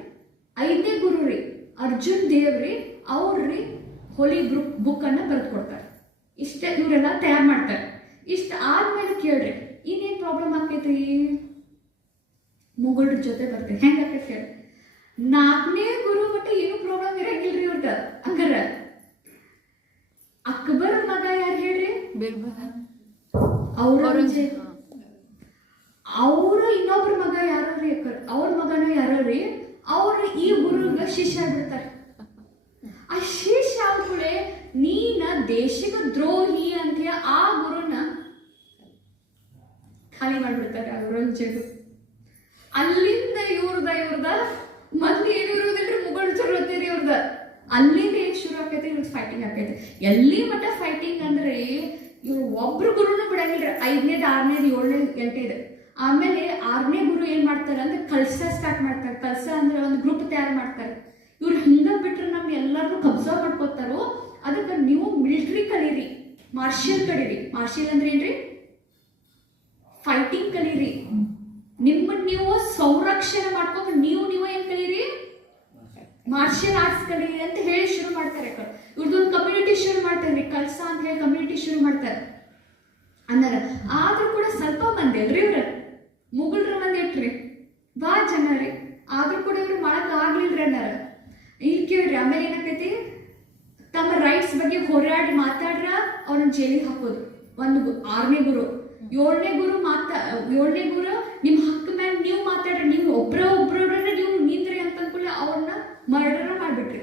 5ನೇ ಗುರು ರೀ ಅರ್ಜುನ್ ದೇವ್ರಿ, ಅವ್ರಿ ಹೋಲಿ ಬುಕ್ ಅನ್ನ ಬರೆದು ಕೊಡ್ತಾರೆ. ಇಷ್ಟ ಇವರೆಲ್ಲ ತಯಾರು ಮಾಡ್ತಾರೆ. ಇಷ್ಟ ಆದ್ಮೇಲೆ ಕೇಳ್ರಿ, ಇನ್ನೇನ್ ಪ್ರಾಬ್ಲಮ್ ಆಕೈತ್ರಿ? ಮುಗುಳ್ರ ಜೊತೆ ಬರ್ತೈತಿ. ಹೆಂಗ ಆಕೈತಿ ಹೇಳಿ? 4ನೇ ಗುರು ಬಟ್ ಏನು ಪ್ರಾಬ್ಲಮ್ ಇರಂಗಿಲ್ರಿ ಇವ್ರದ. ಹಂಗಾರ ಅಕ್ಬರ್ ಮಗ ಯಾರು ಹೇಳ್ರಿ? ಔರಂಗಜೇಬ್. ಅವ್ರ ಇನ್ನೊಬ್ರ ಮಗ ಯಾರ್ರಿ? ಅವ್ರ ಮಗನ ಯಾರ್ರಿ? ಅವ್ರು ಈ ಗುರುಗ ಶಿಷ್ಯ ಆಗ್ಬಿಡ್ತಾರೆ. ಆ ಶಿಷ್ಯ ಆಗ್ಬಿಡೆ ನೀನ ದೇಶಿಕ ದ್ರೋಹಿ ಅಂತ ಆ ಗುರುನ ಖಾಲಿ ಮಾಡ್ಬಿಡ್ತಾರೆ ಔರಂಗಜೇಬ್. ಅಲ್ಲಿಂದ ಇವ್ರದ ಮಂದಿ ಏನು ಇರೋದಿಲ್ರಿ, ಮುಗಳು ಚಲೋ ಹೊತ್ತೀರಿ ಇವ್ರದ. ಅಲ್ಲಿಂದ ಏನ್ ಶುರು ಆಕೈತಿ? ಇವ್ರದ್ದು ಫೈಟಿಂಗ್ ಆಕೈತಿ. ಎಲ್ಲಿ ಮಟ್ಟ ಫೈಟಿಂಗ್ ಅಂದ್ರೆ, ಇವ್ರು ಒಬ್ರು ಗುರುನು ಬಿಡಂಗಿಲ್ರಿ. 5ನೇದು 6ನೇದು 7ನೇದು 8ನೇದು. ಆಮೇಲೆ 6ನೇ ಗುರು ಏನ್ ಮಾಡ್ತಾರೆ ಅಂದ್ರೆ ಕಲ್ಸ ಸ್ಟಾರ್ಟ್ ಮಾಡ್ತಾರೆ. ಕಲ್ಸ ಅಂದ್ರೆ ಒಂದು ಗ್ರೂಪ್ ತಯಾರು ಮಾಡ್ತಾರೆ. ಇವ್ರು ಹಿಂಗ ಬಿಟ್ರೆ ನಮ್ಗೆ ಎಲ್ಲರೂ ಕಬ್ಜಾ ಮಾಡ್ಕೋತಾರೋ, ಅದಕ್ಕೆ ನೀವು ಮಿಲಿಟರಿ ಕಲೀರಿ, ಮಾರ್ಷಿಯಲ್ ಕಲೀರಿ. ಮಾರ್ಷಿಯಲ್ ಅಂದ್ರೆ ಏನ್ರಿ? ಫೈಟಿಂಗ್ ಕಲೀರಿ. ನಿಮ್ಮನ್ನ ನೀವು ಸಂರಕ್ಷಣೆ ಮಾಡ್ಕೊಂಡು ನೀವು ಏನ್ ಕಲೀರಿ? ಮಾರ್ಷಿಯಲ್ ಆರ್ಟ್ಸ್ ಕಲೀರಿ ಅಂತ ಹೇಳಿ ಶುರು ಮಾಡ್ತಾರೆ. ಇವ್ರದ್ದೊಂದು ಕಮ್ಯುನಿಟಿ ಶುರು ಮಾಡ್ತಾರೆ. ಕಲ್ಸ ಅನ್ನರ. ಆದ್ರೂ ಕೂಡ ಸ್ವಲ್ಪ ಮಂದಿ ಅಲ್ರಿ ಇವ್ರ ಮುಗುಳ್ರ ಮಂದಿ ಇಟ್ರಿ ಬಾ ಜನ ರೀ, ಆದ್ರೂ ಕೂಡ ಇವ್ರು ಮಾಡಕ್ ಆಗ್ಲಿಲ್ರಿ ಅನ್ನಾರ. ಇಲ್ಲಿ ಕೇಳ್ರಿ ಆಮೇಲೆ ಏನಾಕೈತಿ, ತಮ್ಮ ರೈಟ್ಸ್ ಬಗ್ಗೆ ಹೋರಾಡಿ ಮಾತಾಡ್ರ ಅವ್ರನ್ನ ಜೈಲಿಗೆ ಹಾಕೋದು. ಒಂದು 6ನೇ ಗುರು 7ನೇ ಗುರು ನಿಮ್ ಹಕ್ಕ ಮೇಲೆ ನೀವು ಮಾತಾಡ್ರಿ, ನೀವು ಒಬ್ರೊಬ್ರವ್ರನ್ನ ನೀವು ನಿಂದ್ರಿ ಅಂತ ಅನ್ಕೊಳ್ಳಿ ಅವ್ರನ್ನ ಮರ್ಡರ್ ಮಾಡ್ಬಿಟ್ರಿ.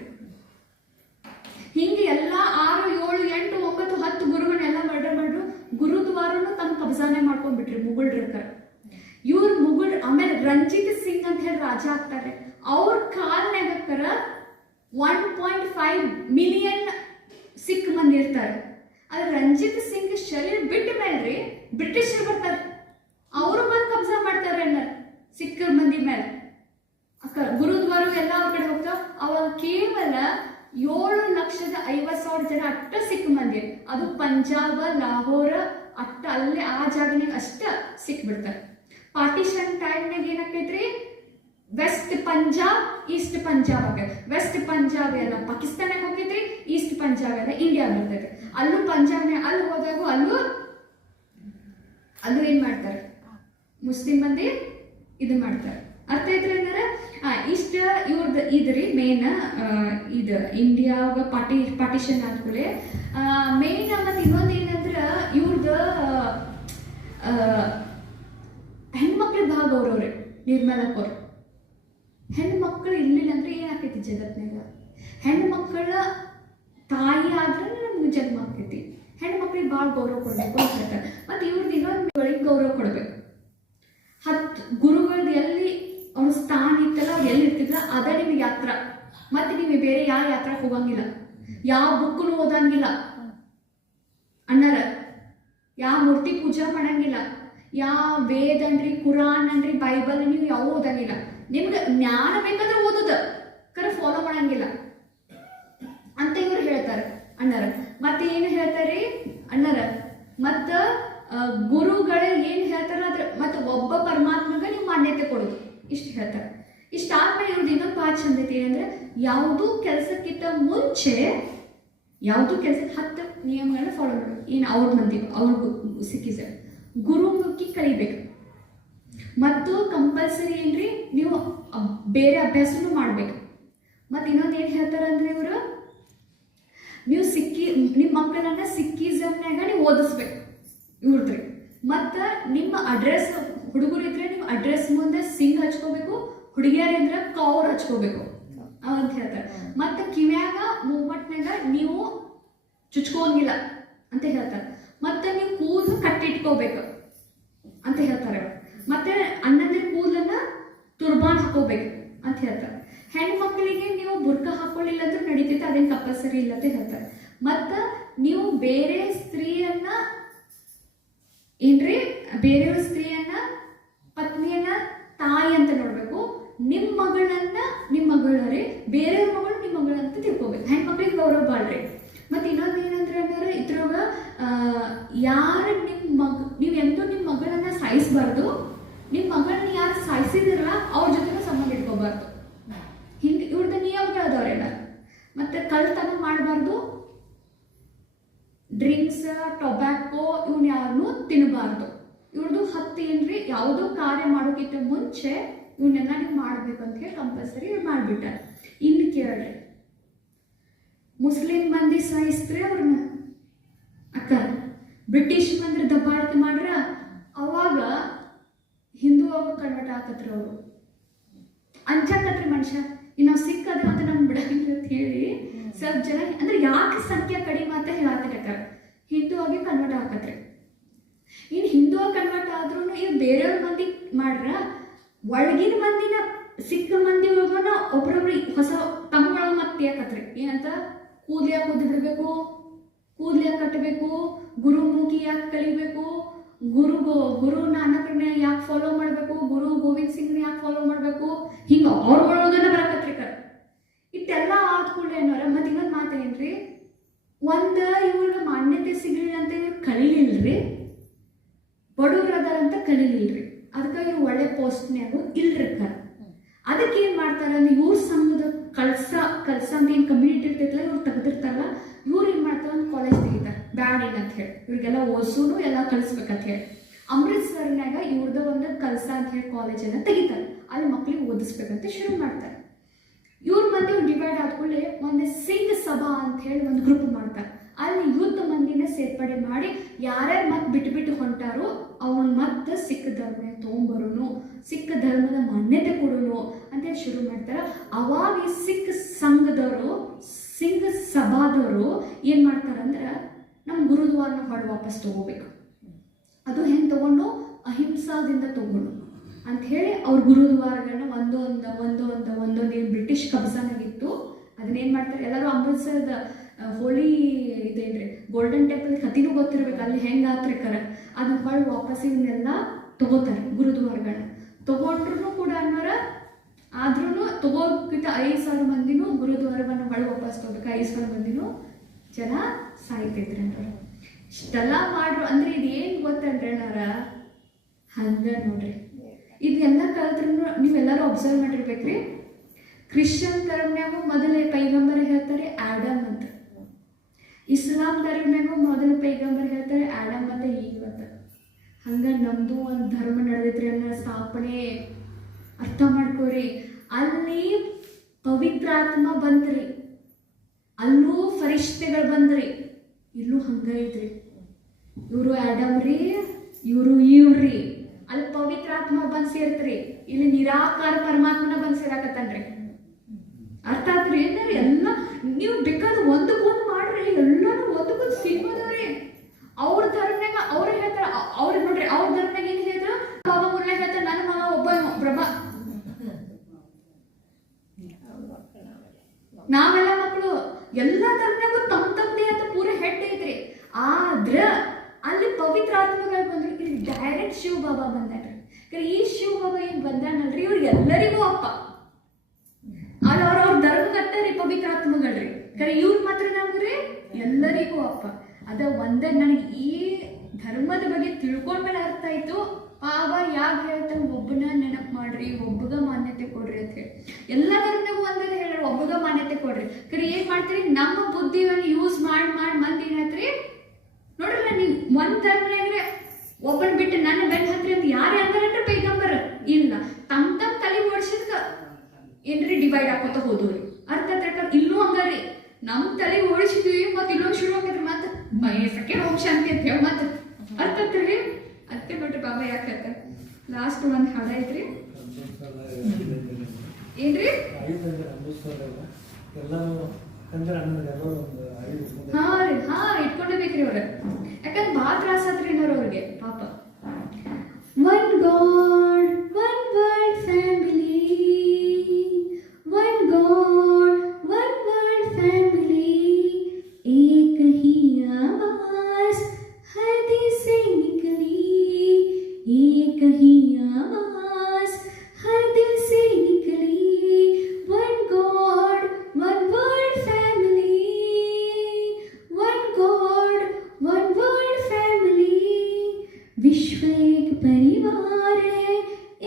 ಹಿಂಗೆ ಎಲ್ಲ 6, 7, 8, 9, 10 ಗುರುಗಳನ್ನೆಲ್ಲ ಮರ್ಡರ್ ಮಾಡ್ರು. ಗುರುದ್ವಾರನು ತಮ್ಮ ಕಬ್ಜಾನೆ ಮಾಡ್ಕೊಂಡ್ಬಿಟ್ರಿ ಮುಗುಳ್ರ. ಇವ್ರ ಮುಗುಳ್ ಆಮೇಲೆ ರಂಜಿತ್ ಸಿಂಗ್ ಅಂತ ಹೇಳಿ ರಾಜ ಆಗ್ತಾರೆ. ಅವ್ರ ಕಾಲ್ನಾಗಕ್ಕರ 1.5 ಮಿಲಿಯನ್ ಸಿಖ್ ಮಂದಿ ಇರ್ತಾರೆ. ಆದ್ರೆ ರಂಜಿತ್ ಸಿಂಗ್ ಶರೀರ ಬಿಟ್ಟ ಮೇಲ್ರಿ ಬ್ರಿಟಿಷರು ಬರ್ತಾರೆ, ಅವರು ಬಂದು ಕಬ್ಜಾ ಮಾಡ್ತಾರೆ ಅನ್ನೋರು ಸಿಖ್ಖರ ಮಂದಿ ಮೇಲೆ. ಗುರುದ್ವಾರ ಎಲ್ಲ ಅವ್ರ ಕಡೆ ಹೋಗ್ತಾವ. ಅವಾಗ ಕೇವಲ 7,50,000 ಜನ ಅಷ್ಟ ಸಿಖ್ ಮಂದಿ, ಅದು ಪಂಜಾಬ್ ಲಾಹೋರ್ ಅಷ್ಟ ಅಲ್ಲೇ ಆ ಜಾಗನಾಗ ಅಷ್ಟ ಸಿಕ್ ಬಿಡ್ತಾರೆ. ಪಾರ್ಟಿಷನ್ ಟೈಮ್ನಾಗ ಏನಾಕೈತ್ರಿ, ವೆಸ್ಟ್ ಪಂಜಾಬ್ ಈಸ್ಟ್ ಪಂಜಾಬ್ ಆಗೈತೆ. ವೆಸ್ಟ್ ಪಂಜಾಬ್ ಎಲ್ಲ ಪಾಕಿಸ್ತಾನಾಗ ಹೋಗೈತ್ರಿ, ಈಸ್ಟ್ ಪಂಜಾಬ್ ಎಲ್ಲ ಇಂಡಿಯಾ ಬರ್ತೈತೆ. ಅಲ್ಲೂ ಪಂಜಾಬ್ನಾಗ ಅಲ್ಲಿ ಹೋದಾಗ ಅಲ್ಲೂ ಏನ್ ಮಾಡ್ತಾರೆ, ಮುಸ್ಲಿಂ ಮಂದಿ ಇದು ಮಾಡ್ತಾರೆ. ಅರ್ಥ ಐತ್ರಿ ಏನಾರ? ಇಷ್ಟ ಇವ್ರದ್ದು ಇದ್ರಿ ಮೇನ್ ಇದು ಇಂಡಿಯಾಗ ಪಾರ್ಟಿಷನ್ ಆದ್ಕೂಲೆ ಮೇನ್. ಮತ್ತೆ ಇನ್ನೊಂದು ಏನಂದ್ರ ಇವ್ರದ್ದು ಹೆಣ್ಮಕ್ಳ ಭಾಗ ಅವ್ರವ್ರೆ ನಿರ್ಮಲಕ್ಕವ್ರು. ಹೆಣ್ಮಕ್ಳು ಇರ್ಲಿಲ್ಲ ಅಂದ್ರೆ ಏನಾಕೈತಿ ಜಗತ್ನಾಗ, ಹೆಣ್ಮಕ್ಳ ತಾಯಿ ಆದ್ರೆ ನಮ್ಗೆ ಜನ್ಮ ಆಕೈತಿ. ಹೆಣ್ಮಕ್ಳಿಗೆ ಭಾಳ ಗೌರವ ಕೊಡ್ಬೇಕು ಅಂತ ಹೇಳ್ತಾರೆ. ಮತ್ತೆ ಇವ್ರದ್ದು ಇನ್ನೊಂದು ಗೌರವ ಕೊಡ್ಬೇಕು. 10 ಗುರುಗಳದ್ದು ಎಲ್ಲಿ ಅವ್ರ ಸ್ಥಾನ ಇತ್ತಲ್ಲ, ಅವ್ರು ಎಲ್ಲಿ ಇರ್ತಿದ್ರ ಅದ ನಿಮ್ಗೆ ಯಾತ್ರ. ಮತ್ತೆ ನಿಮಗೆ ಬೇರೆ ಯಾವ ಯಾತ್ರಾ ಹೋಗಂಗಿಲ್ಲ, ಯಾವ ಬುಕ್ನು ಓದಂಗಿಲ್ಲ ಅಣ್ಣಾರ, ಯಾವ ಮೂರ್ತಿ ಪೂಜಾ ಮಾಡಂಗಿಲ್ಲ, ಯಾವ ವೇದ ಅನ್ರಿ ಕುರಾನ್ ಅನ್ರಿ ಬೈಬಲ್ ನೀವು ಯಾವ ಓದಂಗಿಲ್ಲ. ನಿಮ್ಗೆ ಜ್ಞಾನ ಬೇಕಾದ್ರೆ ಓದುದ ಕರೆ ಫಾಲೋ ಮಾಡಂಗಿಲ್ಲ ಅಂತ ಇವ್ರು ಹೇಳ್ತಾರೆ ಅಣ್ಣಾರ. ಮತ್ತೆ ಏನು ಹೇಳ್ತಾರೆ ಅಣ್ಣಾರ, ಮತ್ತ ಗುರುಗಳ ಏನ್ ಹೇಳ್ತಾರ ಅದ್ರ ಮತ್ತೆ ಒಬ್ಬ ಪರಮಾತ್ಮಗ ನೀವು ಮಾನ್ಯತೆ ಕೊಡೋದು, ಇಷ್ಟು ಹೇಳ್ತಾರೆ. ಇಷ್ಟಾದ್ಮೇಲೆ ಇವ್ರದ್ದು ಇನ್ನೊಂದು ಭಾಳ ಚಂದ ಐತಿ ಏನಂದ್ರೆ, ಯಾವುದೂ ಕೆಲಸಕ್ಕಿಂತ ಮುಂಚೆ 10 ನಿಯಮಗಳನ್ನ ಫಾಲೋ ಮಾಡೋದು. ಏನು ಅವ್ರ ಮಂದಿ ಅವ್ರಿಗೂ ಸಿಕ್ಕಿಸ ಗುರುಮುಖಿ ಕಲಿಬೇಕು. ಮತ್ತು ಕಂಪಲ್ಸರಿ ಏನ್ರಿ ನೀವು ಬೇರೆ ಅಭ್ಯಾಸನೂ ಮಾಡ್ಬೇಕು. ಮತ್ತು ಇನ್ನೊಂದು ಏನು ಹೇಳ್ತಾರೆ ಅಂದ್ರೆ ಇವರು, ನೀವು ನಿಮ್ಮ ಮಕ್ಕಳನ್ನ ಸಿಕ್ಕಿಸಮ್ನಾಗ ನೀವು ಓದಿಸ್ಬೇಕು ಇವ್ರದ್ರಿ. ಮತ್ತು ನಿಮ್ಮ ಅಡ್ರೆಸ್ ಹುಡುಗರು ಇದ್ರೆ ನಿಮ್ಮ ಅಡ್ರೆಸ್ ಮುಂದೆ ಸಿಂಗ್ ಹಚ್ಕೋಬೇಕು, ಹುಡುಗಿಯರಿದ್ರೆ ಕೌರ್ ಹಚ್ಕೋಬೇಕು ಅಂತ ಹೇಳ್ತಾರೆ. ಮತ್ತು ಕಿವ್ಯಾಗ ಮೂವ್ಮೆಂಟ್ನಾಗ ನೀವು ಚುಚ್ಕೋಂಗಿಲ್ಲ ಅಂತ ಹೇಳ್ತಾರೆ. ಮತ್ತು ನೀವು ಕೂದಲು ಕಟ್ಟಿಟ್ಕೋಬೇಕು ಅಂತ ಹೇಳ್ತಾರೆ. ಮತ್ತೆ ಅಣ್ಣಂದಿರ ಕೂದಲನ್ನ ತುರ್ಬಾನ್ ಹಾಕೋಬೇಕು ಅಂತ ಹೇಳ್ತಾರೆ. ಹೆಣ್ಮಕ್ಳಿಗೆ ನೀವು ಬುರ್ಕ ಹಾಕೊಳ್ಳಿಲ್ಲ ಅಂದ್ರೆ ನಡೀತೈತೆ, ಅದೇನು ಕಂಪಲ್ಸರಿ ಇಲ್ಲ ಅಂತ ಹೇಳ್ತಾರೆ. ಮತ್ತು ನೀವು ಬೇರೆಯವ್ರ ಸ್ತ್ರೀಯನ್ನ ಪತ್ನಿಯನ್ನ ತಾಯಿ ಅಂತ ನೋಡ್ಬೇಕು. ನಿಮ್ಮ ಮಗಳರೇ ಬೇರೆಯವ್ರ ಮಗಳು ನಿಮ್ಮ ಮಗಳಂತ ತಿಳ್ಕೊಬೇಕು. ಹೆಣ್ಮಕ್ಳಿಗೆ ಗೌರವ ಬಾಳ್ರಿ. ಮತ್ತು ಇನ್ನೊಂದು ಏನಂದ್ರೆ ಅಂದ್ರೆ ಇದ್ರೊಳಗ ಯಾರು ನೀವು ಎಂದೂ ನಿಮ್ಮ ಮಗಳನ್ನ ಸಾಯಿಸಬಾರ್ದು. ನಿಮ್ಮ ಮಗಳನ್ನ ಯಾರು ಸಾಯಿಸಿದಿರಲ್ಲ ಅವ್ರ ಜೊತೆ ಸಂಬಂಧ ಇಟ್ಕೋಬಾರ್ದು. ಹಿಂಗೆ ಇವ್ರದ್ದು ನಿಯಮಗಳದವ್ರೆಲ್ಲ. ಮತ್ತು ಕಳ್ತನ ಮಾಡಬಾರ್ದು, ಡ್ರಿಂಕ್ಸ್ ಟೊಬ್ಯಾಕೋ ಇವನ್ನ ಯಾರನ್ನೂ ತಿನ್ನಬಾರ್ದು. ಇವ್ರದ್ದು 10 ಏನ್ರಿ, ಯಾವುದೋ ಕಾರ್ಯ ಮಾಡೋಕ್ಕಿಂತ ಮುಂಚೆ ಇವನ್ನೆಲ್ಲ ನೀವು ಮಾಡ್ಬೇಕಂತ ಹೇಳಿ ಕಂಪಲ್ಸರಿ ಮಾಡಿಬಿಟ್ಟಾರೆ. ಇನ್ನು ಕೇಳ್ರಿ, ಮುಸ್ಲಿಂ ಮಂದಿ ಸಾಯಿಸ್ತಾರೆ ಅವ್ರನ್ನ ಅಕ್ಕ, ಬ್ರಿಟಿಷ್ ಮಂದಿ ದಬ್ಬಾಳಿಕೆ ಮಾಡ್ರ ಅವಾಗ ಹಿಂದೂ ಅವ್ರು ಕನ್ವರ್ಟ್ ಆಕತ್ರಿ. ಅವರು ಅಂಜಾಕತ್ರಿ ಮನುಷ್ಯ, ಇನ್ನು ನಾವು ಸಿಕ್ಕದ ಅಂತ ನಮ್ಗೆ ಬಿಡಂಗಿಲ್ಲ ಅಂತ ಹೇಳಿ ಸ್ವಲ್ಪ ಜನ ಅಂದ್ರೆ ಯಾಕೆ ಸಂಖ್ಯೆ ಕಡಿಮೆ ಅಂತ ಹೇಳತ್ತಿರಕ್ಕ ಹಿಂದೂ ಆಗಿ ಕನ್ವರ್ಟ್ ಆಕತ್ರಿ. ಇನ್ನು ಹಿಂದೂ ಕನ್ವರ್ಟ್ ಆದ್ರೂ ಈಗ ಬೇರೆಯವ್ರ ಮಂದಿ ಮಾಡ್ರ ಒಳಗಿನ ಮಂದಿನ ಸಿಕ್ಕ ಮಂದಿ ಒಳಗನ ಒಬ್ರೊಬ್ರು ಹೊಸ ತಮ್ಮೊಳಗ ಮತ್ತೆ ಯಾಕತ್ರಿ ಏನಂತ ಕೂದ್ಲು ಯಾಕೆ ಕೂದಿ ಬಿಡ್ಬೇಕು, ಕೂದ್ಲು ಯಾಕೆ ಕಟ್ಟಬೇಕು, ಗುರುಮುಖಿ ಯಾಕೆ ಕಲಿಬೇಕು, ಗುರು ನಾನಕರನ್ನ ಯಾಕೆ ಫಾಲೋ ಮಾಡಬೇಕು, ಗುರು ಗೋವಿಂದ್ ಸಿಂಗ್ನ ಯಾಕೆ ಫಾಲೋ ಮಾಡಬೇಕು, ಹಿಂಗೆ ಅವ್ರ ಒಳಗನ ಬರಕತ್ರಿಕ. ಇಷ್ಟೆಲ್ಲ ಆದ್ಕೂಡ್ಲೆ ಅನ್ನೋರ. ಮತ್ತು ಇನ್ನೊಂದು ಮಾತೇನ್ರಿ, ಇವ್ರಿಗೆ ಮಾನ್ಯತೆ ಸಿಗಲಿಲ್ಲ ಅಂತ ಇವ್ರು ಕಲೀಲಿಲ್ರಿ, ಬಡವ್ರು ಅದಾರಂತ ಕಲೀಲಿಲ್ರಿ, ಅದಕ್ಕೆ ಇವ್ರು ಒಳ್ಳೆ ಪೋಸ್ಟ್ನ್ಯಾಗು ಇಲ್ರಿಕ್ಕ. ಅದಕ್ಕೆ ಏನು ಮಾಡ್ತಾರೆ ಅಂದ್ರೆ ಇವ್ರ ಸಂಘದ ಕಲ್ಸ ಅಂತ ಏನು ಕಮ್ಯುನಿಟಿ ಇರ್ತೈತಲ್ಲ ಇವ್ರು ತೆಗೆದಿರ್ತಾರಲ್ಲ, ಇವ್ರು ಏನು ಮಾಡ್ತಾರೆ ಒಂದು ಕಾಲೇಜ್ ತೆಗಿತಾರೆ ಬ್ಯಾಡ್ ಅಂತ ಹೇಳಿ ಇವ್ರಿಗೆಲ್ಲ ಓದಿಸೂನು ಎಲ್ಲ ಕಲಿಸ್ಬೇಕಂತ ಹೇಳಿ ಅಮೃತ್ಸರ್ನಾಗ ಇವ್ರದ್ದು ಒಂದು ಕಲ್ಸಾ ಅಂತ ಹೇಳಿ ಕಾಲೇಜನ್ನು ತೆಗಿತಾರೆ. ಅಲ್ಲಿ ಮಕ್ಳಿಗೆ ಓದಿಸ್ಬೇಕಂತ ಶುರು ಮಾಡ್ತಾರೆ. ಇವ್ರ ಮಂದಿ ಡಿವೈಡ್ ಆದ್ಕೊಳ್ಳಿ ಒಂದು ಸಿಂಗ್ ಸಭಾ ಅಂತ ಹೇಳಿ ಒಂದು ಗ್ರೂಪ್ ಮಾಡ್ತಾರೆ. ಅಲ್ಲಿ ಯುದ್ಧ ಮಂದಿನ ಸೇರ್ಪಡೆ ಮಾಡಿ ಯಾರ್ಯಾರು ಮತ್ತೆ ಬಿಟ್ಟು ಹೊಂಟಾರೋ ಅವನ್ ಮತ್ತೆ ಸಿಖ್ ಧರ್ಮ ತೊಗೊಂಬರೋನು, ಸಿಖ್ ಧರ್ಮದ ಮಾನ್ಯತೆ ಕೊಡೋನು ಅಂತೇಳಿ ಶುರು ಮಾಡ್ತಾರೆ. ಅವಾಗ ಈ ಸಿಖ್ ಸಂಘದವರು, ಸಿಂಗ್ ಸಭಾದವರು ಏನು ಮಾಡ್ತಾರಂದ್ರೆ ನಮ್ಮ ಗುರುದ್ವಾರನ ಹೊಡೆ ವಾಪಸ್ ತಗೋಬೇಕು. ಅದು ಹೆಂಗೆ ತಗೊಂಡು ಅಹಿಂಸಾದಿಂದ ತಗೊಂಡು ಅಂತ ಹೇಳಿ ಅವ್ರ ಗುರುದ್ವಾರಗಳನ್ನ ಒಂದೊಂದು ಏನು ಬ್ರಿಟಿಷ್ ಕಬ್ಜಾನಾಗಿತ್ತು ಅದನ್ನೇನು ಮಾಡ್ತಾರೆ. ಎಲ್ಲರೂ ಅಮೃತ್ಸರದ ಹೋಳಿ ಇದೇನ್ರಿ ಗೋಲ್ಡನ್ ಟೆಂಪಲ್ ಕತಿನೂ ಗೊತ್ತಿರ್ಬೇಕು ಅಲ್ಲಿ ಹೆಂಗೆ ಆತ್ರಿಕರ ಅದನ್ನ ಹೊಳೆ ವಾಪಸ್ ಇವನ್ನೆಲ್ಲ ತಗೋತಾರೆ. ಗುರುದ್ವಾರಗಳನ್ನ ತಗೊಂಡ್ರು ಕೂಡ ಅನ್ನೋರ ಆದ್ರೂ ತಗೋಕ್ಕಿಂತ 5,000 ಮಂದಿನೂ ಗುರುದ್ವಾರವನ್ನು ಹೊಳೆ ವಾಪಸ್ ತಗೋಬೇಕು. 5,000 ಮಂದಿನೂ ಜನ ಸಾಯ್ತಿದ್ರಿ ಅನ್ನೋರು. ಇಷ್ಟೆಲ್ಲ ಮಾಡ್ರು ಅಂದ್ರೆ ಇದೇನು ಗೊತ್ತಂದ್ರೆ ಅಣ್ಣಾರ ಹಂಗ ನೋಡ್ರಿ. ಇದೆಲ್ಲ ಕಲ್ತ್ರೂ ನೀವೆಲ್ಲರೂ ಅಬ್ಸರ್ವ್ ಮಾಡಿರ್ಬೇಕ್ರಿ. ಕ್ರಿಶ್ಚಿಯನ್ ಧರ್ಮನ್ಯಾಗ ಮೊದಲೇ ಪೈಗಂಬರ್ ಹೇಳ್ತಾರೆ ಆಡಮ್ ಅಂತ, ಇಸ್ಲಾಂ ಧರ್ಮನ್ಯಾಗ ಮೊದಲ ಪೈಗಂಬರ್ ಹೇಳ್ತಾರೆ ಆಡಮ್ ಅಂತ ಇವತ್ತು. ಹಂಗ ನಮ್ದು ಒಂದು ಧರ್ಮ ನಡೆದೈತ್ರಿ ಅನ್ನೋ ಸ್ಥಾಪನೆ ಅರ್ಥ ಮಾಡ್ಕೋರಿ. ಅಲ್ಲಿ ಪವಿತ್ರಾತ್ಮ ಬಂತ್ರಿ, ಅಲ್ಲೂ ಫರಿಷ್ಠೆಗಳು ಬಂದ್ರಿ, ಇಲ್ಲೂ ಹಂಗ ಐತ್ರಿ. ಇವರು ಆಡಮ್ ರೀ, ಇವ್ರಿ ಅಲ್ಲಿ ಪವಿತ್ರಾತ್ಮ ಬಂದ್ ಸೇರ್ತ್ರಿ, ಇಲ್ಲಿ ನಿರಾಕಾರ ಪರಮಾತ್ಮನ ಬಂದ್ ಸೇರಾಕತ್ತನ್ರಿ. ಅರ್ಥ ಆತ್ರಿ ಏನ್ರಿ? ಎಲ್ಲ ನೀವು ಬೇಕಾದ್ರೆ ಒಂದಕ್ಕೊಂದು ಮಾಡ್ರಿ, ಎಲ್ಲಾನು ಒಂದಕ್ಕೊಂದು ಸಿಗೋದವ್ರಿ. ಅವ್ರ ಧರ್ಮನಾಗ ಅವ್ರು ಹೇಳ್ತಾರ, ಅವ್ರಿಗೆ ನೋಡ್ರಿ ಅವ್ರ ಧರ್ಮನಾಗ ಏನ್ ಹೇಳಿದ್ರು, ಬಾಬಾ ಮುರ್ಲೆ ಹೇಳ್ತಾರ ನನ್ನ ಮಗ ಒಬ್ಬ ಪ್ರಭಾ, ನಾವೆಲ್ಲ ಮಕ್ಕಳು ಎಲ್ಲ ಧರ್ಮನಾಗೂ ತಮ್ಮದೇ ಅಂತ ಪೂರ ಹೆಡ್ ಐತ್ರಿ. ಆದ್ರ ಅಲ್ಲಿ ಪವಿತ್ರ ಆತ್ಮಗಳು ಬಂದ್ರು, ಇಲ್ಲಿ ಡೈರೆಕ್ಟ್ ಶಿವ ಬಾಬಾ ಬಂದಾಡ್ರಿ. ಈ ಶಿವ ಬಾಬಾ ಏನ್ ಬಂದಾನಲ್ರಿ ಇವ್ರಿಗೆ ಎಲ್ಲರಿಗೂ ಅಪ್ಪ. ಅಲ್ಲಿ ಅವ್ರ ಧರ್ಮಗಟ್ಟರಿ ಪವಿತ್ರ ಆತ್ಮಗಳ್ರಿ. ಕರೆ ಇವ್ರ ಮಾತ್ರ ನಮ್ಗ್ರಿ ಎಲ್ಲರಿಗೂ ಅಪ್ಪ. ಅದ ಒಂದೇ ನನಗೆ ಈ ಧರ್ಮದ ಬಗ್ಗೆ ತಿಳ್ಕೊಂಡ್ಮೇಲೆ ಅರ್ಥ ಆಯ್ತು. ಬಾಬಾ ಯಾಕೆ ಹೇಳ್ತಾನೆ ಒಬ್ಬನ ನೆನಪು ಮಾಡ್ರಿ, ಒಬ್ಬಗ ಮಾನ್ಯತೆ ಕೊಡ್ರಿ ಅಂತ ಹೇಳಿ. ಎಲ್ಲ ಧರ್ಮದಾಗೂ ಒಂದೇ ಹೇಳ್ರಿ, ಒಬ್ಬಗ ಮಾನ್ಯತೆ ಕೊಡ್ರಿ. ಕರೆ ಏನ್ ಮಾಡ್ತೀರಿ, ನಮ್ಮ ಬುದ್ಧಿಯನ್ನು ಯೂಸ್ ಮಾಡಿ ಮಂದಿ ಏನಾಯ್ತ್ರಿ ನೋಡ್ರಲ್ಲ, ನೀವು ಒಂದ್ ಧರ್ಮನಾಗ್ರೆ ಒಬ್ಬನ್ ಬಿಟ್ಟು ನನ್ನ ಬೆನ್ ಹತ್ರಿ ಅಂತ ಯಾರೇ ಅಂತಾರನ್ರಿ ಪೈಗಂಬರ್ ಇಲ್ಲ. ತಮ್ಮ ತಲೆ ಓಡಿಸಿದ್ಕ ಏನ್ರಿ ಡಿವೈಡ್ ಹಾಕೋತ ಹೋದ್ರಿ. ಅರ್ಥ ಇಲ್ಲೂ ಹಂಗಾರಿ ನಮ್ ತಲೆ ಓಡಿಸಿದ್ವಿ ಮತ್ತೆ ಇಲ್ಲೊಂದು ಶುರು ಆಗೈತ್ರಿ ಮತ್ತೆ ಬಯಸಕ್ಕೆ ಹೋಗ್ ಶಾಂತಿ ಅಂತ ಹೇಳಿ ಮತ್ತೆ ಅರ್ಥ ಆಗ್ತದ್ರಿ. ಅದಕ್ಕೆ ನೋಡ್ರಿ ಬಾಬಾ ಯಾಕೆ ಹೇಳ್ತಾರೆ. ಲಾಸ್ಟ್ ಒಂದ್ ಹಾಡ ಐತ್ರಿ ಏನ್ರಿ, ಹಾ ಇಟ್ಕೊಂಡೇಬೇಕ್ರಿ ಅವ್ರ. ಯಾಕಂದ್ರೆ ಭಾಳ ತ್ರಾಸ ಆತ್ರಿ ಅನ್ನೋರು ಅವ್ರಿಗೆ ಪಾಪ. One god one world family, one god one world family, एक ही आवाज हर दिल से निकली, एक ही आवाज हर दिल से निकली, one God one world family, one God one world family, विश्व एक परिवार है,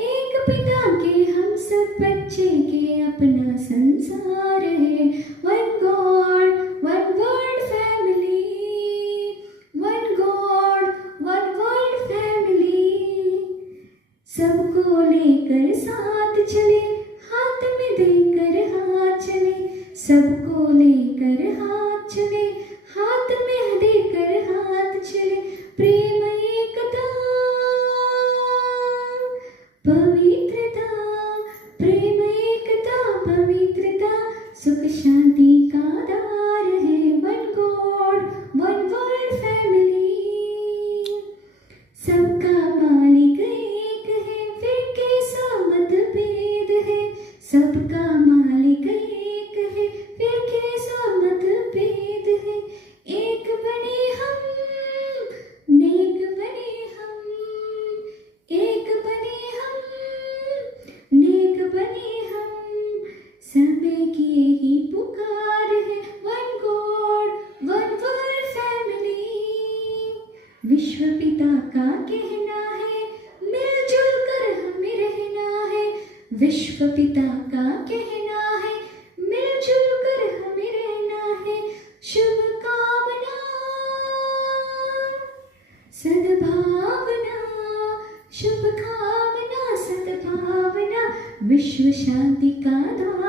एक पिता के हम सब बच्चे के अपना संसार है, one God one world family, one God one world family, सबको लेकर साथ चले, हाथ में देकर हाथ चले, सबको लेकर हाथ चले, हाथ में देकर हाथ चले, प्रेम एकता पवित्रता, प्रेम एकता पवित्रता, सुख शांति का आधार है, one God one world family, सबका मालिक एक है, फिर कैसा मतभेद है, सबका मालिक एक है, फिर कैसा मतभेद है, एक बने हम नेक बने हम, एक बने हम नेक बने हम, सब की यही पुकार है, one God one world family, विश्व पिता का कहना है मिलजुल कर हमें रहना है, विश्व पिता का कहना है मिलजुल कर हमें रहना है, शुभकामना शुभ कामना सद्भावना विश्व शांति का द्वार